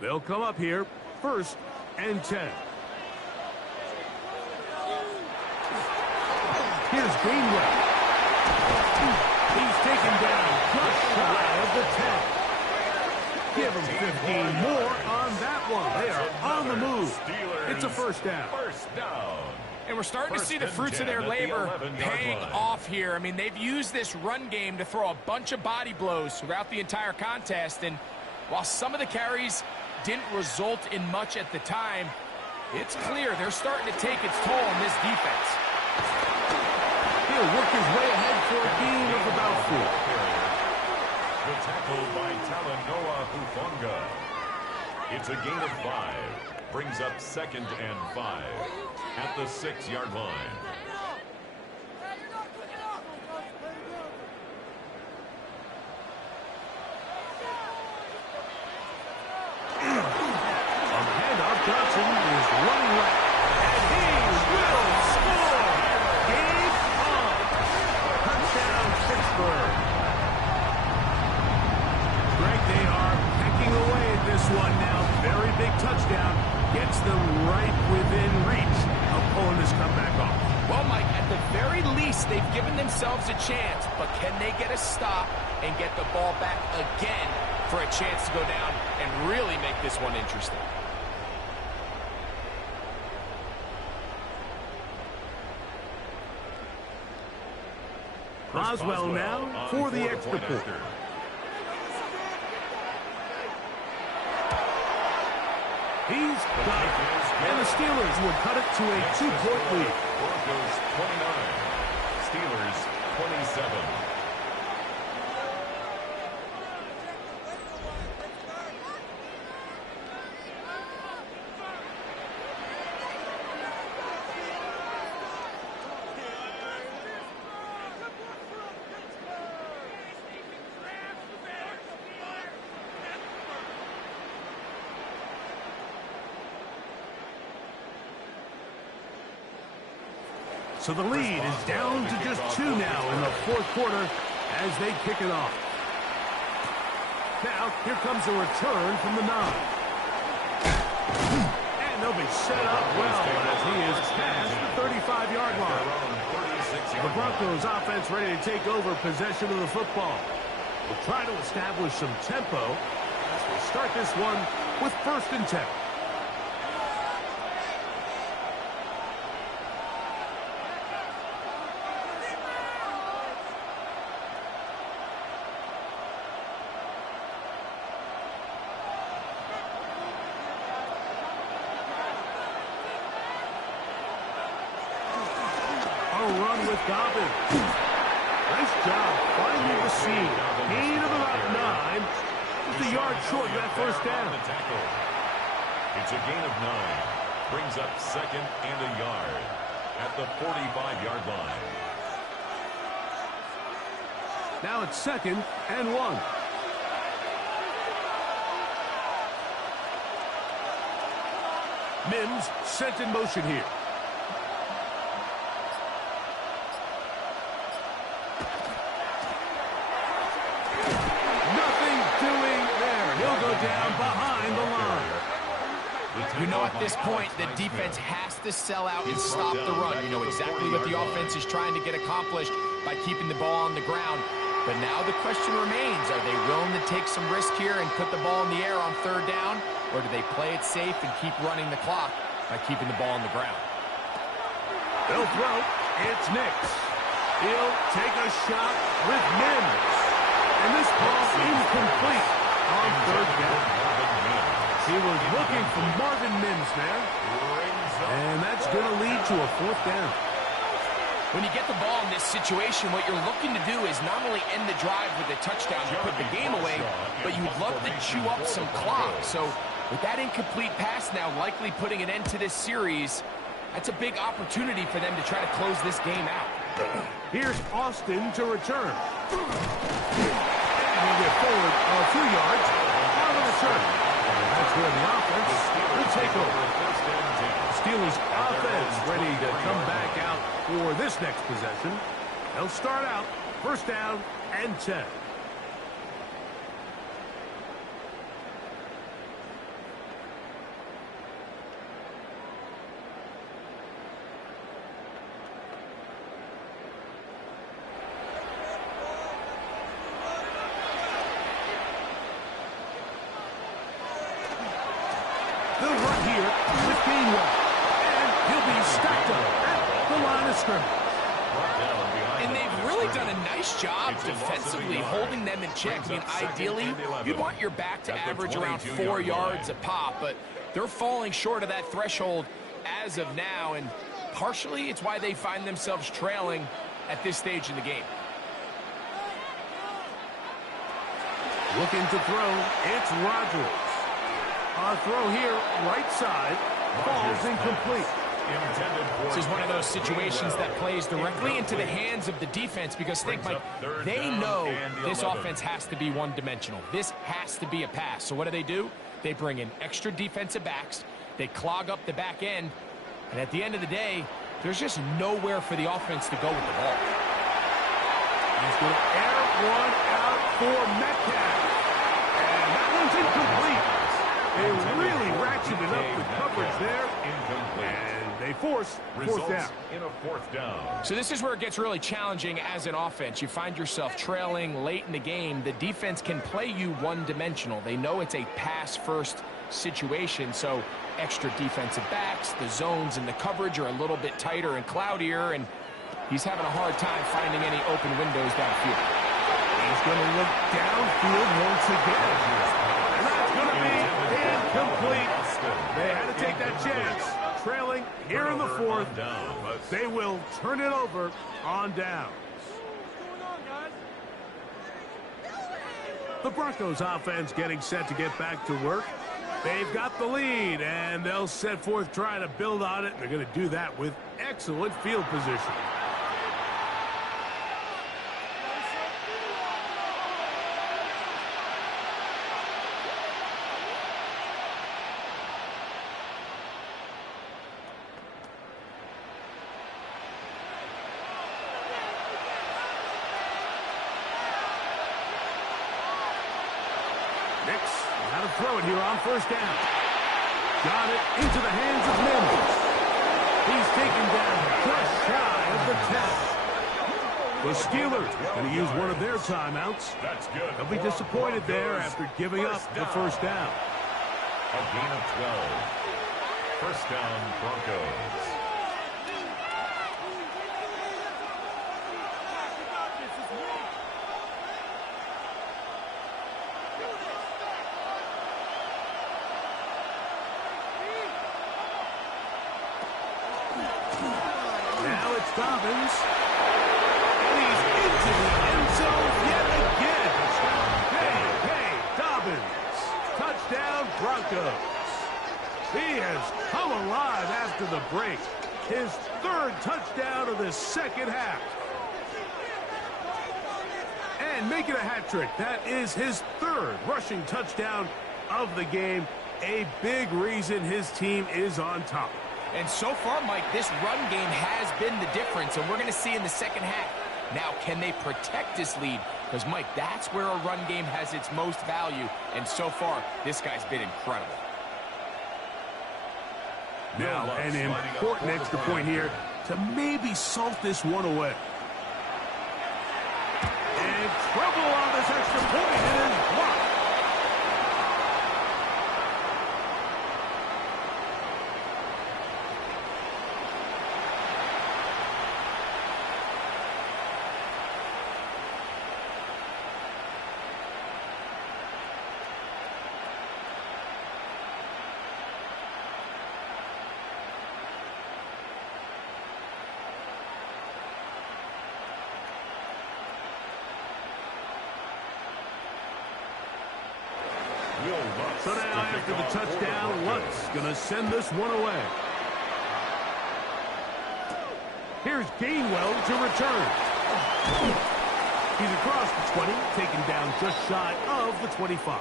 They'll come up here, 1st and 10. Here's Greenway. He's taken down just shy of the 10. Give him 15 more on that one. They are on the move. It's a first down. And we're starting to see the fruits of their labor paying off here. I mean, they've used this run game to throw a bunch of body blows throughout the entire contest. And while some of the carries didn't result in much at the time, it's clear they're starting to take its toll on this defense. He'll work his way ahead for a gain of about 4. The tackle by Talanoa Hufanga. It's a gain of 5. Brings up 2nd and 5 at the 6-yard line. Johnson is running left, and he will score! Game on! Touchdown, Pittsburgh! Greg, they are pecking away at this one now. Very big touchdown. Gets them right within reach of pulling this comeback off. Well, Mike, at the very least, they've given themselves a chance, but can they get a stop and get the ball back again for a chance to go down and really make this one interesting? Boswell now for the extra point. He's got it. And the Steelers will cut it to a 2-point lead. Broncos 29, Steelers 27. So the lead is down to just 2 now in the fourth quarter as they kick it off. Now, here comes a return from the 9. And they'll be set up well as he is past the 35-yard line. The Broncos offense ready to take over possession of the football. We'll try to establish some tempo as we start this one with 1st and 10. Run with Dobbin. Nice job finding the seam. Gain of about 9. Just a yard short of that first down. It's a gain of 9. Brings up 2nd and a yard at the 45-yard line. Now it's 2nd and 1. Mims sent in motion here. Nothing doing there. He'll go down behind the line. You know at this point, the defense has to sell out and stop the run. You know exactly what the offense is trying to get accomplished by keeping the ball on the ground. But now the question remains, are they willing to take some risk here and put the ball in the air on third down? Or do they play it safe and keep running the clock by keeping the ball on the ground? They'll throw. It's Nix. He'll take a shot with Mims. And this ball incomplete on third down. He was looking for Marvin Mims there. And that's going to lead to a fourth down. When you get the ball in this situation, what you're looking to do is not only end the drive with a touchdown and put the game away, but you'd love to chew up some clock. So with that incomplete pass now likely putting an end to this series, that's a big opportunity for them to try to close this game out. Here's Austin to return. And he'll get forward a few yards on the return. And that's where the offense will take over. Steelers offense ready to come back out for this next possession. They'll start out first down and 10. They'll run here with Gainwell. And he'll be stacked up at the line of scrimmage. And they've really done a nice job defensively holding them in check. I mean, ideally, you'd want your back to average around 4 yards a pop, but they're falling short of that threshold as of now, and partially it's why they find themselves trailing at this stage in the game. Looking to throw, it's Rodgers. A throw here, right side, falls incomplete. This is one of those situations that plays directly into the hands of the defense because, think, Mike, they know this offense has to be one-dimensional. This has to be a pass. So what do? They bring in extra defensive backs. They clog up the back end. And at the end of the day, there's just nowhere for the offense to go with the ball. He's going to air one out for Metcalf. And that one's incomplete. They really ratcheted up the coverage there. And they force fourth down. In a fourth down. So this is where it gets really challenging as an offense. You find yourself trailing late in the game. The defense can play you one-dimensional. They know it's a pass-first situation, so extra defensive backs, the zones and the coverage are a little bit tighter and cloudier, and he's having a hard time finding any open windows downfield. He's going to look downfield once again. And that's going to be incomplete. They had to take that chance. Trailing here in the fourth. They will turn it over on downs. The Broncos offense getting set to get back to work. They've got the lead, and they'll set forth trying to build on it. They're going to do that with excellent field position. How to throw it here on first down. Got it into the hands of Mims. He's taken down just shy of the 10. The Steelers going to use one of their timeouts. That's good. They'll be disappointed there after giving up the first down. A gain of 12. First down, Broncos. Now it's Dobbins. And he's into the end zone yet again. Hey, Dobbins. Touchdown, Broncos. He has come alive after the break. His third touchdown of the second half. And making a hat trick. That is his third rushing touchdown of the game. a big reason his team is on top. And so far, Mike, this run game has been the difference, and we're going to see in the second half. Now, can they protect this lead? Because, Mike, that's where a run game has its most value, and so far, this guy's been incredible. Now, an important extra point here to maybe salt this one away. And trouble on this extra point. It is blocked. So now after the touchdown, Lunt's going to send this one away. Here's Gainwell to return. He's across the 20, taken down just shy of the 25.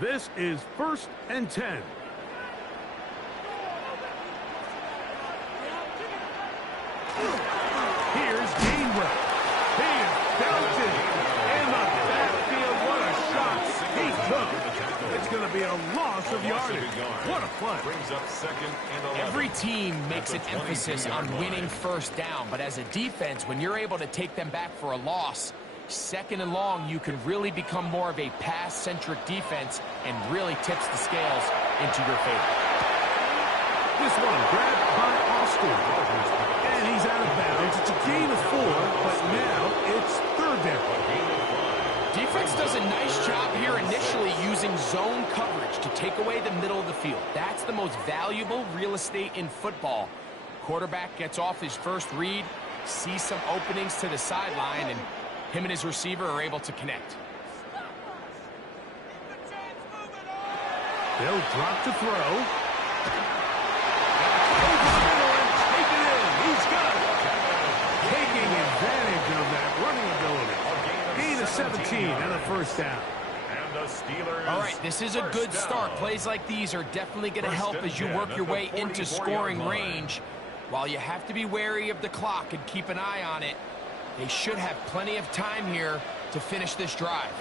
This is 1st and 10. Here's Gainwell. He is bouncing in the backfield. What a shot he took. It's going to be a loss of yardage. What a play. Brings up 2nd and 11. Every team makes an emphasis on winning first down, but as a defense, when you're able to take them back for a loss, 2nd and long, you can really become more of a pass-centric defense and really tips the scales into your favor. This one grabbed by Austin. And he's out of bounds. It's a gain of 4, but now it's 3rd down. Defense does a nice job here initially using zone coverage to take away the middle of the field. That's the most valuable real estate in football. Quarterback gets off his first read, sees some openings to the sideline, and him and his receiver are able to connect. They'll drop to throw. He's got it. Taking advantage of that running ability. Gain of 17 and a 1st down. And the Steelers. All right, this is a good start. Plays like these are definitely going to help as you work your way into scoring range. While you have to be wary of the clock and keep an eye on it, they should have plenty of time here to finish this drive.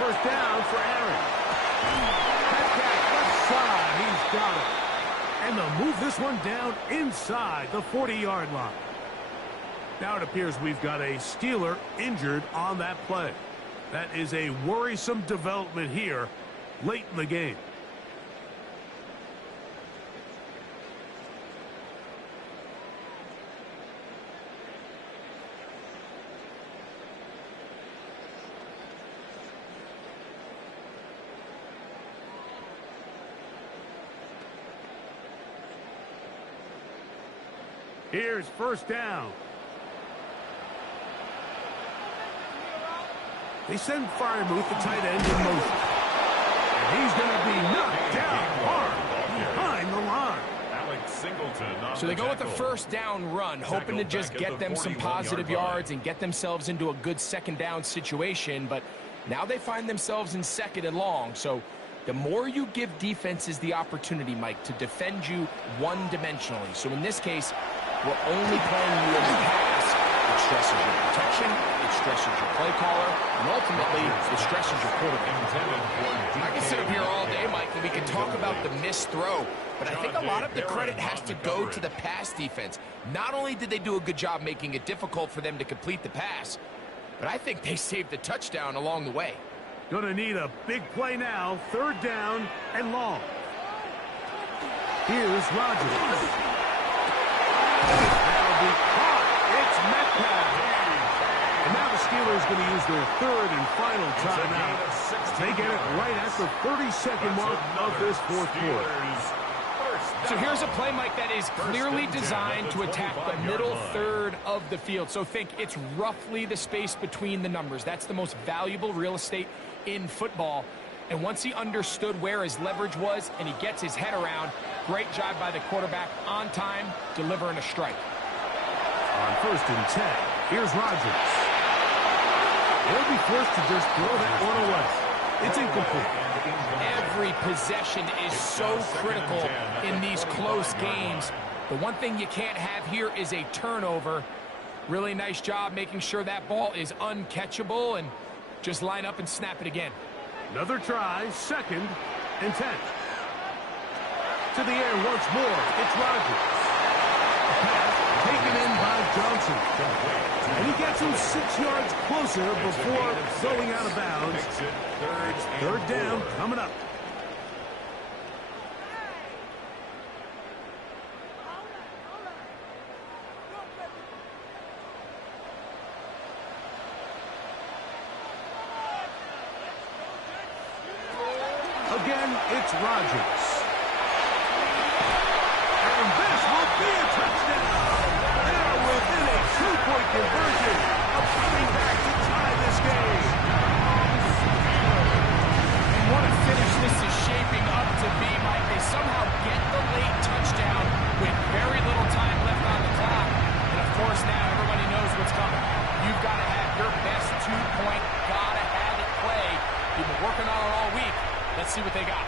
1st down for Aaron. Metcalf left side. He's got it. And they'll move this one down inside the 40-yard line. Now it appears we've got a Steeler injured on that play. That is a worrisome development here late in the game. Here's 1st down. They send Freiermuth, the tight end, in motion. And he's going to be knocked down hard behind the line. Alex Singleton. So they go with the 1st down run, hoping to just get them some positive yards and get themselves into a good 2nd down situation. But now they find themselves in 2nd and long. So the more you give defenses the opportunity, Mike, to defend you one-dimensionally. So in this case, we're only playing you in the pass. It stresses your protection, it stresses your play caller, and ultimately, it stresses your quarterback. I can sit up here all day, Mike, and we can talk about the missed throw, but I think a lot of the credit has to go to the pass defense. Not only did they do a good job making it difficult for them to complete the pass, but I think they saved the touchdown along the way. Going to need a big play now. 3rd down and long. Here's Rodgers. That'll be caught. It's Metcalf. And now the Steelers going to use their 3rd and final timeout. They get it right at the 30-second mark of this 4th quarter. So here's a play, Mike, that is clearly designed to attack the middle third of the field. So think it's roughly the space between the numbers. That's the most valuable real estate in football. And once he understood where his leverage was and he gets his head around, great job by the quarterback on time, delivering a strike. On 1st and 10, here's Rodgers. They'll be forced to just throw that one away. It's incomplete. Every possession is so critical in these close games. The one thing you can't have here is a turnover. Really nice job making sure that ball is uncatchable, and just line up and snap it again. Another try, 2nd and 10. To the air once more, it's Rodgers. Pass taken in by Johnson. And he gets him 6 yards closer before going out of bounds. It's 3rd down coming up. Again, it's Rodgers. And this will be a touchdown. They're within a 2-point conversion of coming back to tie this game. And what a finish this is shaping up to be, Mike. They somehow get the late touchdown with very little time left on the clock. And, of course, now everybody knows what's coming. You've got to have your best 2-point, gotta have it play. You've been working on it all week. Let's see what they got.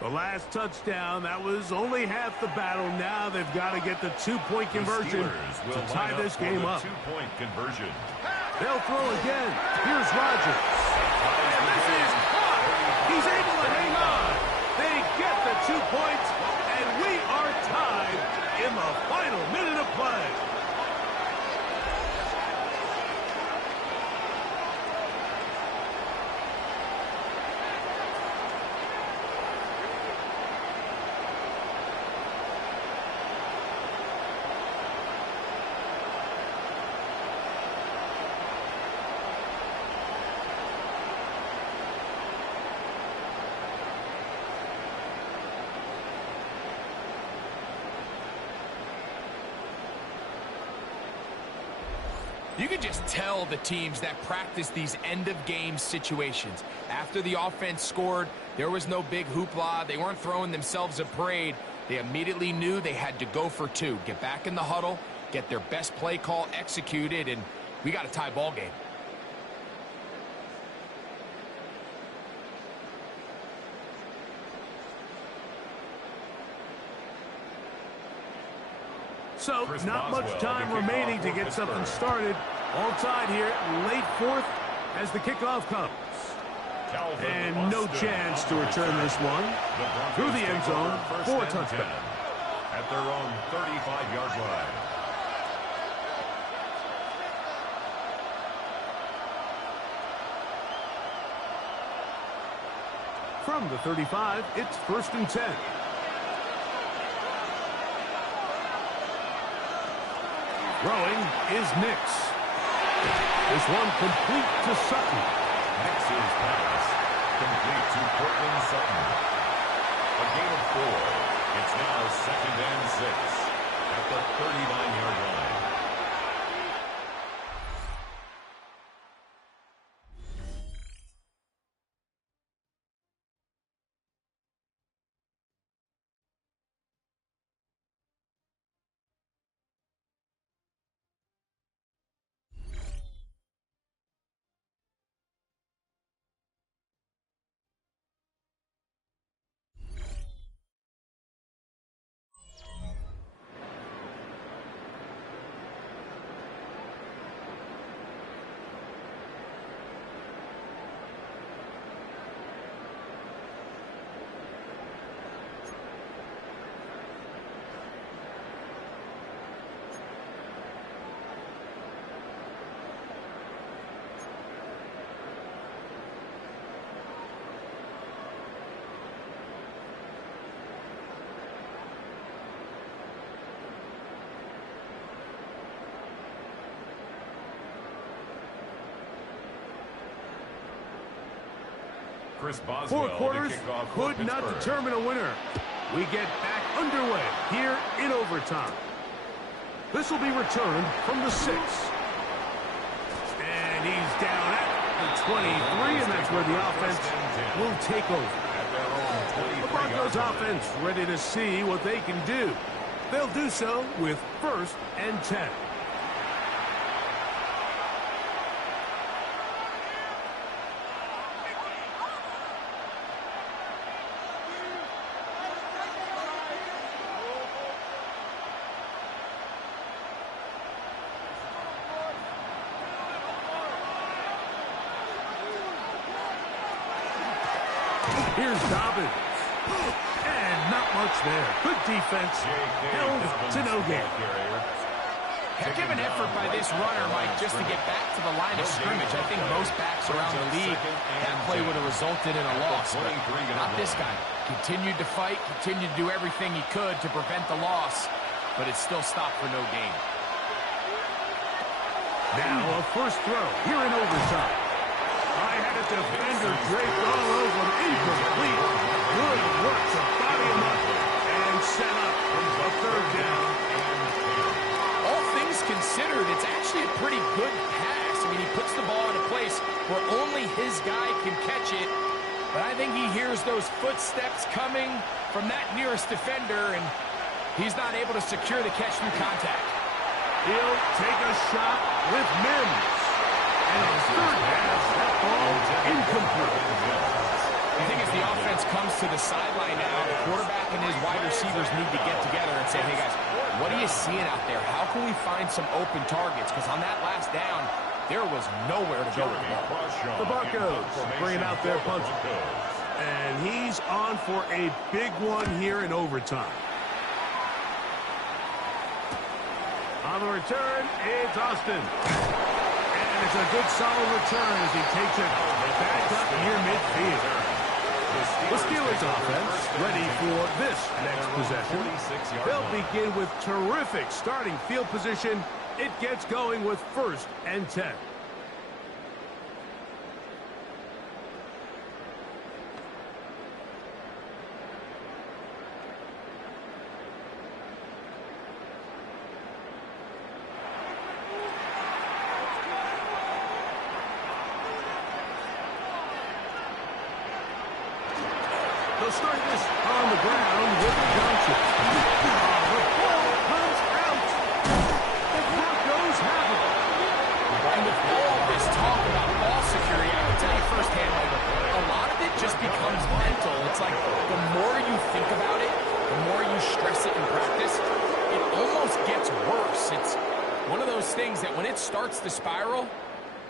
The last touchdown, that was only half the battle. Now they've got to get the 2-point conversion to tie this game up. 2-point conversion. They'll throw again. Here's Rodgers. And this is caught. He's able to hang on. They get the 2 points, and we are tied in the final minute of play. You can just tell the teams that practice these end-of-game situations. After the offense scored, there was no big hoopla. They weren't throwing themselves a parade. They immediately knew they had to go for 2. Get back in the huddle, get their best play call executed, and we got a tie ball game. So, not much time remaining to get something started. All tied here, late 4th as the kickoff comes. And no chance to return this one through the end zone for a touchdown. At their own 35-yard line. From the 35, it's 1st and 10. Throwing is Nix. This one complete to Sutton. Nix's pass complete to Cortland Sutton. A gain of 4. It's now 2nd and 6 at the 39-yard line. Four quarters could not determine a winner. We get back underway here in overtime. This will be returned from the 6. And he's down at the 23, and that's where the offense will take over. The Broncos offense ready to see what they can do. They'll do so with 1st and 10. Here's Dobbins. And not much there. Good defense. Held to no gain. Heck of an effort by this runner, Mike, just to get back to the line of scrimmage. I think most backs around the league, that play would have resulted in a loss. But not this guy. Continued to fight, continued to do everything he could to prevent the loss, but it still stopped for no gain. Now a first throw here in overtime. I had a defender draped all over him. Incomplete. Good work to body him up and set up a 3rd down. All things considered, it's actually a pretty good pass. I mean, he puts the ball in a place where only his guy can catch it. But I think he hears those footsteps coming from that nearest defender, and he's not able to secure the catch through contact. He'll take a shot with Mims. And on 3rd pass, that ball incomplete. The thing is, the offense comes to the sideline now. The quarterback and his wide receivers need to get together and say, hey, guys, what are you seeing out there? How can we find some open targets? Because on that last down, there was nowhere to go with the ball. The Broncos bringing out their punter. And he's on for a big one here in overtime. On the return, it's Austin. And it's a good solid return as he takes it back up near midfield. The Steelers offense ready for this next possession. They'll begin with terrific starting field position. It gets going with 1st and 10. They'll start this on the ground with Johnson. The ball comes out. The Broncos have it. And with all this talk about ball security, I can tell you firsthand, like, a lot of it just becomes mental. It's like the more you think about it, the more you stress it in practice, it almost gets worse. It's one of those things that when it starts to spiral,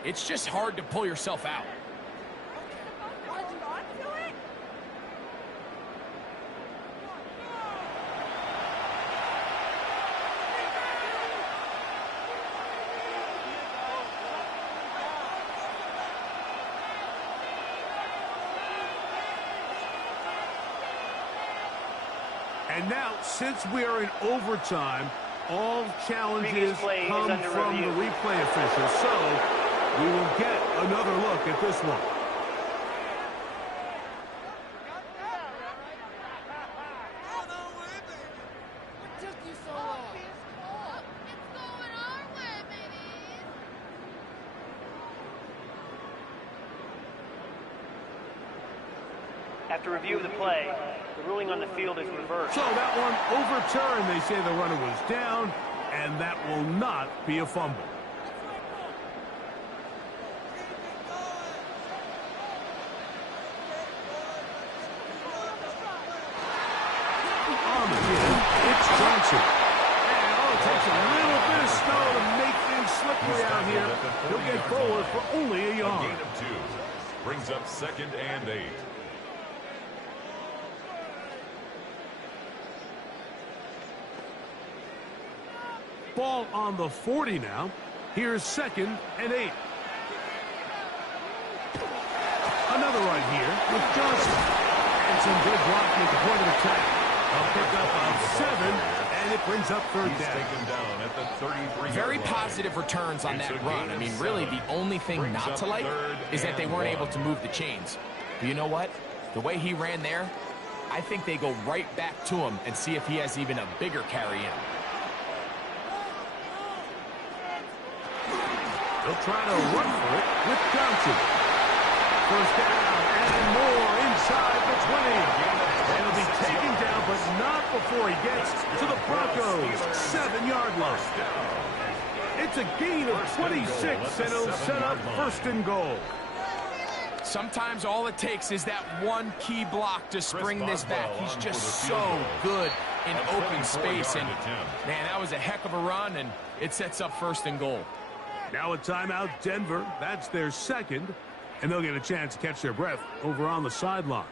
it's just hard to pull yourself out. And now, since we are in overtime, all challenges come from the replay officials. So we will get another look at this one. After review of the play, the ruling on the field is reversed. So that one overturned. They say the runner was down, and that will not be a fumble. On the field, it's Johnson. And it takes a little bit of snow to make things slippery out here. He'll get forward for only a yard. Gain of 2. Brings up 2nd and 8. Ball on the 40 now. Here's 2nd and 8. Another run here with Johnson. And some good blocking at the point of attack. A pickup of 7, and it brings up 3rd He's down. taken down at the 33. Very positive returns on that run. I mean, really, the only thing not to like is that they weren't able to move the chains. But you know what? The way he ran there, I think they go right back to him and see if he has even a bigger carry in. They'll try to run for it with Johnson. First down and more inside the 20. And he'll be taken down, but not before he gets to the Broncos' 7-yard line. It's a gain of 26, and it'll set up first and goal. Sometimes all it takes is that one key block to spring this back. He's just so good in open space. And, man, that was a heck of a run, and it sets up first and goal. Now a timeout, Denver. That's their second, and they'll get a chance to catch their breath over on the sideline.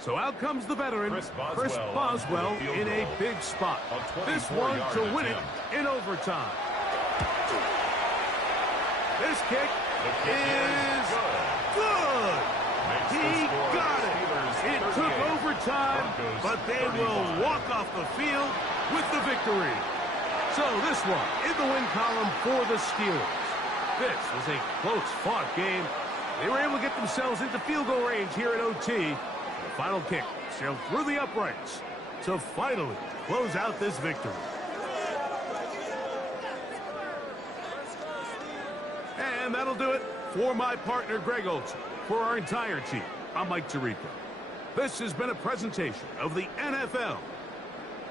So out comes the veteran, Chris Boswell in a big spot. This one to win it in overtime. This kick is good. He got it. It took overtime, but they will walk off the field with the victory. So this one in the win column for the Steelers. This was a close-fought game. They were able to get themselves into field goal range here at OT. The final kick sailed through the uprights to finally close out this victory. And that'll do it for my partner, Greg Olson. For our entire team, I'm Mike Tirico. This has been a presentation of the NFL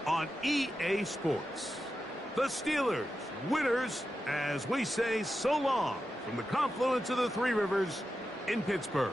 on EA Sports. The Steelers, winners, as we say so long from the confluence of the Three Rivers in Pittsburgh.